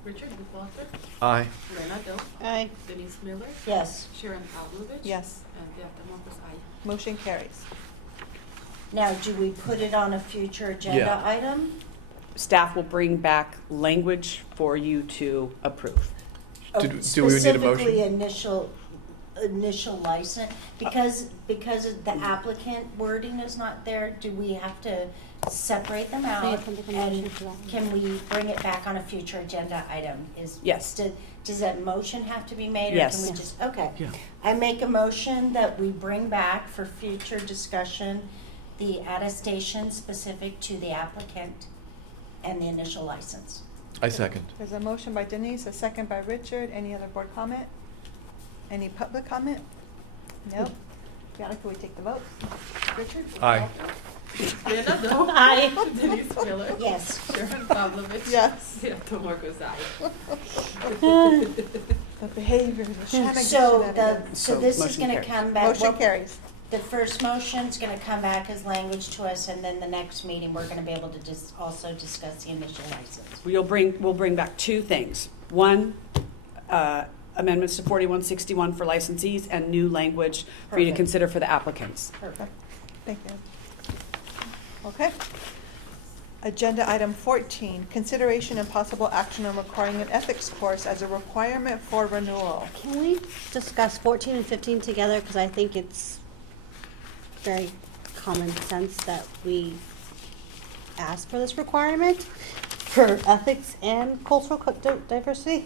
Richard Buchwalter, Aye. Lena Del, Aye. Denise Miller, Yes. Sharon Pavlovich. Yes. And Beata Marcos, aye. Motion carries. Now, do we put it on a future agenda Yeah. item? Staff will bring back language for you to approve. Do we need a motion? Specifically initial license, because the applicant wording is not there, do we have to separate them out? So you can make a motion And for that. can we bring it back on a future agenda item? Yes. Does that motion have to be made? Yes. Or can we just, okay. Yeah. I make a motion that we bring back for future discussion the attestation specific to the applicant and the initial license. I second. There's a motion by Denise, a second by Richard. Any other board comment? Any public comment? No? Bianca, can we take the vote? Richard Aye. Buchwalter, Lena Del. Aye. Denise Miller. Yes. Sharon Pavlovich. Yes. Beata Marcos, aye. The behavior, the shenanigans. So this is motion gonna carries. come back. Motion well, carries. The first motion's gonna come back as language to us, and then the next meeting, we're gonna be able to also discuss the initial license. We'll bring back two things. One, amendments to 4161 for licensees, and new language for you to Perfect. consider for the applicants. Perfect. Thank you. Okay. Agenda item 14, consideration and possible action on requiring an ethics course as a requirement for renewal. Can we discuss 14 and 15 together? Because I think it's very common sense that we ask for this requirement for ethics and cultural diversity.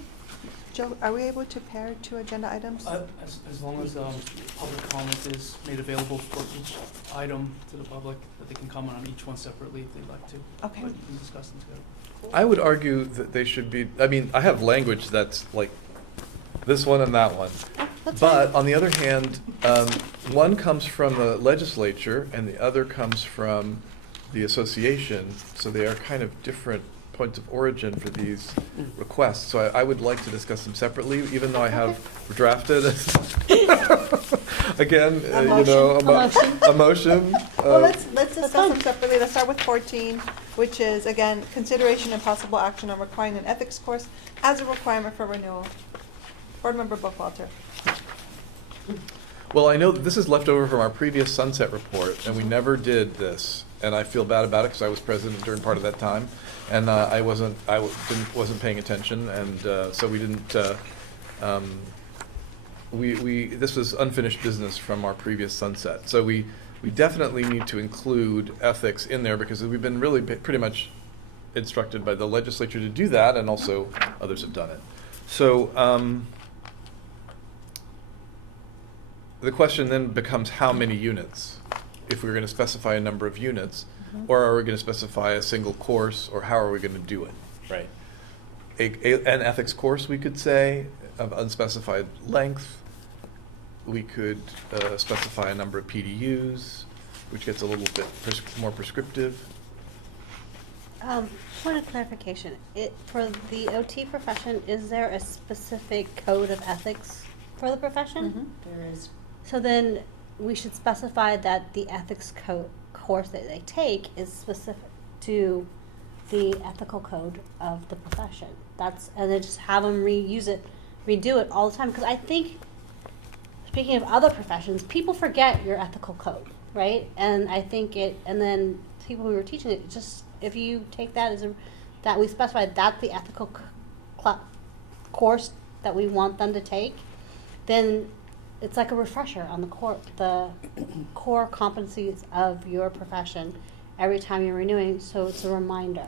Joe, are we able to pair two agenda items? As long as public comment is made available for each item to the public, that they can comment on each one separately if they'd like to. Okay. But you can discuss them together. I would argue that they should be, I have language that's like this one and that one. That's But fine. on the other hand, one comes from the legislature and the other comes from the association, so they are kind of different points of origin for these requests. So I would like to discuss them separately, even though I have drafted, again, A motion. a motion. Well, let's discuss fine. them separately. Let's start with 14. which is, again, consideration and possible action on requiring an ethics course as a requirement for renewal. Board Member Buckwalter. Well, I know that this is left over from our previous sunset report, and we never did this, and I feel bad about it because I was president during part of that time, and wasn't paying attention, and so we didn't. This was unfinished business from our previous sunset, so we definitely need to include ethics in there because we've been really pretty much instructed by the legislature to do that, and also others have done it. So. The question then becomes how many units, if we're going to specify a number of units, or are we going to specify a single course, or how are we going to do it, right? An ethics course, we could say, of unspecified length. We could specify a number of PDUs, which gets a little bit more prescriptive. Point of clarification, for the OT profession, is there a specific code of ethics for the profession? There is. So then we should specify that the ethics course that they take is specific to the ethical code of the profession. And then just have them redo it all the time. Because I think, speaking of other professions, people forget your ethical code, right? And I think and then people who are teaching it, just if you take that that we specify that's the ethical course that we want them to take, then it's like a refresher on the core competencies of your profession every time you're renewing, so it's a reminder.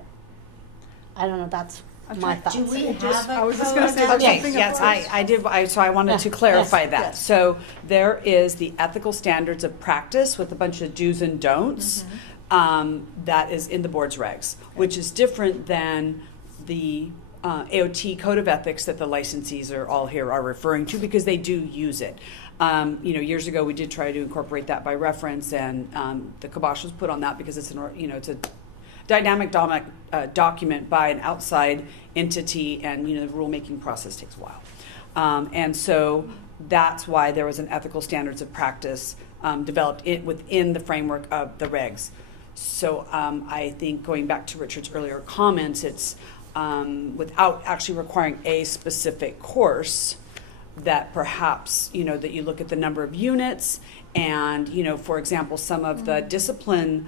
I don't know, that's my thoughts. Do we have a I was just code going to say of that's ethics? something. Yes, I did. So I wanted to clarify that. yes. So there is the ethical standards of practice with a bunch of do's and don'ts. That is in the board's regs, which is different than the AOT code of ethics that the licensees are referring to because they do use it. Years ago we did try to incorporate that by reference, and the kibosh was put on that because it's a dynamic document by an outside entity, and the rulemaking process takes a while, and so that's why there was an ethical standards of practice developed within the framework of the regs. So I think going back to Richard's earlier comments, it's without actually requiring a specific course, that perhaps, that you look at the number of units and, for example, some of the discipline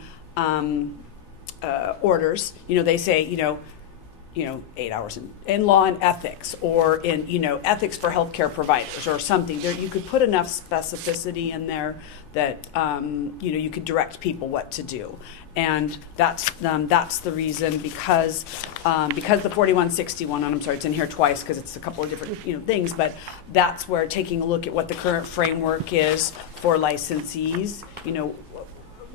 orders, they say, 8 hours in law and ethics, or in, ethics for healthcare providers or something. There, you could put enough specificity in there that, you could direct people what to do. And that's the reason, because the 4161, and I'm sorry, it's in here twice because it's a couple of different things, but that's where taking a look at what the current framework is for licensees,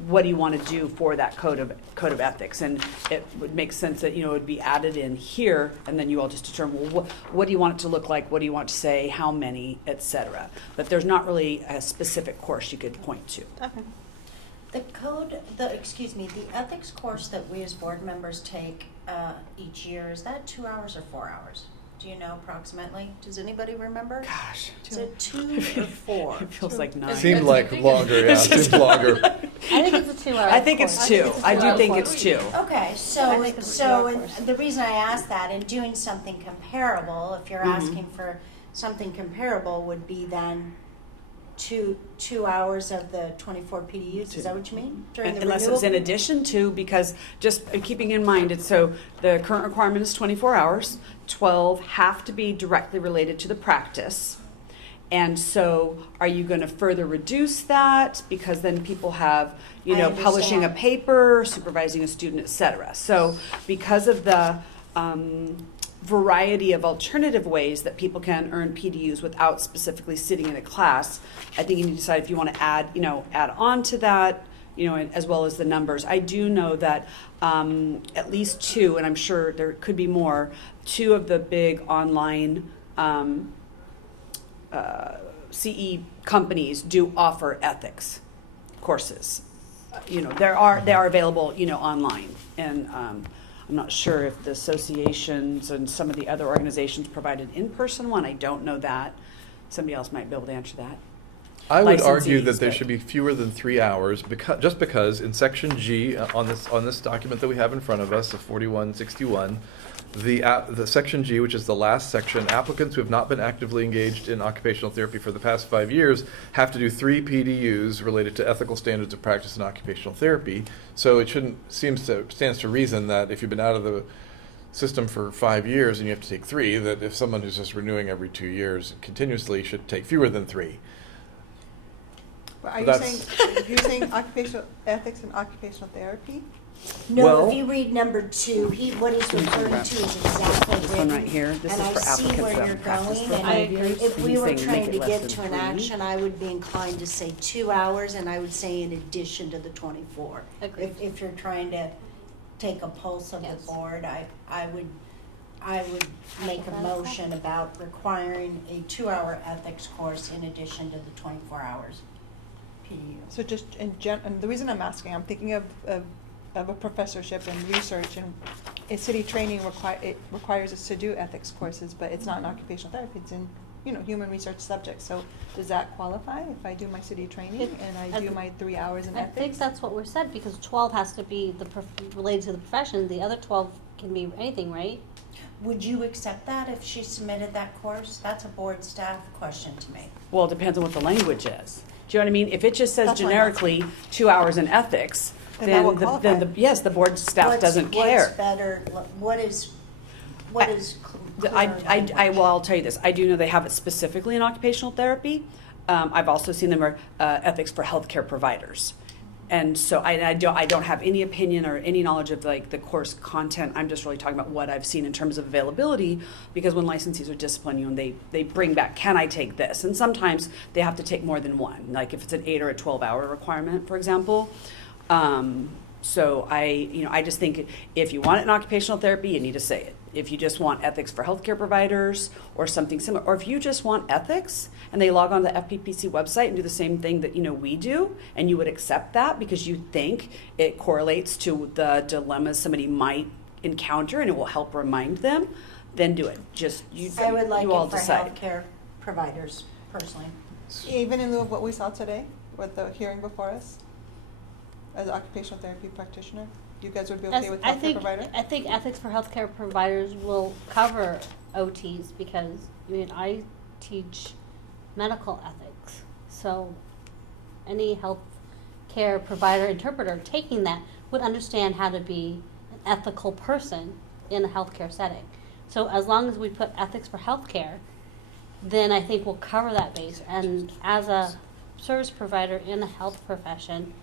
what do you want to do for that code of ethics, and it would make sense that it would be added in here, and then you all just determine, well, what do you want it to look like, what do you want to say, how many, etc. But there's not really a specific course you could point to. Okay. The ethics course that we as board members take each year, is that 2 hours or 4 hours? Do you know approximately? Does anybody remember? Gosh. Is it 2 or 4? It feels like 9. Seemed like longer, yeah, seems longer. I think it's a 2 hour. I think it's 2. I do think it's 2. Okay, I so think it's a so 2 hour course. the reason I asked that, in doing something comparable, if you're asking for something comparable, would be then 2 hours of the 24 PDUs. Is that what you mean? During the Unless it was in renewal? addition to, because just keeping in mind, it's so the current requirement is 24 hours, 12 have to be directly related to the practice. And so are you going to further reduce that? Because then people have, I publishing a understand. paper, supervising a student, et cetera. So because of the variety of alternative ways that people can earn PDUs without specifically sitting in a class, I think you need to decide if you want to add on to that, and as well as the numbers. I do know that at least 2, and I'm sure there could be more, 2 of the big online CE companies do offer ethics courses. They are available, online, and I'm not sure if the associations and some of the other organizations provide an in-person one. I don't know that. Somebody else might be able to answer that. I would argue that licensees, there but- should be fewer than 3 hours, just because in section G on this document that we have in front of us, the 4161, the section G, which is the last section, applicants who have not been actively engaged in occupational therapy for the past 5 years have to do 3 PDUs related to ethical standards of practice in occupational therapy. So it stands to reason that if you've been out of the system for 5 years and you have to take 3, that if someone who's just renewing every 2 years continuously should take fewer than 3. But are you saying occupational ethics and occupational therapy? No, Well- if you read number 2, what he's referring to is exactly This one right here, this and is for I see applicants where that you're have practiced going, for and 5 years. if and we he's were saying make trying it to less get than to an 3. action, I would be inclined to say 2 hours, and I would say in addition to the 24. Agreed. If you're trying to take a pulse of Yes. the board, I would make a motion about requiring a 2-hour ethics course in addition to the 24 hours PDU. So just and the reason I'm asking, I'm thinking of a professorship in research, and a city training requires us to do ethics courses, but it's not in occupational therapy, it's in, human research subjects. So does that qualify if I do my city training and I do my 3 hours in I ethics? think that's what we're said, because 12 has to be related to the profession, the other 12 can be anything, right? Would you accept that if she submitted that course? That's a board staff question to me. Well, it depends on what the language is. Do you know what I mean? If it just says That's what I'm generically 2 hours in ethics, Then that then would qualify. yes, the board staff doesn't care. What's better, what is clear? I'll tell you this. I do know they have it specifically in occupational therapy. I've also seen them are ethics for healthcare providers. And so I don't have any opinion or any knowledge of like the course content. I'm just really talking about what I've seen in terms of availability, because when licensees are disciplining you and they bring back, can I take this? And sometimes they have to take more than one, like if it's an 8 or a 12-hour requirement, for example. So I just think if you want it in occupational therapy, you need to say it. If you just want ethics for healthcare providers or something similar, or if you just want ethics and they log on the FPPC website and do the same thing that we do, and you would accept that because you think it correlates to the dilemmas somebody might encounter and it will help remind them, then do it. I would like you all it for decide. healthcare providers, personally. Even in lieu of what we saw today with the hearing before us, as an occupational therapy practitioner, you guys would be okay with healthcare provider? I think ethics for healthcare providers will cover OTs, because I teach medical ethics, so any healthcare provider interpreter taking that would understand how to be an ethical person in a healthcare setting. So as long as we put ethics for healthcare, then I think we'll cover that base. And as a service provider in the health profession,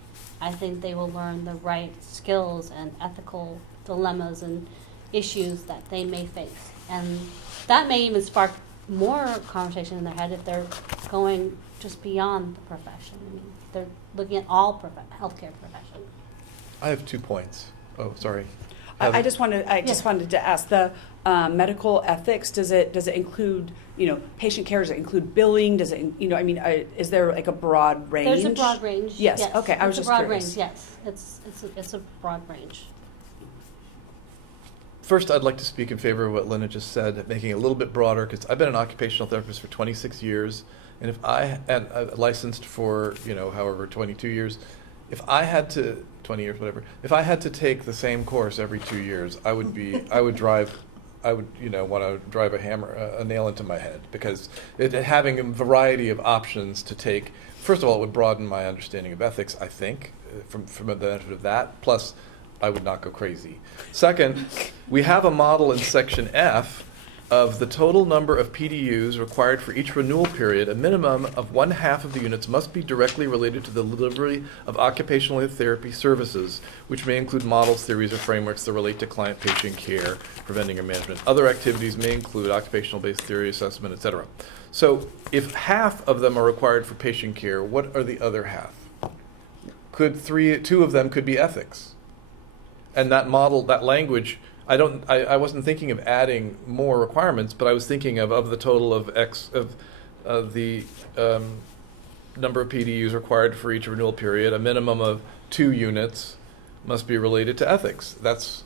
I think they will learn the right skills and ethical dilemmas and issues that they may face. And that may even spark more conversation in their head if they're going just beyond the profession. I mean, they're looking at all healthcare professions. I have 2 points. Oh, sorry. I just wanted to ask, the medical ethics, does it include patient care? Does it include billing? Does it is there like a broad range? There's a broad range. Yes. Okay. I was just curious. It's a broad range. Yes, it's a broad range. First, I'd like to speak in favor of what Linda just said, making it a little bit broader, because I've been an occupational therapist for 26 years, and if I had licensed for, however, 22 years, if I had to, 20 years, whatever, if I had to take the same course every 2 years, I would want to drive a nail into my head, because having a variety of options to take, first of all, it would broaden my understanding of ethics, I think, from the benefit of that, plus I would not go crazy. Second, we have a model in section F of the total number of PDUs required for each renewal period. A minimum of 1/2 of the units must be directly related to the delivery of occupational therapy services, which may include models, theories, or frameworks that relate to client-patient care, preventing or management. Other activities may include occupational-based theory, assessment, etc. So if 1/2 of them are required for patient care, what are the other 1/2? 2 of them could be ethics. And that model, that language, I wasn't thinking of adding more requirements, but I was thinking of the total of the number of PDUs required for each renewal period, a minimum of 2 units must be related to ethics. That's,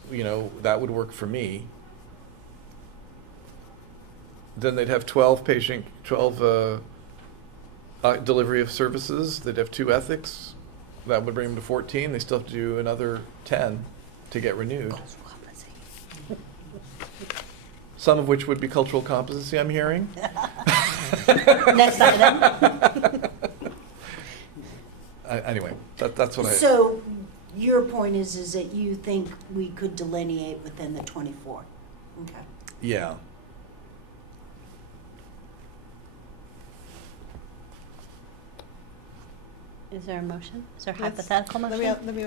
that would work for me. Then they'd have 12 Delivery of services, they'd have 2 ethics. That would bring them to 14. They still have to do another 10 to get renewed. Some of which would be cultural competency, I'm hearing. Next item. Anyway, that's what I. So your point is that you think we could delineate within the 24? Okay. Yeah. Is there a motion? Is there a Let's- hypothetical let motion? me,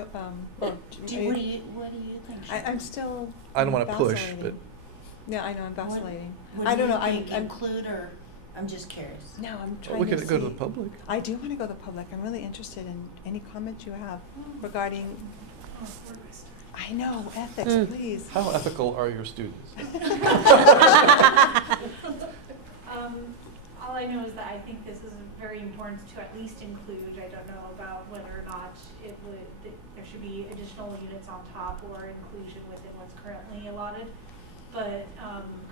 What do you think? I'm still. I don't want to push, vacillating. but Yeah, I know, I'm vacillating. What I do don't you know, think, I'm, include or, I'm just curious. no, I'm well, trying we to could go to see- the public. I do want to go to the public. I'm really interested in any comments you have regarding, Oh, where do I start? I know, ethics, Mm. please. How ethical are your students? All I know is that I think this is very important to at least include. I don't know about whether or not there should be additional units on top or inclusion within what's currently allotted. But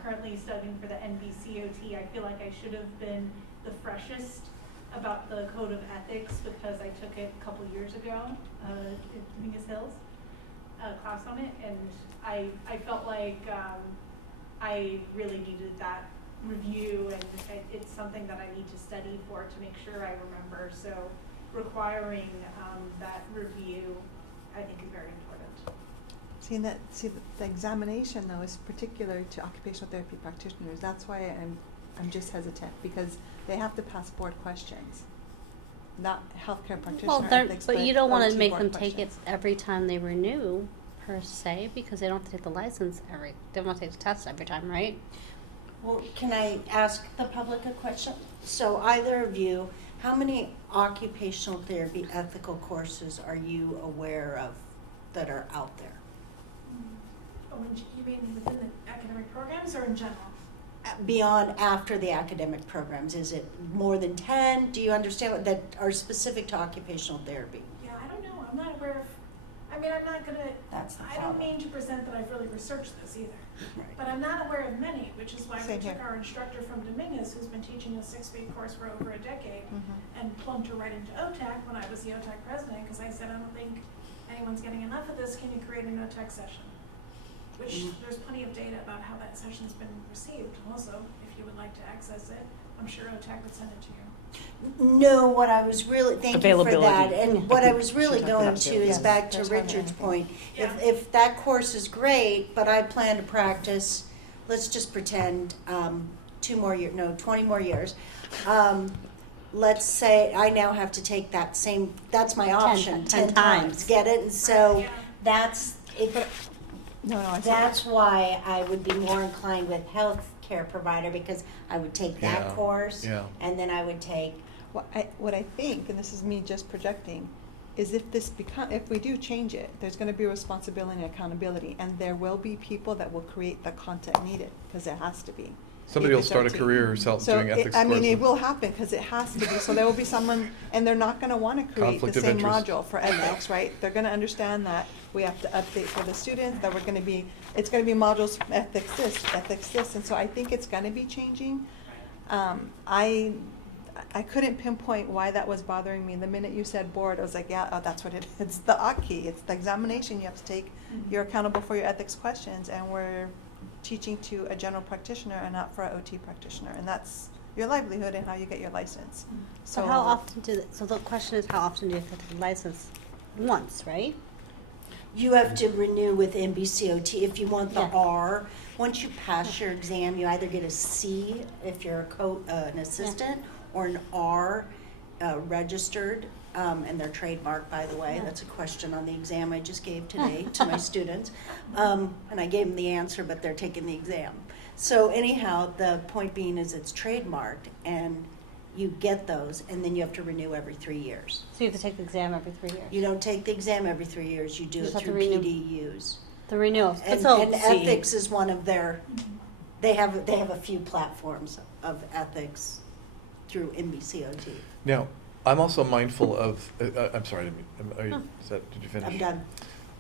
currently studying for the NBCOT, I feel like I should have been the freshest about the code of ethics because I took it a couple years ago at Dominguez Hills, class on it, and I felt like I really needed that review, and it's something that I need to study for to make sure I remember. So requiring that review, I think, is very important. The examination though is particular to occupational therapy practitioners. That's why I'm just hesitant, because they have to pass board questions. Not healthcare practitioner Well, ethics, but you don't want OT to make board them take it questions. every time they renew, per se, because they don't have to take the license they don't want to take the test every time, right? Well, can I ask the public a question? So either of you, how many occupational therapy ethical courses are you aware of that are out there? Oh, you mean within the academic programs or in general? Beyond, after the academic programs, is it more than 10? Do you understand what that are specific to occupational therapy? Yeah, I don't know. I'm not aware of, I'm not gonna, That's the I don't problem. mean to present that I've really researched this either. Right. But I'm not aware of many, which is why Same we took here. our instructor from Dominguez, who's been teaching a 6-week course for over a decade, Mhm. and plunked her right into OTAC when I was the OTAC president, because I said, I don't think anyone's getting enough of this. Can you create an OTAC session? Which there's plenty of data about how that session's been received. Also, if you would like to access it, I'm sure OTAC would send it to you. No, what I was really, thank you for that, Availability. and what I was really She talked going about to it. is Yes, back to there's hardly Richard's anything. point. Yeah. If that course is great, but I plan to practice, let's just pretend, 20 more years. Let's say I now have to take that same, that's my option, 10 10 times. times, get it? And so Yeah. that's, No, I see. that's why I would be more inclined with healthcare provider, because I would take that Yeah, course, yeah. and then I would take, What I think, and this is me just projecting, is if we do change it, there's gonna be responsibility and accountability, and there will be people that will create the content needed, because it has to be. Somebody If will it's start a OT. career herself So doing ethics I mean, courses. it will happen, because it has to be, so there will be someone, and they're not gonna wanna create the Conflict of same interest. module for ethics, right? They're gonna understand that we have to update for the students, that it's gonna be modules, ethics this, and so I think it's gonna be changing. I couldn't pinpoint why that was bothering me. The minute you said board, I was like, yeah, oh, that's what it is. It's the OCKI, it's the examination you have to take. You're accountable for your ethics questions, and we're teaching to a general practitioner and not for an OT practitioner, and that's your livelihood and how you get your license. So how often so the question is, how often do you have to take the license? Once, right? you have to renew with NBCOT if you want the Yeah. R. Once you pass your exam, you either get a C if you're an assistant, or an R registered, and they're trademarked, by the way. Yeah. That's a question on the exam I just gave today to my students. And I gave them the answer, but they're taking the exam. So anyhow, the point being is it's trademarked, and you get those, and then you have to renew every 3 years. So you have to take the exam every 3 years? You don't take the exam every 3 years, you do You it just have to through renew. PDUs. The renewals. And, So- and ethics is one of their, they have a few platforms of ethics through NBCOT. Now, I'm also mindful of, I'm sorry, did you finish? I'm done.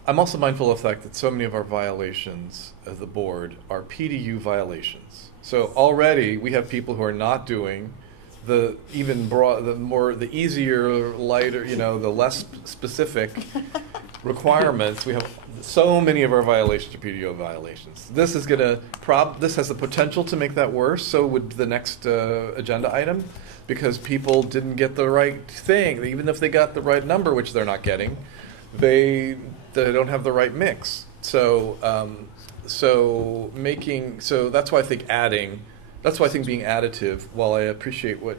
I'm also mindful of the fact that so many of our violations of the board are PDU violations. So already, we have people who are not doing the even broad, the easier, lighter, the less specific requirements. We have so many of our violations are PDO violations. This is this has the potential to make that worse. So would the next agenda item, because people didn't get the right thing. Even if they got the right number, which they're not getting, they don't have the right mix. So that's why I think being additive, while I appreciate what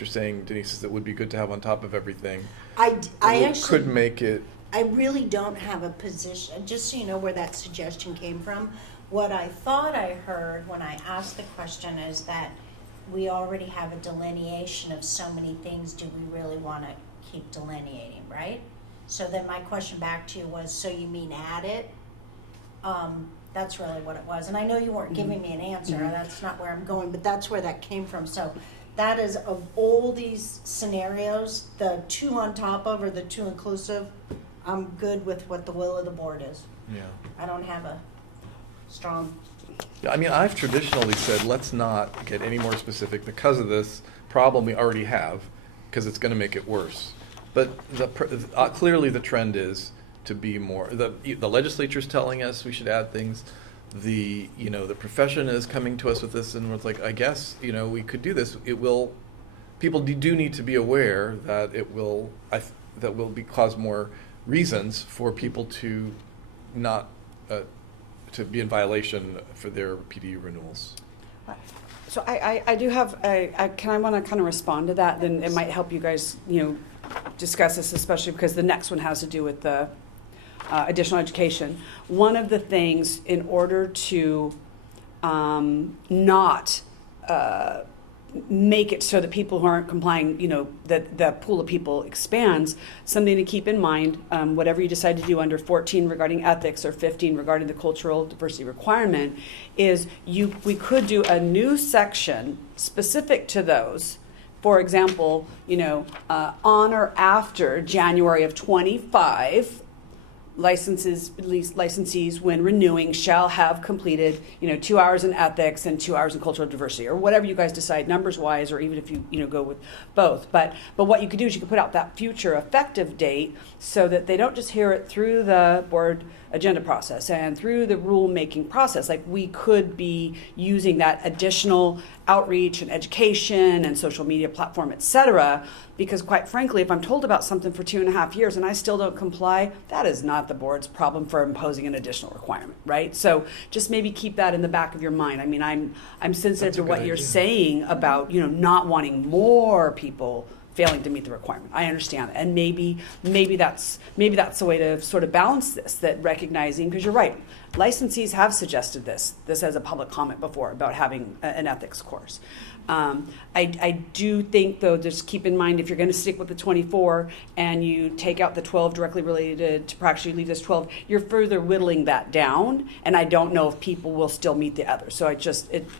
you're saying, Denise, is that would be good to have on top of everything. I actually could make it. I really don't have a position, just so you know where that suggestion came from. What I thought I heard when I asked the question is that we already have a delineation of so many things. Do we really want to keep delineating, right? So then my question back to you was, so you mean add it? That's really what it was. And I know you weren't giving me an answer. That's not where I'm going, but that's where that came from. So that is, of all these scenarios, the two on top of or the two inclusive, I'm good with what the will of the board is. Yeah. I don't have a strong. I mean, I've traditionally said let's not get any more specific because of this problem we already have, because it's going to make it worse. But clearly the trend is to be more. The legislature's telling us we should add things. The profession is coming to us with this, and it's like, I guess we could do this. It will. People do need to be aware that it will. That will cause more reasons for people to not to be in violation for their PD renewals. So I do have I want to kind of respond to that. Then it might help you guys discuss this, especially because the next one has to do with the additional education. One of the things, in order to not make it so that people who aren't complying, that the pool of people expands, something to keep in mind, whatever you decide to do under 14 regarding ethics or 15 regarding the cultural diversity requirement, is we could do a new section specific to those. For example, on or after January of 25, licensees when renewing shall have completed 2 hours in ethics and 2 hours in cultural diversity, or whatever you guys decide numbers wise, or even if you go with both. But what you could do is you could put out that future effective date so that they don't just hear it through the board agenda process and through the rulemaking process. Like, we could be using that additional outreach and education and social media platform, etc. Because quite frankly, if I'm told about something for 2.5 years and I still don't comply, that is not the board's problem for imposing an additional requirement, right? So just maybe keep that in the back of your mind. I mean, I'm sensitive to what you're saying about not wanting more people failing to meet the requirement. I understand that. And maybe that's the way to sort of balance this, that recognizing, because you're right, licensees have suggested this as a public comment before about having an ethics course. I do think, though, just keep in mind, if you're going to stick with the 24 and you take out the 12 directly related to practice, you leave this 12, you're further whittling that down, and I don't know if people will still meet the others. So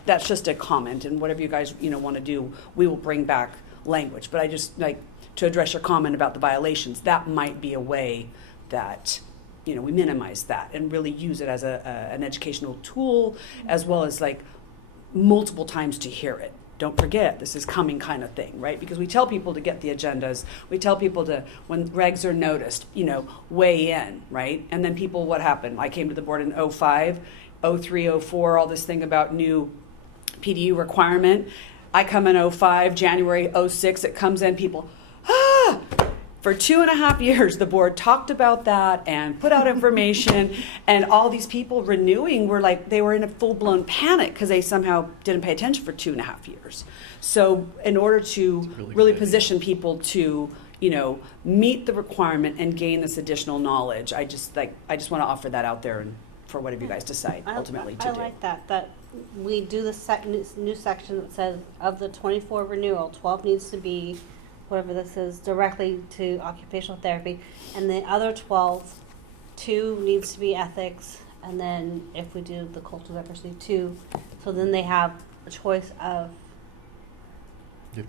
that's just a comment, and whatever you guys want to do, we will bring back language. But I just like to address your comment about the violations. That might be a way that we minimize that and really use it as an educational tool, as well as like multiple times to hear it. Don't forget, this is coming kind of thing, right? Because we tell people to get the agendas. We tell people to, when regs are noticed, weigh in, right? And then people, what happened? I came to the board in 05, 03, 04, all this thing about new PDU requirement. I come in 05, January 06, it comes in, people, For 2.5 years, the board talked about that and put out information, and all these people renewing were like, they were in a full-blown panic because they somehow didn't pay attention for 2.5 years. So in order to really position people to, meet the requirement and gain this additional knowledge, I just want to offer that out there and for whatever you guys decide ultimately to do. I like that we do the new section that says of the 24 renewal, 12 needs to be, whatever this is, directly to occupational therapy, and the other 12, 2 needs to be ethics, and then if we do the cultural diversity, 2, so then they have a choice of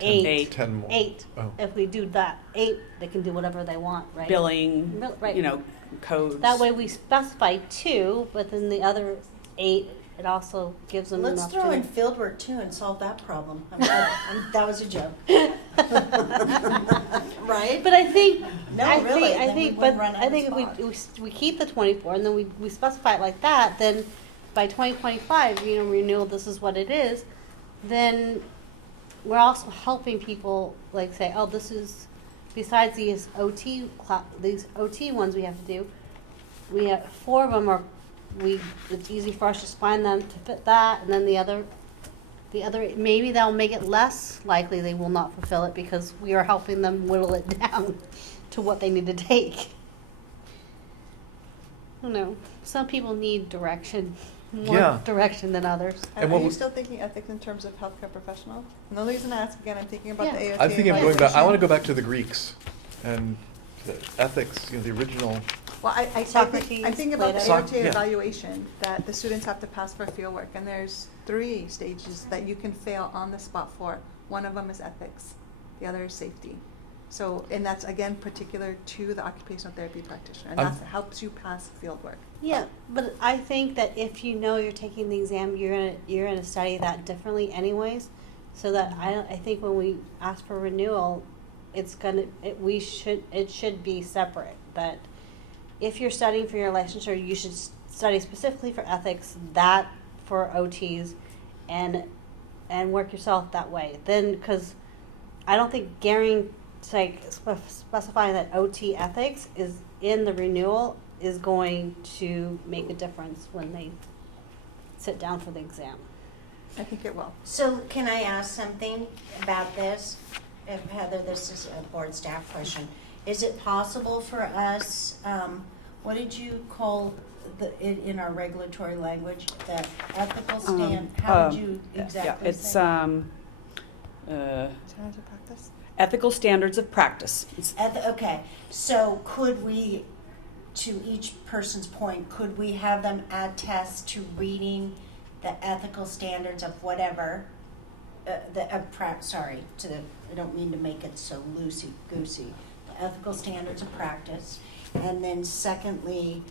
8. 10 more. 8. Oh. If we do that 8, they can do whatever they want, right? Billing, Right. codes. That way we specify 2, but then the other 8 it also gives them Let's enough throw in to. field work too and solve that problem. That was a joke. Right? But I think, No, I really, think, I then we think, wouldn't but run out I of think spots. if we keep the 24 and then we specify it like that, then by 2025, renewal, this is what it is, then we're also helping people like say, oh, this is, besides these these OT ones we have to do, we have 4 of them it's easy for us to just find them to fit that, and then the other, maybe they'll make it less likely they will not fulfill it because we are helping them whittle it down to what they need to take. I don't know. Some people need direction, more Yeah. direction than others. And And what are you we- still thinking ethics in terms of healthcare professional? And the only reason I ask again, I'm thinking about the Yeah. AOT. I'm thinking of going back, I evaluation. want to go back to the Greeks and the ethics, the original. Well, I'm Socrates, thinking about the Plato. AOT Yeah. evaluation, that the students have to pass for fieldwork, and there's 3 stages that you can fail on the spot for. One of them is ethics, the other is safety. So, and that's again particular to the occupational therapy practitioner, and that helps you pass fieldwork. Yeah, but I think that if you know you're taking the exam, you're gonna study that differently anyways. So that I think when we ask for renewal, it should be separate. That if you're studying for your licensure, you should study specifically for ethics, that for OTs, and work yourself that way. Then, because I don't think specifying that OT ethics is in the renewal is going to make a difference when they sit down for the exam. I think it will. So can I ask something about this? Heather, this is a board staff question. Is it possible for us, what did you call in our regulatory language, the ethical stand? How would you exactly It's say? Standards of practice? ethical standards of practice. Okay, so could we, to each person's point, could we have them add tests to reading the ethical standards of whatever, I don't mean to make it so loosey-goosey, the ethical standards of practice, and then secondly,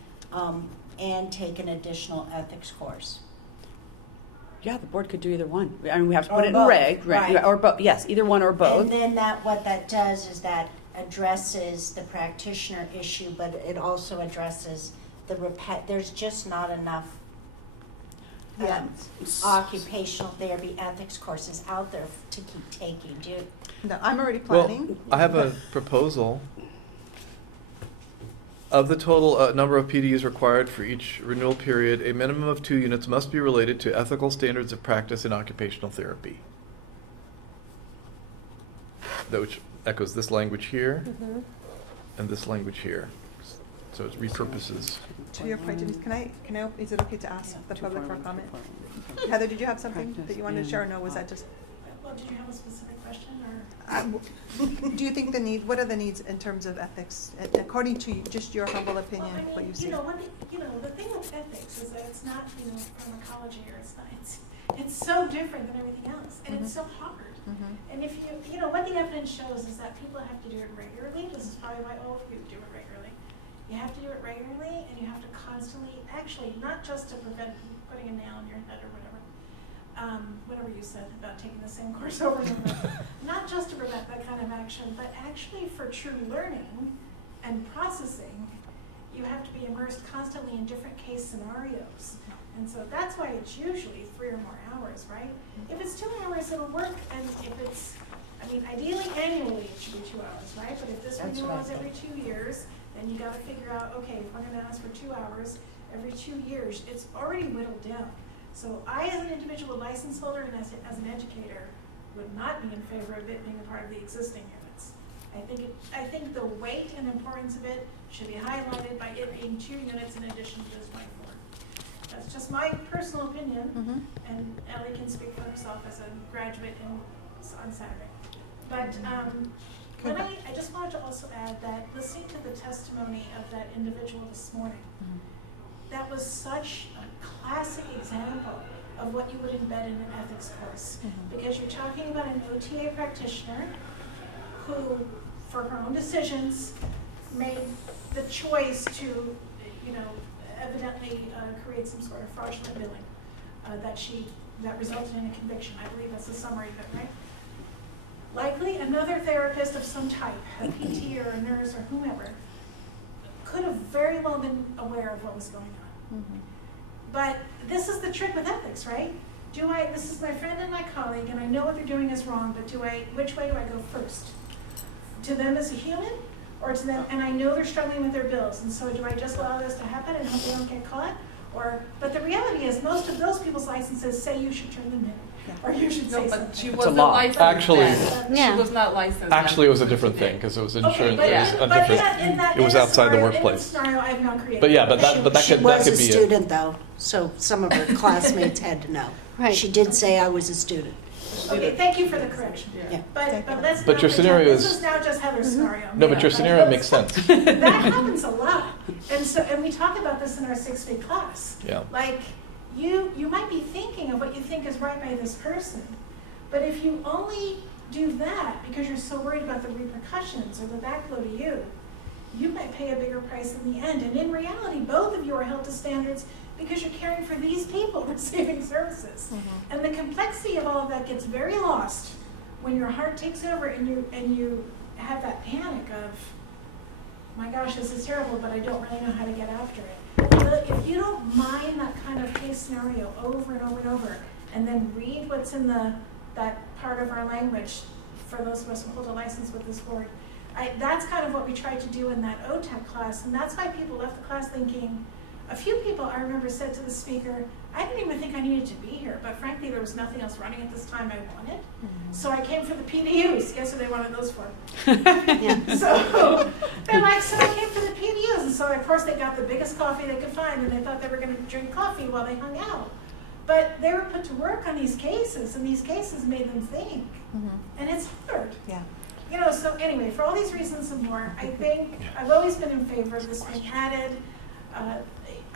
and take an additional ethics course? Yeah, the board could do either one. I mean, we have to Or put it in both, reg, right. or both, yes, either one or both. And then what that does is that addresses the practitioner issue, but it also addresses there's just not enough occupational therapy ethics courses out there to keep taking. No, I'm already Well, planning. I have a proposal. Of the total number of PDs required for each renewal period, a minimum of 2 units must be related to ethical standards of practice in occupational therapy. That which echoes this language here and this language here. So it repurposes. To your point, Denise, is it okay to ask the public for comment? Heather, did you have something that you wanted to share, or no, was that just? Well, did you have a specific question, or? Do you think what are the needs in terms of ethics, according to just your humble opinion, Well, I mean, what you see? The thing with ethics is that it's not, pharmacology, or it's so different than everything else, and it's so hard. And if what the evidence shows is that people have to do it regularly. This is probably why all of you do it regularly. You have to do it regularly, and you have to constantly, actually, not just to prevent putting a nail in your head or whatever you said about taking the same course over and over, not just to prevent that kind of action, but actually for true learning and processing, you have to be immersed constantly in different case scenarios. And so that's why it's usually 3 or more hours, right? If it's 2 hours, it'll work, and if it's, ideally annually it should be 2 hours, right? But if this That's renewal what I is every 2 years, then you gotta figure out, okay, if I'm gonna ask for 2 hours every 2 years, it's already whittled down. So I, as an individual license holder and as an educator, would not be in favor of it being a part of the existing units. I think the weight and importance of it should be highlighted by it being 2 units in addition to this 24. That's just my personal opinion, and Ellie can speak for herself as a graduate on Saturday. But I just wanted to also add that listening to the testimony of that individual this morning, that was such a classic example of what you would embed in an ethics course. Because you're talking about an OTA practitioner who, for her own decisions, made the choice to, evidently create some sort of fraudulent billing. that resulted in a conviction. I believe that's the summary of it, right? Likely, another therapist of some type, a PT or a nurse or whomever, could have very well been aware of what was going on. Mhm. But this is the trick with ethics, right? This is my friend and my colleague, and I know what they're doing is wrong, but which way do I go first? To them as a human, or to them, and I know they're struggling with their bills, and so do I just allow this to happen and hope they don't get caught? But the reality is, most of those people's licenses say you should turn them in, or you should No, say but something. she It's a wasn't law. licensed Actually- then. Yeah. She was not licensed. Actually, it was a then. different thing, because it was Okay, insurance, but it was a in that- different, it was in a outside the scenario- workplace. In a scenario I have not created. But yeah, but She that was could a be it. student, though, so some of her classmates had to know. Right. She did say I was a student. Okay, thank you for the correction. Yeah. But Thank you. let's But not your pretend- scenario this is- is now just Heather's scenario. No, but your Yeah. scenario makes sense. That happens a lot. And we talk about this in our 6-week class. Yeah. Like, you might be thinking of what you think is right by this person, but if you only do that because you're so worried about the repercussions or the backflow to you, you might pay a bigger price in the end. And in reality, both of you are held to standards because you're caring for these people receiving services. And the complexity of all of that gets very lost when your heart takes over and you have that panic of, my gosh, this is terrible, but I don't really know how to get after it. If you don't mind that kind of case scenario over and over and over, and then read what's in that part of our language for those of us who hold a license with this board, that's kind of what we tried to do in that OTAC class, and that's why people left the class thinking, a few people I remember said to the speaker, I didn't even think I needed to be here, but frankly there was nothing else running at this time I wanted. So I came for the PDUs. Guess what they wanted those for? So they're like, so I came for the PDUs. And so of course they got the biggest coffee they could find, and they thought they were going to drink coffee while they hung out. But they were put to work on these cases, and these cases made them think. And it's hard. Yeah. You know, so anyway, for all these reasons and more, I think I've always been in favor of this being added.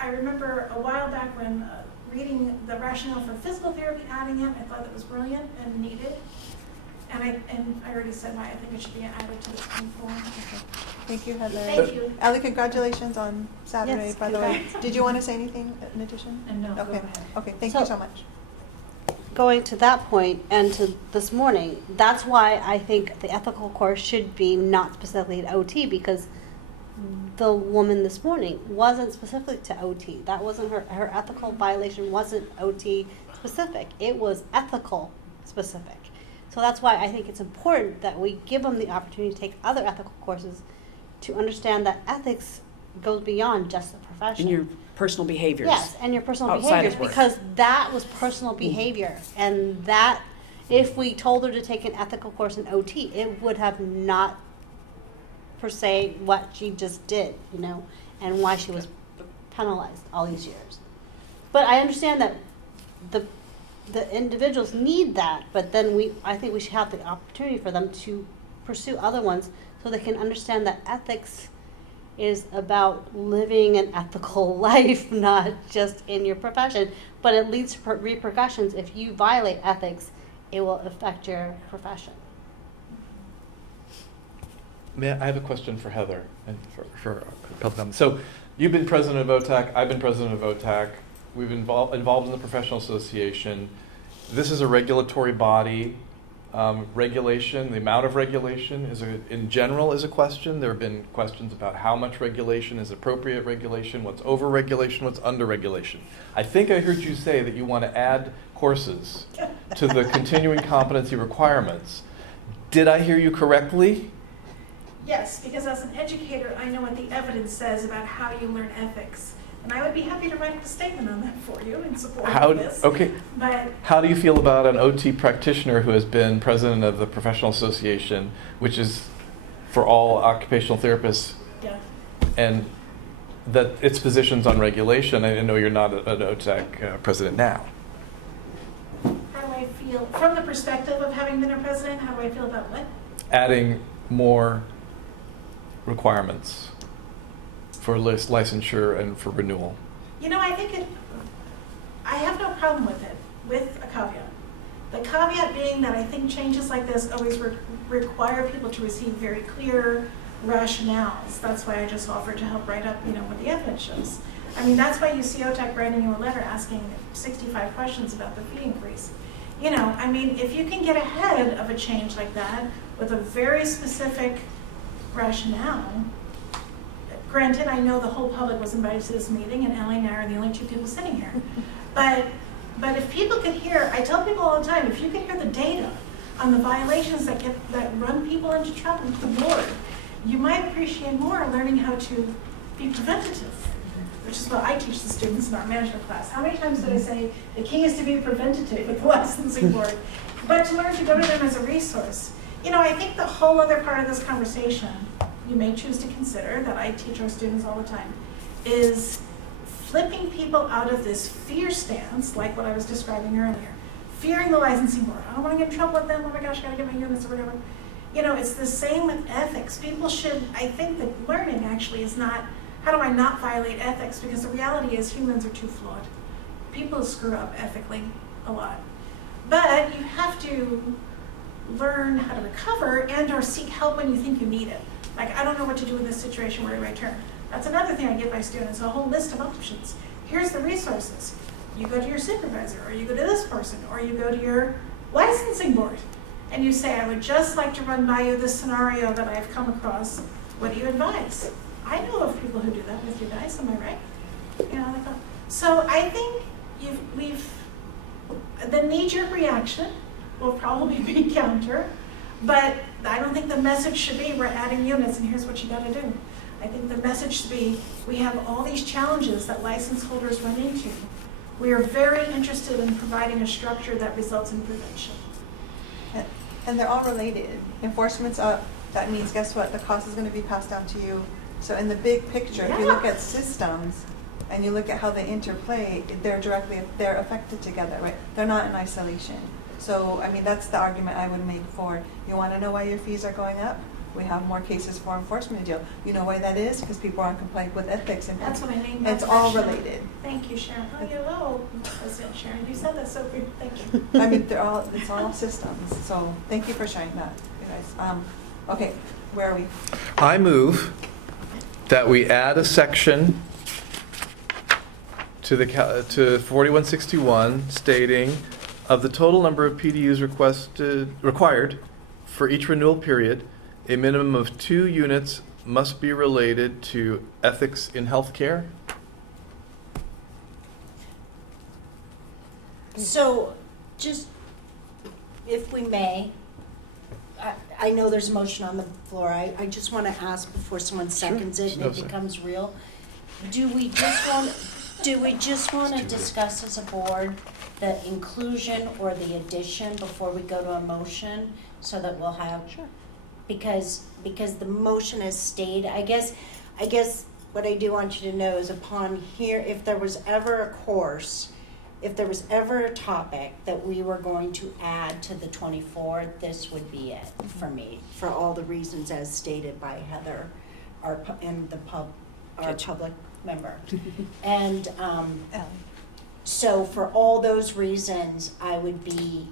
I remember a while back when reading the rationale for physical therapy, adding it, I thought that was brilliant and needed. And I already said why I think it should be added to the form. Thank you, Heather. Thank you. Ellie, congratulations on Saturday, Yes, by the way. congrats. Did you want to say anything in addition? And no, go Okay, ahead. okay, thank So- you so much. Going to that point and to this morning, that's why I think the ethical course should be not specifically to OT, because the woman this morning wasn't specific to OT. That wasn't her ethical violation wasn't OT specific. It was ethical specific. So that's why I think it's important that we give them the opportunity to take other ethical courses to understand that ethics goes beyond just the profession. In your personal behaviors. Yes, and your personal outside behaviors, of work. because that was personal behavior, and that, if we told her to take an ethical course in OT, it would have not, per se, what she just did, you know, and why she was penalized all these years. But I understand that the individuals need that, but then I think we should have the opportunity for them to pursue other ones so they can understand that ethics is about living an ethical life, not just in your profession, but it leads to repercussions. If you violate ethics, it will affect your profession. I have a question for Heather and for public comment. So you've been president of OTAC, I've been president of OTAC. We've involved in the professional association. This is a regulatory body. Regulation, the amount of regulation in general is a question. There have been questions about how much regulation is appropriate regulation, what's over regulation, what's under regulation. I think I heard you say that you want to add courses to the continuing competency requirements. Did I hear you correctly? Yes, because as an educator, I know what the evidence says about how you learn ethics. And I would be happy to write up a statement on that for you in support of this. Okay. But How do you feel about an OT practitioner who has been president of the Professional Association, which is for all occupational therapists, yeah, and that its positions on regulation? I know you're not an OTAC president now. how do I feel from the perspective of having been a president? How do I feel about what? Adding more requirements for licensure and for renewal. You know, I have no problem with it, with a caveat. The caveat being that I think changes like this always require people to receive very clear rationales. That's why I just offered to help write up, what the evidence shows. I mean, that's why you see OTAC writing you a letter asking 65 questions about the fee increase. You know, I mean, if you can get ahead of a change like that with a very specific rationale, granted, I know the whole public was invited to this meeting, and Ellie and I are the only two people sitting here. But if people could hear, I tell people all the time, if you could hear the data on the violations that run people into trouble with the board, you might appreciate more learning how to be preventative, which is what I teach the students in our management class. How many times did I say the key is to be preventative with the licensing board, but to learn to go to them as a resource? You know, I think the whole other part of this conversation you may choose to consider, that I teach our students all the time, is flipping people out of this fear stance, like what I was describing earlier. Fearing the licensing board. I don't want to get in trouble with them. Oh my gosh, I got to get my units or whatever. You know, it's the same with ethics. People should, I think that learning actually is not, how do I not violate ethics? Because the reality is humans are too flawed. People screw up ethically a lot. But you have to learn how to recover and or seek help when you think you need it. Like, I don't know what to do in this situation, where do I turn? That's another thing I give my students, a whole list of options. Here's the resources. You go to your supervisor, or you go to this person, or you go to your licensing board, and you say, I would just like to run by you this scenario that I've come across. What do you advise? I know of people who do that with you guys, am I right? You know, so I think the knee-jerk reaction will probably be counter, but I don't think the message should be, we're adding units and here's what you gotta do. I think the message should be, we have all these challenges that license holders run into. We are very interested in providing a structure that results in prevention. And they're all related. Enforcement's up, that means guess what? The cost is gonna be passed down to you. So in the big picture, if you look at systems and you look at how they interplay, they're affected together, right? They're not in isolation. So, I mean, that's the argument I would make for, you wanna know why your fees are going up? We have more cases for enforcement to deal. You know why that is? Because people aren't complying with ethics. And that's what I mean. It's all related. Thank you, Sharon. Oh, you know, President Sharon, you said that so good. Thank you. I mean, it's all systems. So thank you for sharing that, you guys. Okay, where are we? I move that we add a section to 4161 stating of the total number of PDUs required for each renewal period, a minimum of 2 units must be related to ethics in healthcare. So, just, if we may, I know there's a motion on the floor. I just want to ask before someone seconds it and it becomes real. Do we just want to discuss as a board the inclusion or the addition before we go to a motion, so that we'll have? Sure. Because the motion has stayed. I guess what I do want you to know is, upon here, if there was ever a course, if there was ever a topic that we were going to add to the 24th, this would be it for me, for all the reasons as stated by Heather, our public member. And so for all those reasons, I would be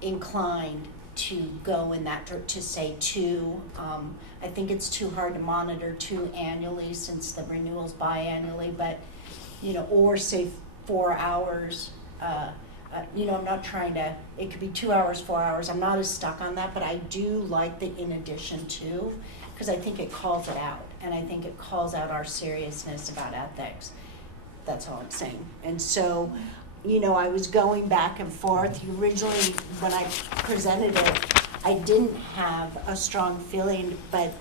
inclined to go in that, to say 2. I think it's too hard to monitor 2 annually since the renewal's biannually, but, you know, or say 4 hours. You know, I'm not trying to, it could be 2 hours, 4 hours. I'm not as stuck on that, but I do like the in addition to, because I think it calls it out, and I think it calls out our seriousness about ethics. That's all I'm saying. And so, you know, I was going back and forth. Originally, when I presented it, I didn't have a strong feeling, but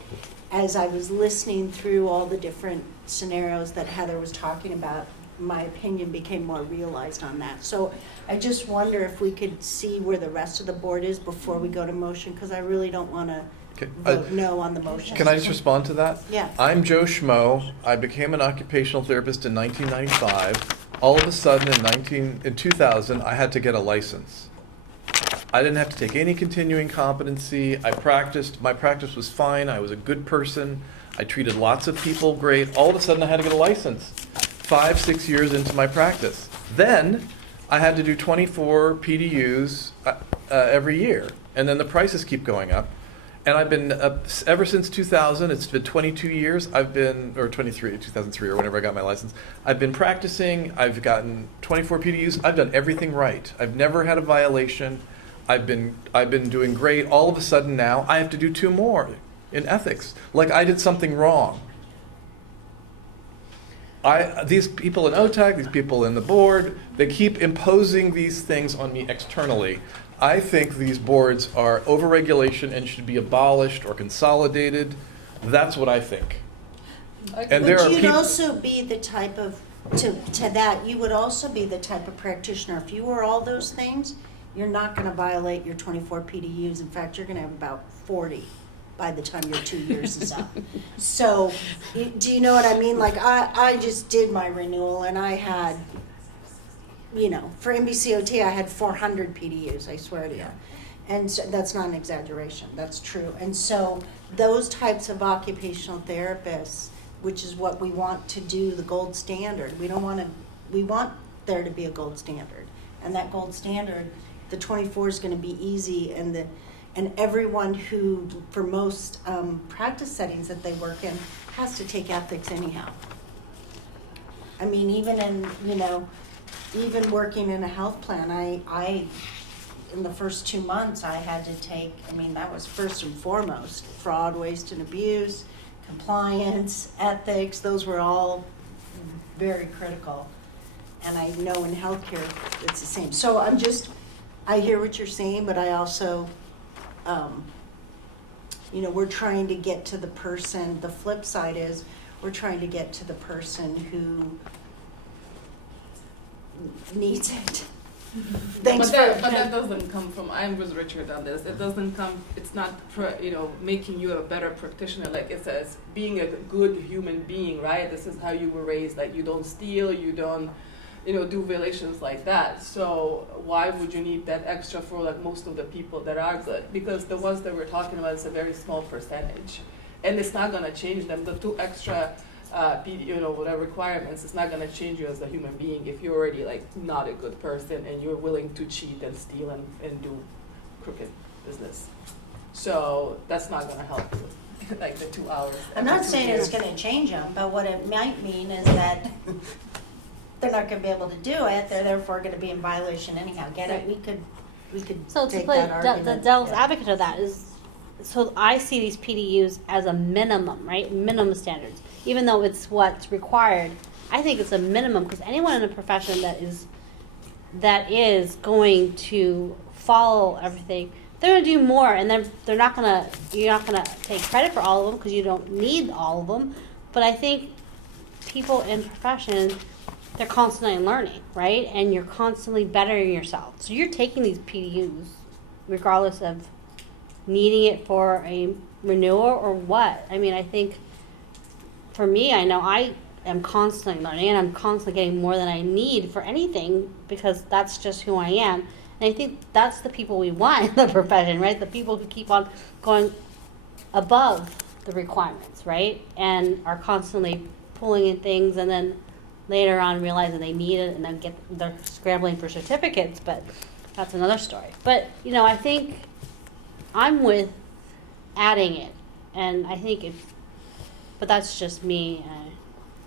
as I was listening through all the different scenarios that Heather was talking about, my opinion became more realized on that. So I just wonder if we could see where the rest of the board is before we go to motion, because I really don't want to vote no on the motion. Can I just respond to that? Yeah. I'm Joe Schmo. I became an occupational therapist in 1995. All of a sudden in 2000, I had to get a license. I didn't have to take any continuing competency. I practiced. My practice was fine. I was a good person. I treated lots of people great. All of a sudden, I had to get a license 5-6 years into my practice. Then I had to do 24 PDUs every year. And then the prices keep going up. And I've been, ever since 2000, it's been 22 years, I've been, or 23, 2003, or whenever I got my license, I've been practicing, I've gotten 24 PDUs, I've done everything right. I've never had a violation, I've been doing great. All of a sudden now, I have to do 2 more in ethics, like I did something wrong. These people in OTAC, these people in the board, they keep imposing these things on me externally. I think these boards are overregulation and should be abolished or consolidated. That's what I think. And there are But you'd people. also be the type of, to that, you would also be the type of practitioner, if you were all those things, you're not gonna violate your 24 PDUs. In fact, you're gonna have about 40 by the time your 2 years is up. So, do you know what I mean? Like, I just did my renewal and I had, you know, for NBCOT, I had 400 PDUs, I swear to you. And so, that's not an exaggeration, that's true. And so those types of occupational therapists, which is what we want to do, the gold standard, we want there to be a gold standard. And that gold standard, the 24 is gonna be easy, and everyone who, for most practice settings that they work in, has to take ethics anyhow. I mean, even in, you know, even working in a health plan, I in the first 2 months, I had to take, I mean, that was first and foremost, fraud, waste, and abuse, compliance, ethics, those were all very critical. And I know in healthcare, it's the same. So I hear what you're saying, but I also, you know, we're trying to get to the person, the flip side is, we're trying to get to the person who needs it. Thanks But that doesn't come from, I'm with Richard on this, it doesn't come, it's not, making you a better practitioner, like it says, being a good human being, right? This is how you were raised, like you don't steal, you don't, do violations like that. So why would you need that extra for like most of the people that are good? Because the ones that we're talking about is a very small percentage, and it's not gonna change them. The 2 extra whatever requirements, it's not gonna change you as a human being if you're already like not a good person and you're willing to cheat and steal and do crooked business. So that's not gonna help you, like the 2 hours. I'm not saying it's gonna change them, but what it might mean is that they're not gonna be able to do it, they're therefore gonna be in violation anyhow. Get it? We could So to take play that argument. the devil's Yeah. advocate of that is, so I see these PDUs as a minimum, right? Minimum standards. Even though it's what's required, I think it's a minimum, because anyone in a profession that is going to follow everything, they're gonna do more, and you're not gonna take credit for all of them because you don't need all of them. But I think people in profession, they're constantly learning, right? And you're constantly bettering yourself. So you're taking these PDUs regardless of needing it for a renewal or what. I mean, I think for me, I know I am constantly learning, and I'm constantly getting more than I need for anything, because that's just who I am. And I think that's the people we want in the profession, right? The people who keep on going above the requirements, right? And are constantly pulling in things, and then later on realizing they need it, and then they're scrambling for certificates, but that's another story. But, I think I'm with adding it, and I think but that's just me.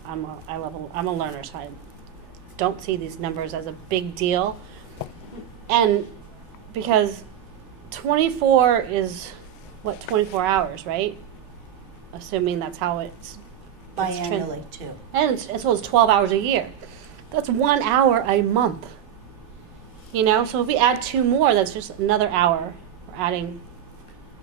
I'm a learner, so I don't see these numbers as a big deal. And because 24 is, 24 hours, right? Assuming that's how it's Biannually, too. And so it's 12 hours a year. That's 1 hour a month. So if we add 2 more, that's just another hour. We're adding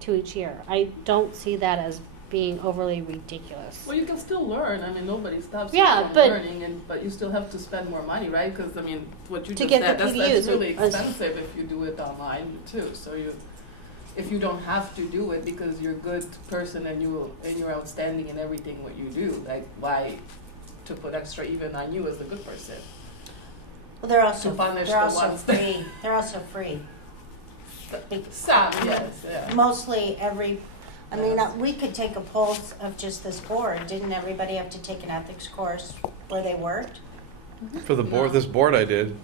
2 each year. I don't see that as being overly ridiculous. Well, you can still learn. I mean, nobody stops Yeah, you from but- learning, but you still have to spend more money, right? Because what you To just get said, the that's PDUs, really it's- expensive if you do it online too. So if you don't have to do it because you're a good person and you're outstanding in everything what you do, like why to put extra even on you as a good person? Well, they're also To punish they're the also ones that- free. They're also free. Some, yes, yeah. Mostly we could take a pulse of just this board. Didn't everybody have to take an ethics course where they worked? For the board, this board I did.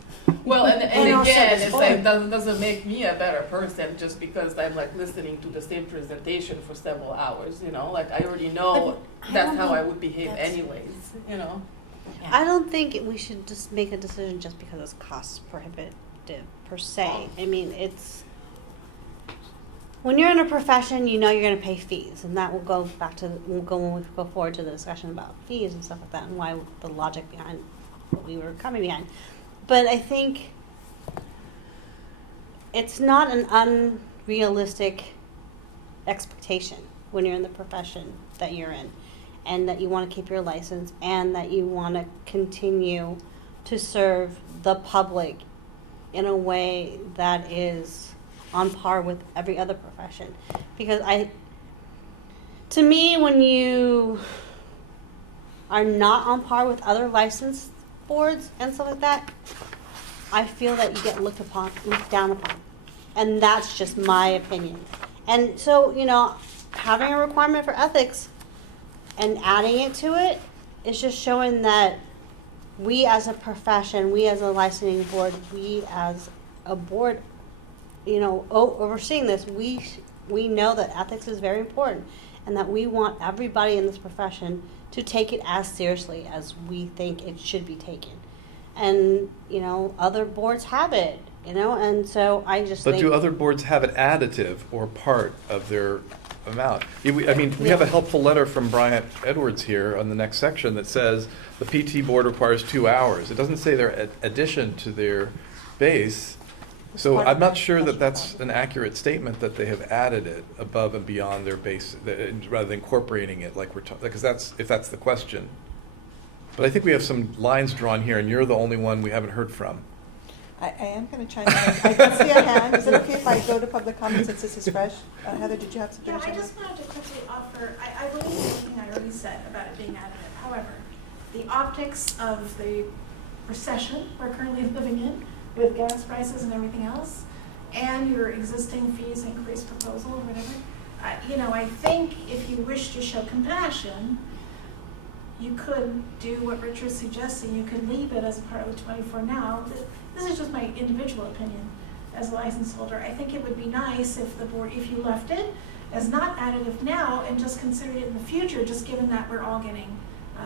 Well, and And also again, this it's board. like, doesn't make me a better person just because I'm like listening to the same presentation for several hours, you know? Like, I already know But I that's don't how think I would behave that's- anyways, you know? I don't think we should just make a decision just because it's cost prohibitive per se. I mean, it's, when you're in a profession, you know you're gonna pay fees, and that will go back to, when we go forward to the discussion about fees and stuff like that, and why, the logic behind what we were coming behind. But I think it's not an unrealistic expectation when you're in the profession that you're in, and that you want to keep your license, and that you want to continue to serve the public in a way that is on par with every other profession. Because to me, when you are not on par with other license boards and stuff like that, I feel that you get looked down upon. And that's just my opinion. And so, having a requirement for ethics and adding it to it is just showing that we as a profession, we as a licensing board, we as a board, overseeing this, we know that ethics is very important, and that we want everybody in this profession to take it as seriously as we think it should be taken. And, other boards have it, and so I just But think. do other boards have it additive or part of their amount? We have a helpful letter from Bryant Edwards here on the next section that says the PT board requires 2 hours. It doesn't say they're addition to their base. So I'm not sure that that's an accurate statement that they have added it above and beyond their base, rather than incorporating it like we're talking, because if that's the question. But I think we have some lines drawn here, and you're the only one we haven't heard from. I am going to chime in. I can see a hand. Is it okay if I go to public comment since this is fresh? Heather, did you have something Yeah, to say? I just wanted to quickly offer, I believe everything I already said about it being additive. However, the optics of the recession we're currently living in, with gas prices and everything else, and your existing fees increase proposal or whatever, I think if you wish to show compassion, you could do what Richard's suggesting. You could leave it as a part of the 24 now. This is just my individual opinion as a license holder. I think it would be nice if the board, if you left it as not additive now and just considered it in the future, just given that we're all getting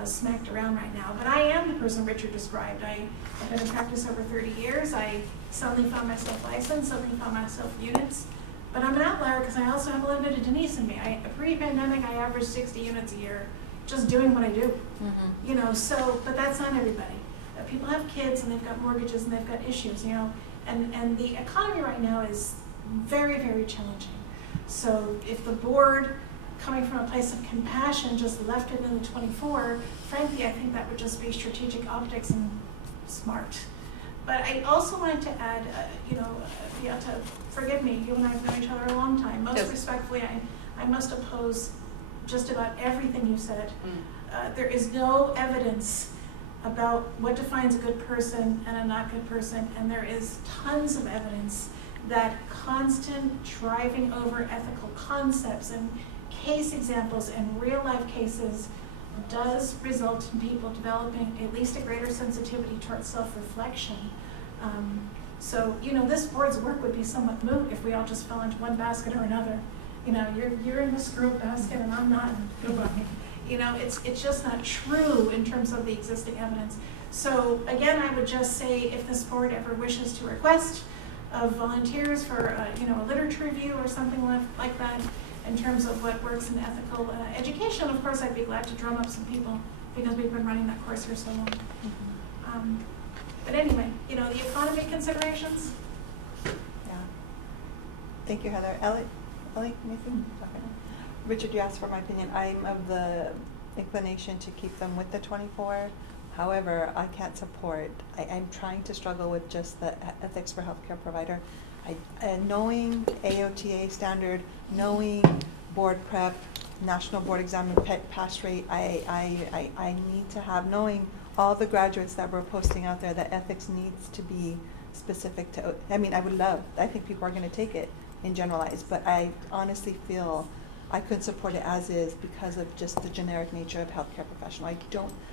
smacked around right now. But I am the person Richard described. I've been in practice over 30 years. I suddenly found myself licensed, suddenly found myself units. But I'm an outlier because I also have a little bit of Denise in me. Pre-pandemic, I averaged 60 units a year, just doing what I do. But that's not everybody. People have kids and they've got mortgages and they've got issues, and the economy right now is very, very challenging. So if the board, coming from a place of compassion, just left it in the 24, frankly, I think that would just be strategic optics and smart. But I also wanted to add, Beata, forgive me, you and I have known each other a long time. Most respectfully, I must oppose just about everything you said. There is no evidence about what defines a good person and a not good person, and there is tons of evidence that constant driving over ethical concepts and case examples and real life cases does result in people developing at least a greater sensitivity towards self-reflection. So this board's work would be somewhat moot if we all just fell into one basket or another. You're in the screw-up basket and I'm not. It's just not true in terms of the existing evidence. So again, I would just say if this board ever wishes to request of volunteers for a literature review or something like that in terms of what works in ethical education, of course I'd be glad to drum up some people because we've been running that course here so long. But anyway, the economy considerations. Yeah. Thank you, Heather. Ellie, anything? Okay. Richard, you asked for my opinion. I'm of the inclination to keep them with the 24. However, I can't support, I'm trying to struggle with just the ethics for healthcare provider. Knowing AOTA standard, knowing board prep, national board exam pass rate, I need to have, knowing all the graduates that we're posting out there, that ethics needs to be specific to, I think people are going to take it in generalized, but I honestly feel I could support it as is because of just the generic nature of healthcare professional.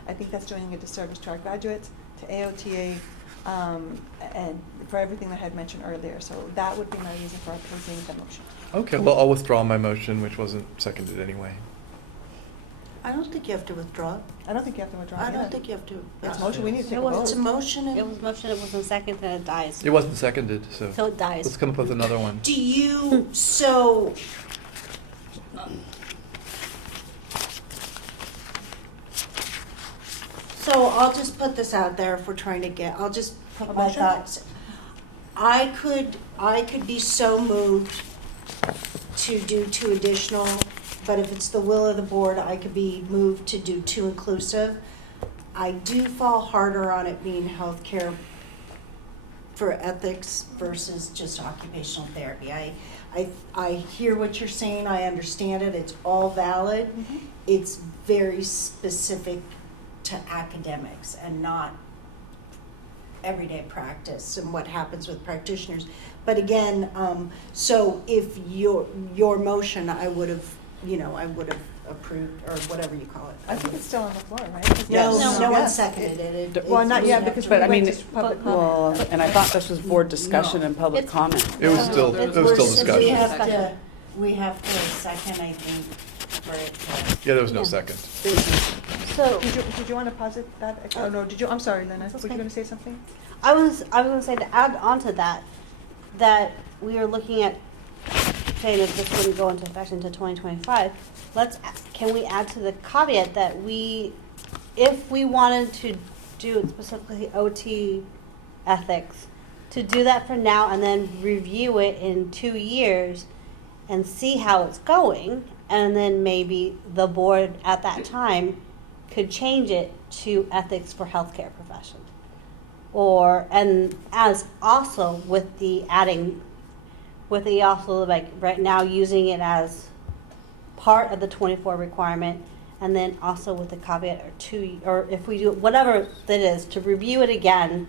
I think that's doing a disservice to our graduates to AOTA, and for everything that I had mentioned earlier. So that would be my reason for opposing the motion. Okay, well, I'll withdraw my motion, which wasn't seconded anyway. I don't think you have to withdraw. I don't think you have to withdraw. I don't either. think you have to. It's a motion, we need to take a It wasn't- It's a vote. motion It and. was motion, it wasn't second, and it dies. It wasn't seconded, so So it dies. let's come up with another one. Do you, so. So I'll just put this out there if we're trying to get, I'll just put A my motion? thoughts. I could be so moved to do 2 additional, but if it's the will of the board, I could be moved to do 2 inclusive. I do fall harder on it being healthcare for ethics versus just occupational therapy. I hear what you're saying, I understand it, it's all valid. It's very specific to academics and not everyday practice and what happens with practitioners. But again, so if your motion, I would have approved, or whatever you call it. I think it's still on the floor, right? 'Cause No, yes. no one Yes. seconded it. Well, not yet, because we But I went mean, to public well, comment. and I thought this was board discussion No. and public It's- comment. It was still, There it was was still more discussion. We have to second, I think, for it to. Yeah, there was no Yeah. second. So, Did you want to posit that? Oh, no, did you, I'm sorry, Lena, That's were you okay. going to say something? I was gonna say, to add on to that, that we are looking at saying that this wouldn't go into effect until 2025. Can we add to the caveat that if we wanted to do specifically OT ethics, to do that for now and then review it in 2 years and see how it's going, and then maybe the board at that time could change it to ethics for healthcare professionals. And as also with the also like right now using it as part of the 24 requirement, and then also with the caveat or if we do whatever that is, to review it again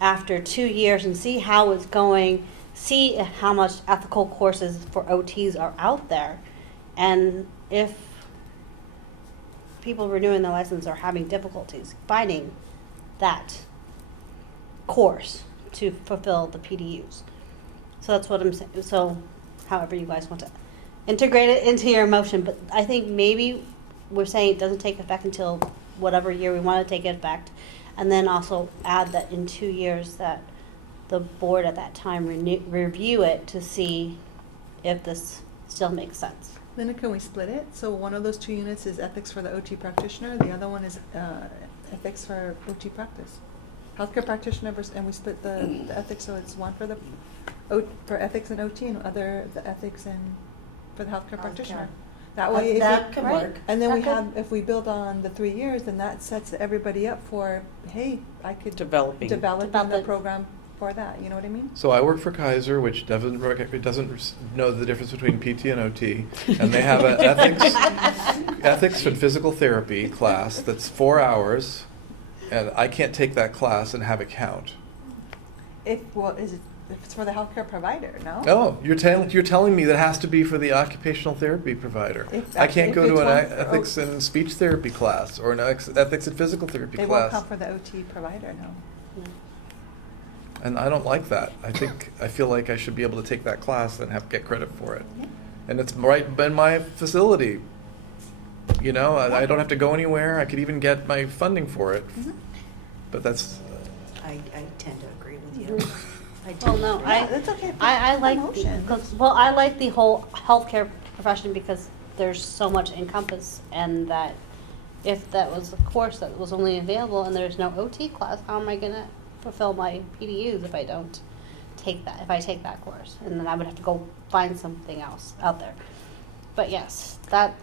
after 2 years and see how it's going, see how much ethical courses for OTs are out there, and if people renewing their license are having difficulties finding that course to fulfill the PDUs. So that's what I'm saying. So however you guys want to integrate it into your motion, but I think maybe we're saying it doesn't take effect until whatever year we want to take effect, and then also add that in 2 years that the board at that time review it to see if this still makes sense. Lena, can we split it? So one of those 2 units is ethics for the OT practitioner, the other one is ethics for OT practice. Healthcare practitioner versus, and we split the ethics, so it's one for for ethics and OT and the ethics for the healthcare practitioner. That way, if That it- could work. and then we Okay. if we build on the 3 years, then that sets everybody up for, hey, I could Developing. develop Develop the it. program for that, you know what I mean? So I work for Kaiser, which doesn't know the difference between PT and OT, and they have an ethics and physical therapy class that's 4 hours, and I can't take that class and have it count. If it's for the healthcare provider, no? Oh, you're telling me that has to be for the occupational therapy provider. If- I can't if go to it's an one for ethics and speech therapy class or an ethics and physical therapy They won't come class. for the OT provider, no. And I don't like that. I feel like I should be able to take that class and get credit for it. And it's right in my facility. You know, I don't have to go anywhere. I could even get my funding for it. But that's, I tend to agree with you. I do. Well, no, Yeah, that's okay. I Put like, motion. I like the whole healthcare profession because there's so much encompass, and that if that was a course that was only available and there's no OT class, how am I gonna fulfill my PDUs if I don't take that course? And then I would have to go find something else out there. But yes, that's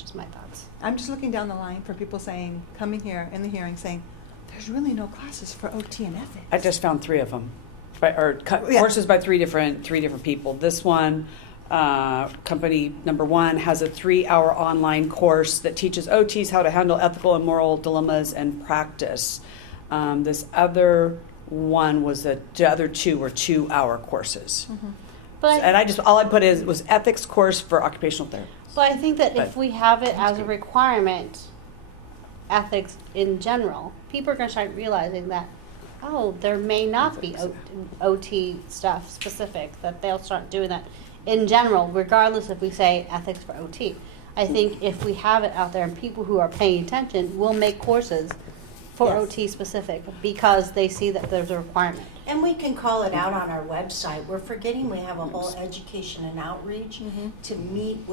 just my thoughts. I'm just looking down the line for people coming here in the hearing saying, there's really no classes for OT and ethics. I just found 3 of them, Yeah. courses by three different people. This one, company number 1 has a 3-hour online course that teaches OTs how to handle ethical and moral dilemmas and practice. This other one the other 2 were 2-hour courses. But And all I put was ethics course for occupational therapy. But I think that But if we have it as a good. requirement, ethics in general, people are gonna start realizing that, oh, there may not be OT stuff specific, that they'll start doing that in general, regardless if we say ethics for OT. I think if we have it out there and people who are paying attention will make courses for Yes. OT specific because they see that there's a requirement. And we can call it out on our website. We're forgetting we have a whole education and outreach to meet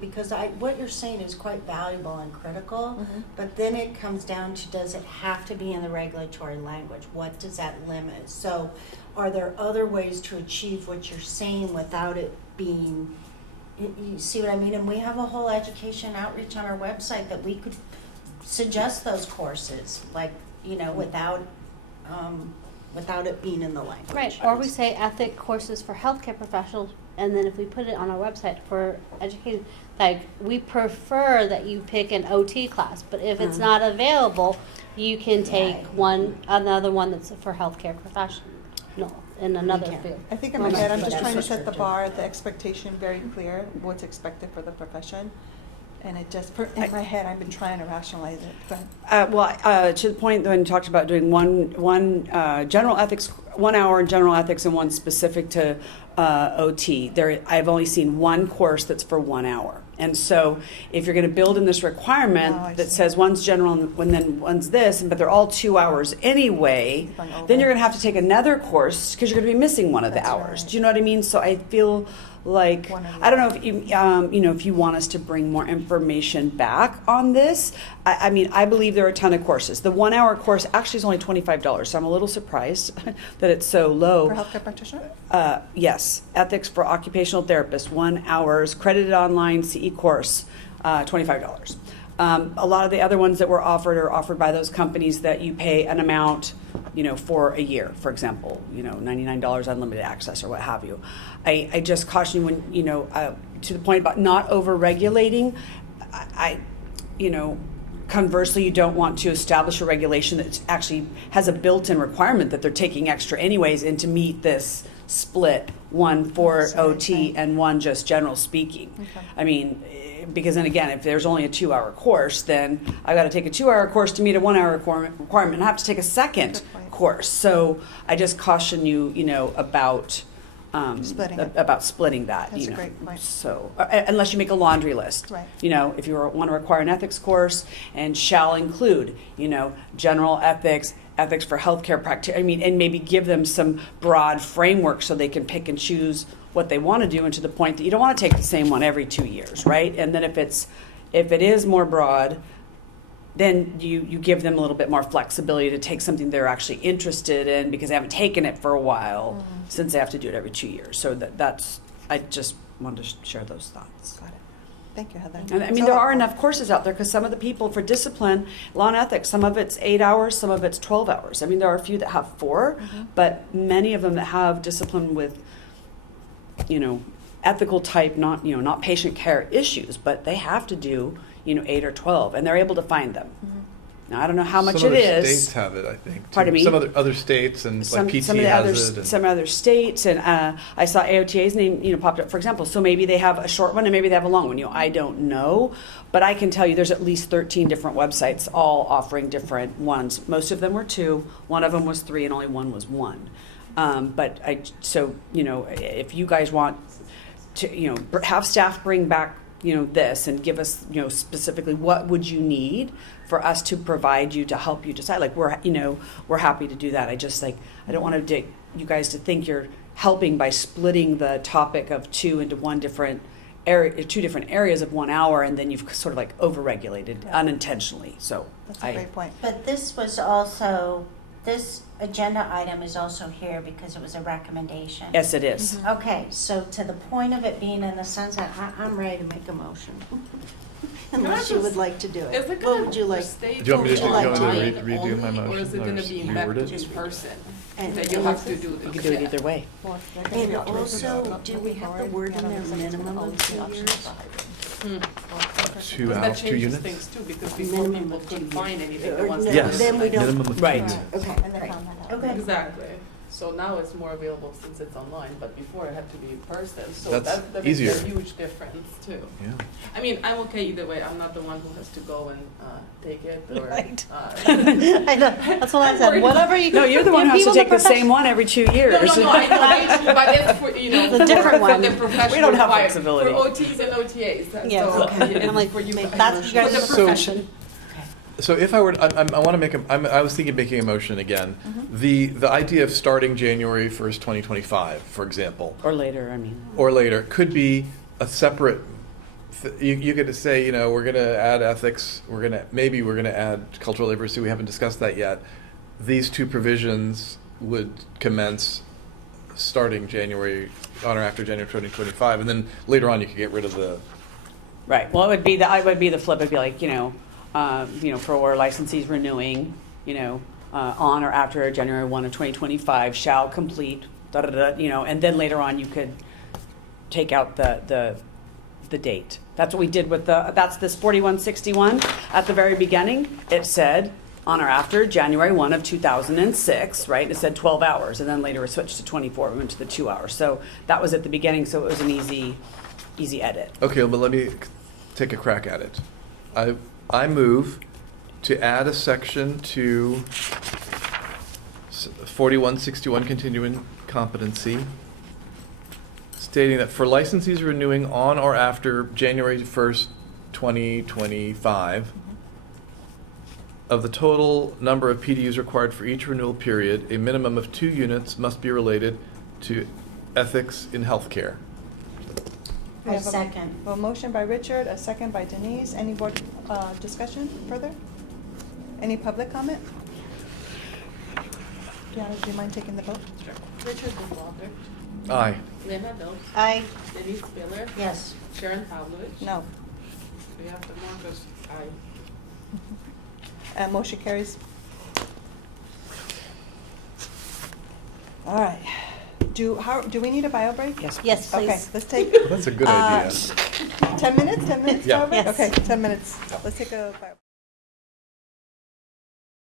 because what you're saying is quite valuable and critical, but then it comes down to, does it have to be in the regulatory language? What does that limit? So are there other ways to achieve what you're saying without it being, you see what I mean? And we have a whole education outreach on our website that we could suggest those courses, like, without it being in the language. Right, or we say ethic courses for healthcare professionals, and then if we put it on our website for education, like, we prefer that you pick an OT class, but if it's not available, you can take another one that's for healthcare professionals, in another field. I think in my head, I'm just trying to set the bar, the expectation very clear, what's expected for the profession. And it just, in my head, I've been trying to rationalize it. Go ahead. To the point when you talked about doing one general ethics, 1 hour in general ethics and one specific to OT. I've only seen one course that's for 1 hour. And so if you're going to build in this requirement that says one's general and then one's this, but they're all 2 hours anyway, then you're going to have to take another course because you're going to be missing one of the hours. Do you know what I mean? So I feel like, I don't know if you, if you want us to bring more information back on this. I mean, I believe there are a ton of courses. The 1 hour course actually is only $25, so I'm a little surprised that it's so low. For healthcare practitioner? Yes, ethics for occupational therapists, 1 hour's credited online CE course, $25. A lot of the other ones that were offered are offered by those companies that you pay an amount, for a year, for example, $99 unlimited access or what have you. I just caution you when, to the point about not over-regulating, conversely, you don't want to establish a regulation that actually has a built-in requirement that they're taking extra anyways and to meet this split, one for OT and one just general speaking. Okay. I mean, because then again, if there's only a 2 hour course, then I've got to take a 2 hour course to meet a 1 hour requirement and I have to take a second course. So I just caution you, about splitting that. That's a great point. So unless you make a laundry list, Right. If you want to require an ethics course and shall include, general ethics, ethics for healthcare practitioners, and maybe give them some broad framework so they can pick and choose what they want to do, and to the point that you don't want to take the same one every 2 years, right? And then if it is more broad, then you give them a little bit more flexibility to take something they're actually interested in because they haven't taken it for a while since they have to do it every 2 years. So I just wanted to share those thoughts. Got it. Thank you, Heather. And I mean, there are enough courses out there because some of the people for discipline, law and ethics, some of it's 8 hours, some of it's 12 hours. I mean, there are a few that have 4, but many of them that have discipline with, ethical type, not patient care issues, but they have to do, 8 or 12, and they're able to find them. Now, I don't know how much Some it other is. states have it, I think. too. Pardon me? Some other states and like PT some has it. Some other states, and I saw AOTA's name, popped up, for example. So maybe they have a short one and maybe they have a long one. I don't know, but I can tell you there's at least 13 different websites all offering different ones. Most of them were 2, one of them was 3, and only one was 1. If you guys want to, have staff bring back, this and give us, specifically what would you need for us to provide you to help you decide. Like we're happy to do that. I just I don't want to you guys to think you're helping by splitting the topic of 2 into 2 different areas of 1 hour, and then you've sort of over-regulated unintentionally. So that's a great point. But this agenda item is also here because it was a recommendation. Yes, it is. Okay, so to the point of it being in the sunset, I'm ready to make a motion. Unless you would like to do it. What would you like? Do you want me to redo my motion? Or is it going to be in person? That you have to do this? You can do it either way. And also, do we have the word in there, minimum of 2 years? 2 That hours, 2 changes units? things too, because before people couldn't find anything. Yes. Then we don't. Minimum of 2 Right. units. Okay, And they great. found that out. Okay. Exactly. So now it's more available since it's online, but before it had to be in person, so That's that makes easier. a huge difference too. Yeah. I mean, I'm okay either way, I'm not the one who has to go and take it or. Right. I know, that's what I I'm said, worried. whatever you. No, you're the one who has to give people take the same one every 2 years. No, I know that, but it's for, you know, It's a different for one. the professional. We don't have part, flexibility. For OTs and OTAs, Yes, so okay. it's I'm like, for you maybe guys. that's you guys' For the So- profession. So if I were, I want to make I was thinking of making a motion again. The idea of starting January 1st, 2025, for example, Or later, I mean. or later, could be a separate, you could say, you know, we're going to add ethics, maybe we're going to add cultural diversity, we haven't discussed that yet. These two provisions would commence starting January, on or after January 2025, and then later on you could get rid of the, Right, well, it would be the flip, it'd be like, for licensees renewing, on or after January 1 of 2025 shall complete, and then later on you could take out the date. That's what we did with that's this 4161. At the very beginning, it said on or after January 1 of 2006, right? It said 12 hours, and then later it switched to 24, we went to the 2 hours. So that was at the beginning, so it was an easy edit. okay, but let me take a crack at it. I move to add a section to 4161 continuing competency, stating that for licensees renewing on or after January 1st, 2025, of the total number of PDUs required for each renewal period, a minimum of 2 units must be related to ethics in healthcare. We I have second. A motion by Richard, a second by Denise. Any board discussion further? Any public comment? Deanna, do you mind taking the vote? Sure. Richard Linklater, Aye. Lena Mills, Aye. Denise Miller, Yes. Sharon Pavlovich. No. We have the Marcus, aye. Motion carries. All right. Do we need a bio break? Yes. Yes, please. Okay, let's take That's a good idea. 10 minutes? 10 minutes? Yeah. bio break? Yes. Okay, 10 minutes. Let's take a bio.